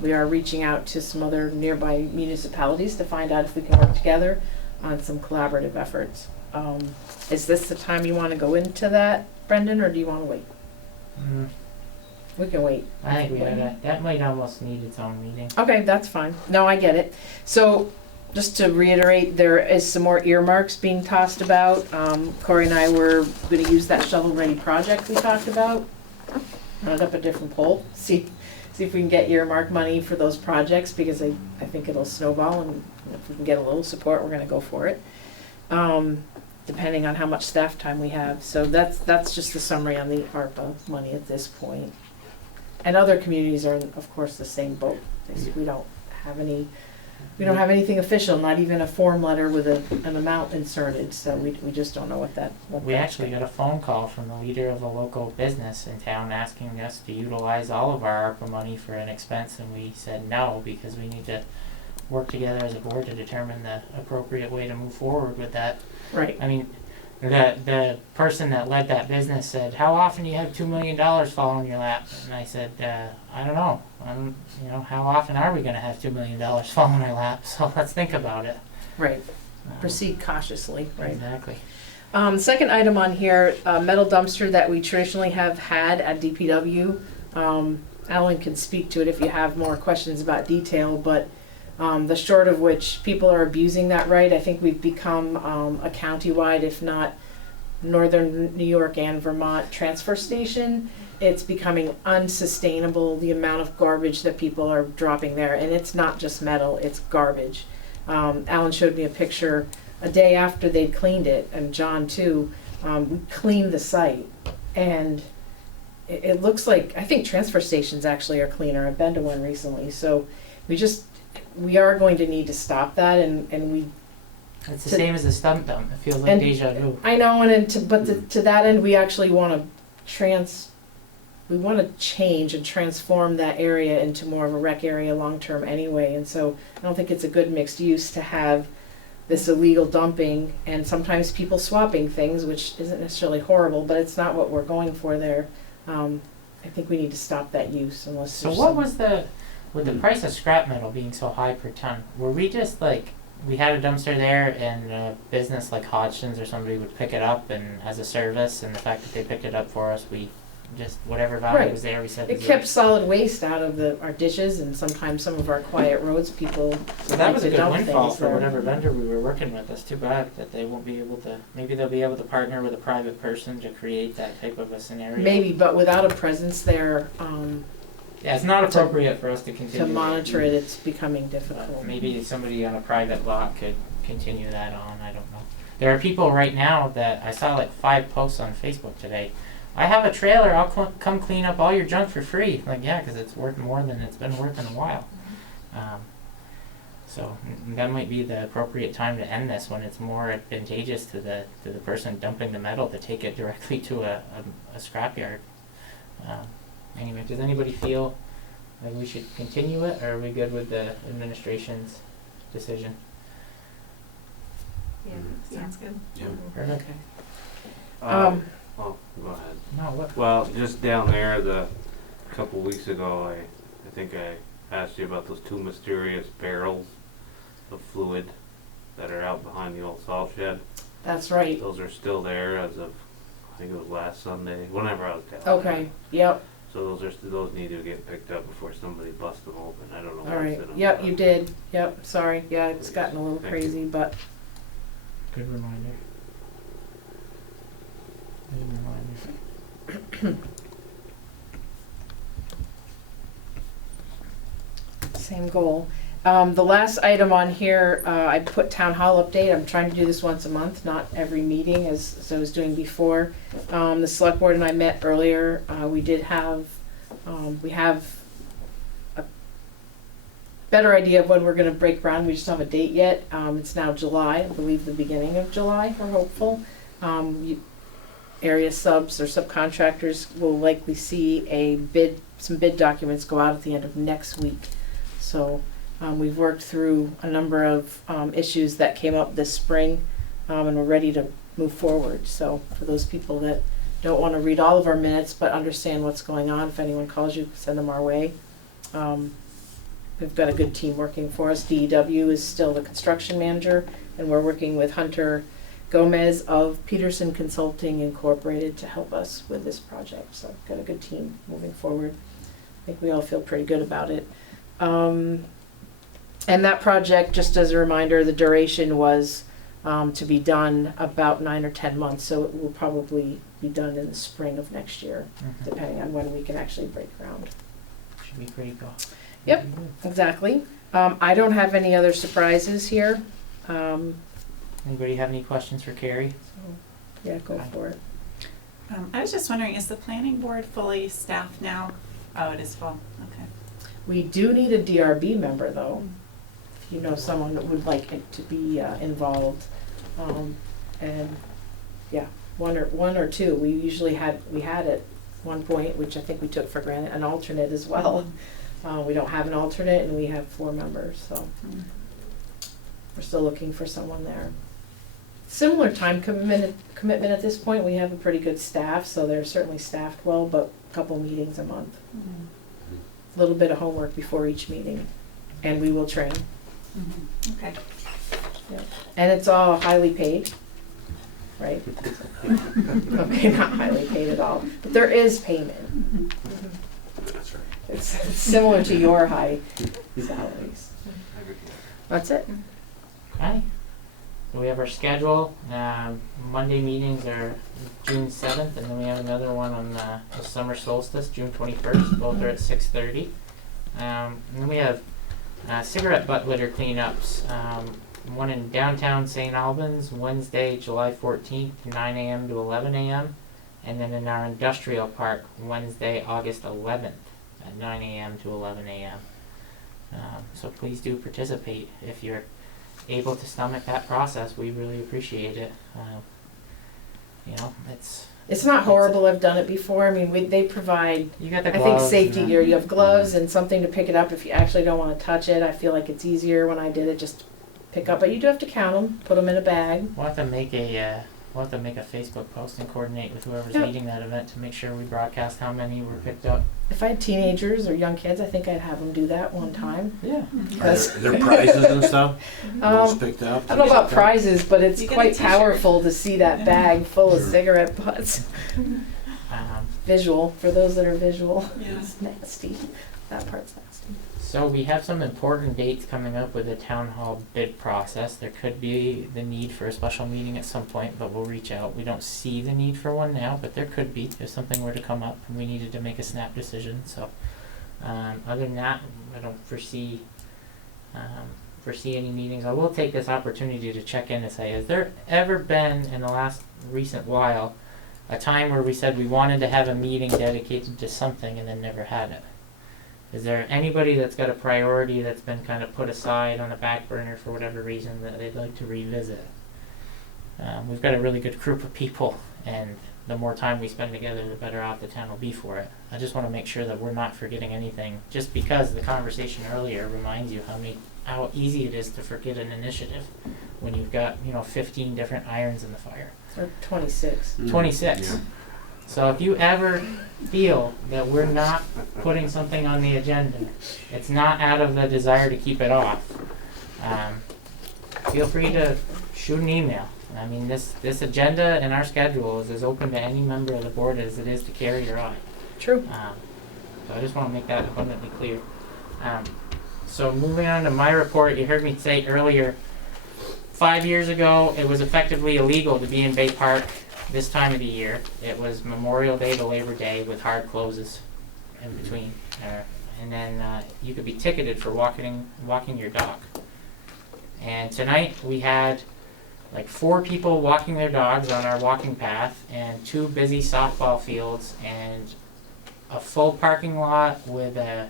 We are reaching out to some other nearby municipalities to find out if we can work together on some collaborative efforts. Is this the time you want to go into that, Brendan, or do you want to wait? We can wait. I think we oughta, that might almost need its own meeting. Okay, that's fine. No, I get it. So, just to reiterate, there is some more earmarks being tossed about. Corey and I were going to use that shovel-ready project we talked about. Run it up a different pole. See if we can get earmark money for those projects, because I think it'll snowball, and if we can get a little support, we're going to go for it. Depending on how much staff time we have. So that's just the summary on the ARPA money at this point. And other communities are, of course, the same boat. We don't have anything official, not even a form letter with an amount inserted. So we just don't know what that. We actually got a phone call from the leader of a local business in town asking us to utilize all of our ARPA money for an expense, and we said no, because we need to work together as a board to determine the appropriate way to move forward with that. Right. I mean, the person that led that business said, "How often do you have $2 million fall on your lap?" And I said, "I don't know. How often are we going to have $2 million fall on our lap? So let's think about it." Right. Proceed cautiously. Right. Exactly. Second item on here, metal dumpster that we traditionally have had at DPW. Alan can speak to it if you have more questions about detail, but the short of which people are abusing that right. I think we've become a countywide, if not northern New York and Vermont transfer station. It's becoming unsustainable, the amount of garbage that people are dropping there. And it's not just metal, it's garbage. Alan showed me a picture a day after they'd cleaned it, and John too. We cleaned the site, and it looks like, I think transfer stations actually are cleaner. I've been to one recently. So we are going to need to stop that, and we. It's the same as a stump dump. It feels like deja vu. I know, to that end, we actually want to change and transform that area into more of a rec area long term anyway. And so I don't think it's a good mixed use to have this illegal dumping and sometimes people swapping things, which isn't necessarily horrible, but it's not what we're going for there. I think we need to stop that use unless. So what was with the price of scrap metal being so high per ton? Were we just like, we had a dumpster there and a business like Hodgson's or somebody would pick it up and as a service, and the fact that they picked it up for us, we just, whatever value was there, we said. It kept solid waste out of our ditches, and sometimes some of our quiet roads, people. So that was a good windfall for there. whatever vendor we were working with. That's too bad that they won't be able to, maybe they'll be able to partner with a private person to create that type of a scenario. Maybe, but without a presence there, yeah, it's not appropriate for us to continue. To monitor it, it's becoming difficult. Maybe somebody on a private lot could continue that on, I don't know. There are people right now that, I saw like 5 posts on Facebook today. "I have a trailer, I'll come clean up all your junk for free." Like, yeah, because it's worth more than it's been worth in a while. So that might be the appropriate time to end this, when it's more advantageous to the person dumping the metal to take it directly to a scrapyard. Anyway, does anybody feel like we should continue it, or are we good with the administration's decision? Yeah, sounds good. Yeah. Perfect. Um, Oh, go ahead. No, what? Well, just down there, a couple weeks ago, I think I asked you about those two mysterious barrels of fluid that are out behind the old salt shed. That's right. Those are still there as of, I think it was last Sunday, whenever I was down there. Okay, yep, So those need to get picked up before somebody busts them open. I don't know. all what's right. in 'em, Yep, but- you did. Yep, sorry. Yeah, it's gotten a little Thank crazy, but Good reminder. Good reminder. same goal. The last item on here, I put town hall update. I'm trying to do this once a month, not every meeting as I was doing before. The select board and I met earlier. We have a better idea of when we're gonna break ground. We just don't have a date yet. It's now July, I believe the beginning of July, we're hopeful. Area subs or subcontractors will likely see some bid documents go out at the end of next week. So we've worked through a number of issues that came up this spring, and we're ready to move forward. So for those people that don't want to read all of our minutes but understand what's going on, if anyone calls you, send them our way. We've got a good team working for us. DEW is still the construction manager, and we're working with Hunter Gomez of Peterson Consulting Incorporated to help us with this project. So we've got a good team moving forward. I think we all feel pretty good about it. And that project, just as a reminder, the duration was to be done about 9 or 10 months, so it will probably be done in the spring of next year, depending on when we can actually break ground. Should be pretty cool. Yep, exactly. I don't have any other surprises here. Anybody have any questions for Carrie? So, yeah, go for it. I was just wondering, is the planning board fully staffed now? Oh, it is full, okay. We do need a DRB member, though, if you know someone that would like it to be involved. And yeah, one or two. We had at one point, which I think we took for granted, an alternate as well. We don't have an alternate, and we have 4 members, so we're still looking for someone there. Similar time commitment at this point. We have a pretty good staff, so they're certainly staffed well, but a couple meetings a month. A little bit of homework before each meeting, and we will train. Okay. Yep. And it's all highly paid, right? Okay, not highly paid at all, but there is payment. That's right. It's similar to your high salaries. That's it. Okay. So we have our schedule. Monday meetings are June 7th, and then we have another one on the summer solstice, June 21st. Both are at 6:30. And then we have cigarette butt litter cleanups. One in downtown St. Albans, Wednesday, July 14th, 9 a.m. to 11 a.m. And then in our industrial park, Wednesday, August 11th, at 9 a.m. to 11 a.m. So please do participate if you're able to stomach that process. We really appreciate it. It's not horrible. I've done it before. I mean, they provide, You got the I gloves. think, safety and gear. You have gloves and something to pick it up if you actually don't want to touch it. I feel like it's easier when I did it, just pick up. But you do have to count them, put them in a bag. We'll have to make a Facebook post and coordinate with whoever's Yep. leading that event to make sure we broadcast how many were picked up. If I had teenagers or young kids, I think I'd have them do that one time. Yeah. Are there prizes and stuff? Most picked up? I don't know about prizes, but it's You get a quite t-shirt. powerful to see that bag full of cigarette butts. Visual, for those that are visual. Yeah. It's nasty. That part's nasty. So we have some important dates coming up with the town hall bid process. There could be the need for a special meeting at some point, but we'll reach out. We don't see the need for one now, but there could be if something were to come up and we needed to make a snap decision. So other than that, I don't foresee any meetings. I will take this opportunity to check in and say, has there ever been in the last recent while a time where we said we wanted to have a meeting dedicated to something and then never had it? Is there anybody that's got a priority that's been kind of put aside on the back burner for whatever reason that they'd like to revisit? We've got a really good group of people, and the more time we spend together, the better off the town will be for it. I just want to make sure that we're not forgetting anything, just because the conversation earlier reminds you how easy it is to forget an initiative when you've got 15 different irons in the fire. Or 26. 26. Yeah. So if you ever feel that we're not putting something on the agenda, it's not out of the desire to keep it off. Feel free to shoot an email. I mean, this agenda and our schedule is as open to any member of the board as it is to Carrie or I. True. So I just want to make that abundantly clear. So moving on to my report, you heard me say earlier, 5 years ago, it was effectively illegal to be in Bay Park this time of the year. It was Memorial Day to Labor Day with hard closes in between. And then you could be ticketed for walking your dog. And tonight we had like 4 people walking their dogs on our walking path, and 2 busy softball fields, and a full parking lot with a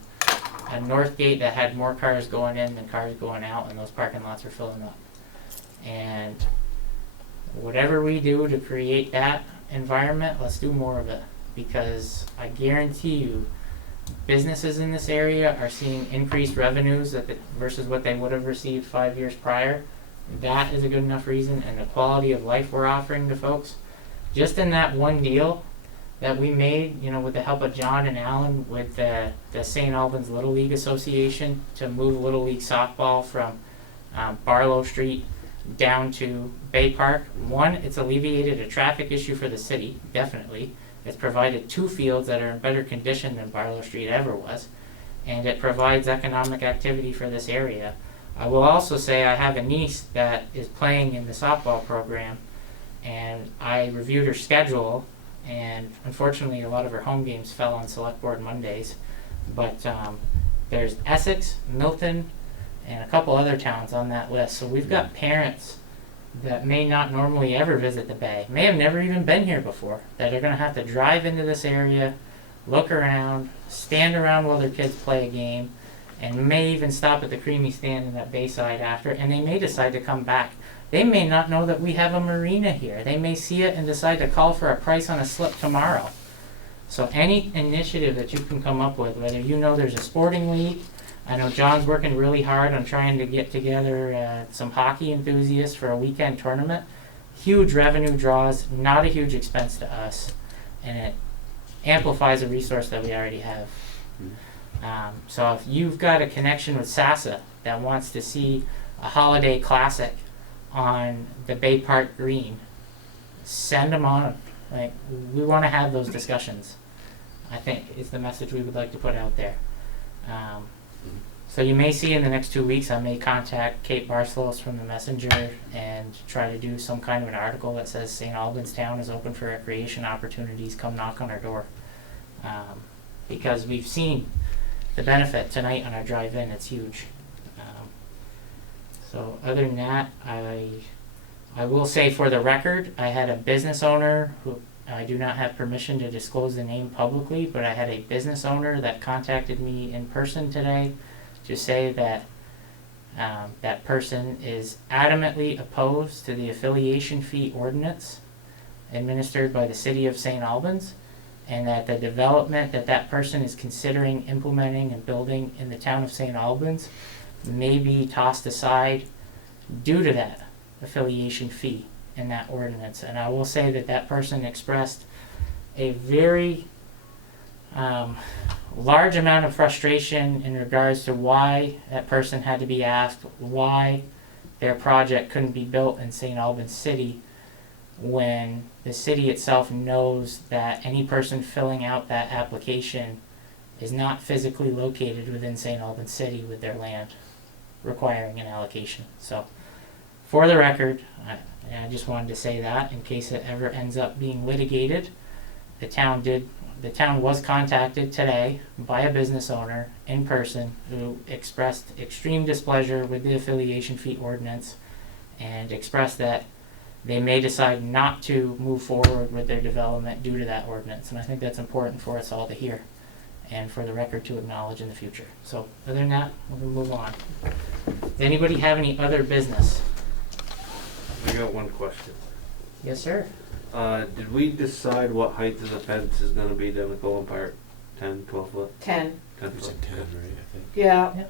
north gate that had more cars going in than cars going out, and those parking lots are filling up. And whatever we do to create that environment, let's do more of it, because I guarantee you businesses in this area are seeing increased revenues versus what they would have received 5 years prior. That is a good enough reason, and the quality of life we're offering to folks. Just in that one deal that we made, with the help of John and Alan with the St. Albans Little League Association to move Little League softball from Barlow Street down to Bay Park. One, it's alleviated a traffic issue for the city, definitely. It's provided 2 fields that are in better condition than Barlow Street ever was, and it provides economic activity for this area. I will also say I have a niece that is playing in the softball program, and I reviewed her schedule, and unfortunately a lot of her home games fell on select board Mondays. But there's Essex, Milton, and a couple other towns on that list. So we've got parents that may not normally ever visit the Bay, may have never even been here before, that are going to have to drive into this area, look around, stand around while their kids play a game, and may even stop at the Creamy Stand in that Bayside after, and they may decide to come back. They may not know that we have a marina here. They may see it and decide to call for a price on a slip tomorrow. So any initiative that you can come up with, whether there's a sporting league, I know John's working really hard on trying to get together some hockey enthusiasts for a weekend tournament. Huge revenue draws, not a huge expense to us, and it amplifies a resource that we already have. So if you've got a connection with SASA that wants to see a holiday classic on the Bay Park Green, send them on. Like, we want to have those discussions, I think, is the message we would like to put out there. So you may see in the next 2 weeks, I may contact Kate Barcelos from the Messenger and try to do some kind of an article that says St. Albans Town is open for recreation opportunities, come knock on our door. Because we've seen the benefit tonight on our drive-in, it's huge. So other than that, I will say for the record, I had a business owner who, I do not have permission to disclose the name publicly, but I had a business owner that contacted me in person today to say that that person is adamantly opposed to the affiliation fee ordinance administered by the city of St. Albans, and that the development that person is considering implementing and building in the town of St. Albans may be tossed aside due to that affiliation fee in that ordinance. And I will say that person expressed a very large amount of frustration in regards to why that person had to be asked why their project couldn't be built in St. Albans City, when the city itself knows that any person filling out that application is not physically located within St. Albans City with their land requiring an allocation. So for the record, I just wanted to say that in case it ever ends up being litigated. The town was contacted today by a business owner in person who expressed extreme displeasure with the affiliation fee ordinance and expressed that they may decide not to move forward with their development due to that ordinance. And I think that's important for us all to hear and for the record to acknowledge in the future. So other than that, we're going to move on. Does anybody have any other business? I got one question. Yes, sir. Did we decide what height of the fence is gonna be down the Cullen Park? 10, 12 foot? 10. 10 It's foot. a 10, right, I think. Yeah.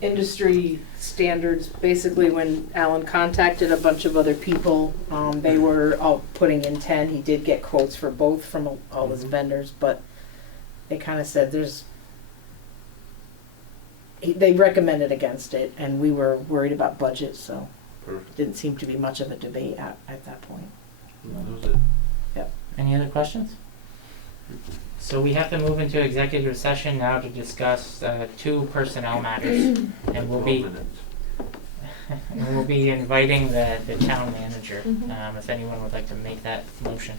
industry standards. Basically, when Alan contacted a bunch of other people, they were all putting in 10. He did get quotes for both from all his vendors, but they kind of said they recommended against it, and we were worried about budget, so Perfect. didn't seem to be much of a debate at that point. That was it. Any other questions? So we have to move into executive session now to discuss 2 personnel matters, and we'll be inviting the town manager, if anyone would like to make that motion.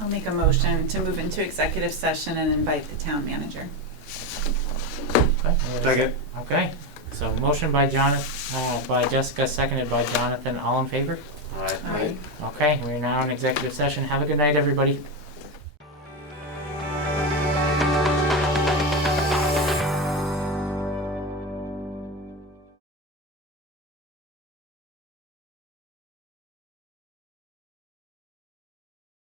I'll make a motion to move into executive session and invite the town manager. Okay. Second. Okay, so motion by by Jessica, seconded by Jonathan, all in favor? All right. Aye. Okay, we're now in executive session. Have a good night, everybody.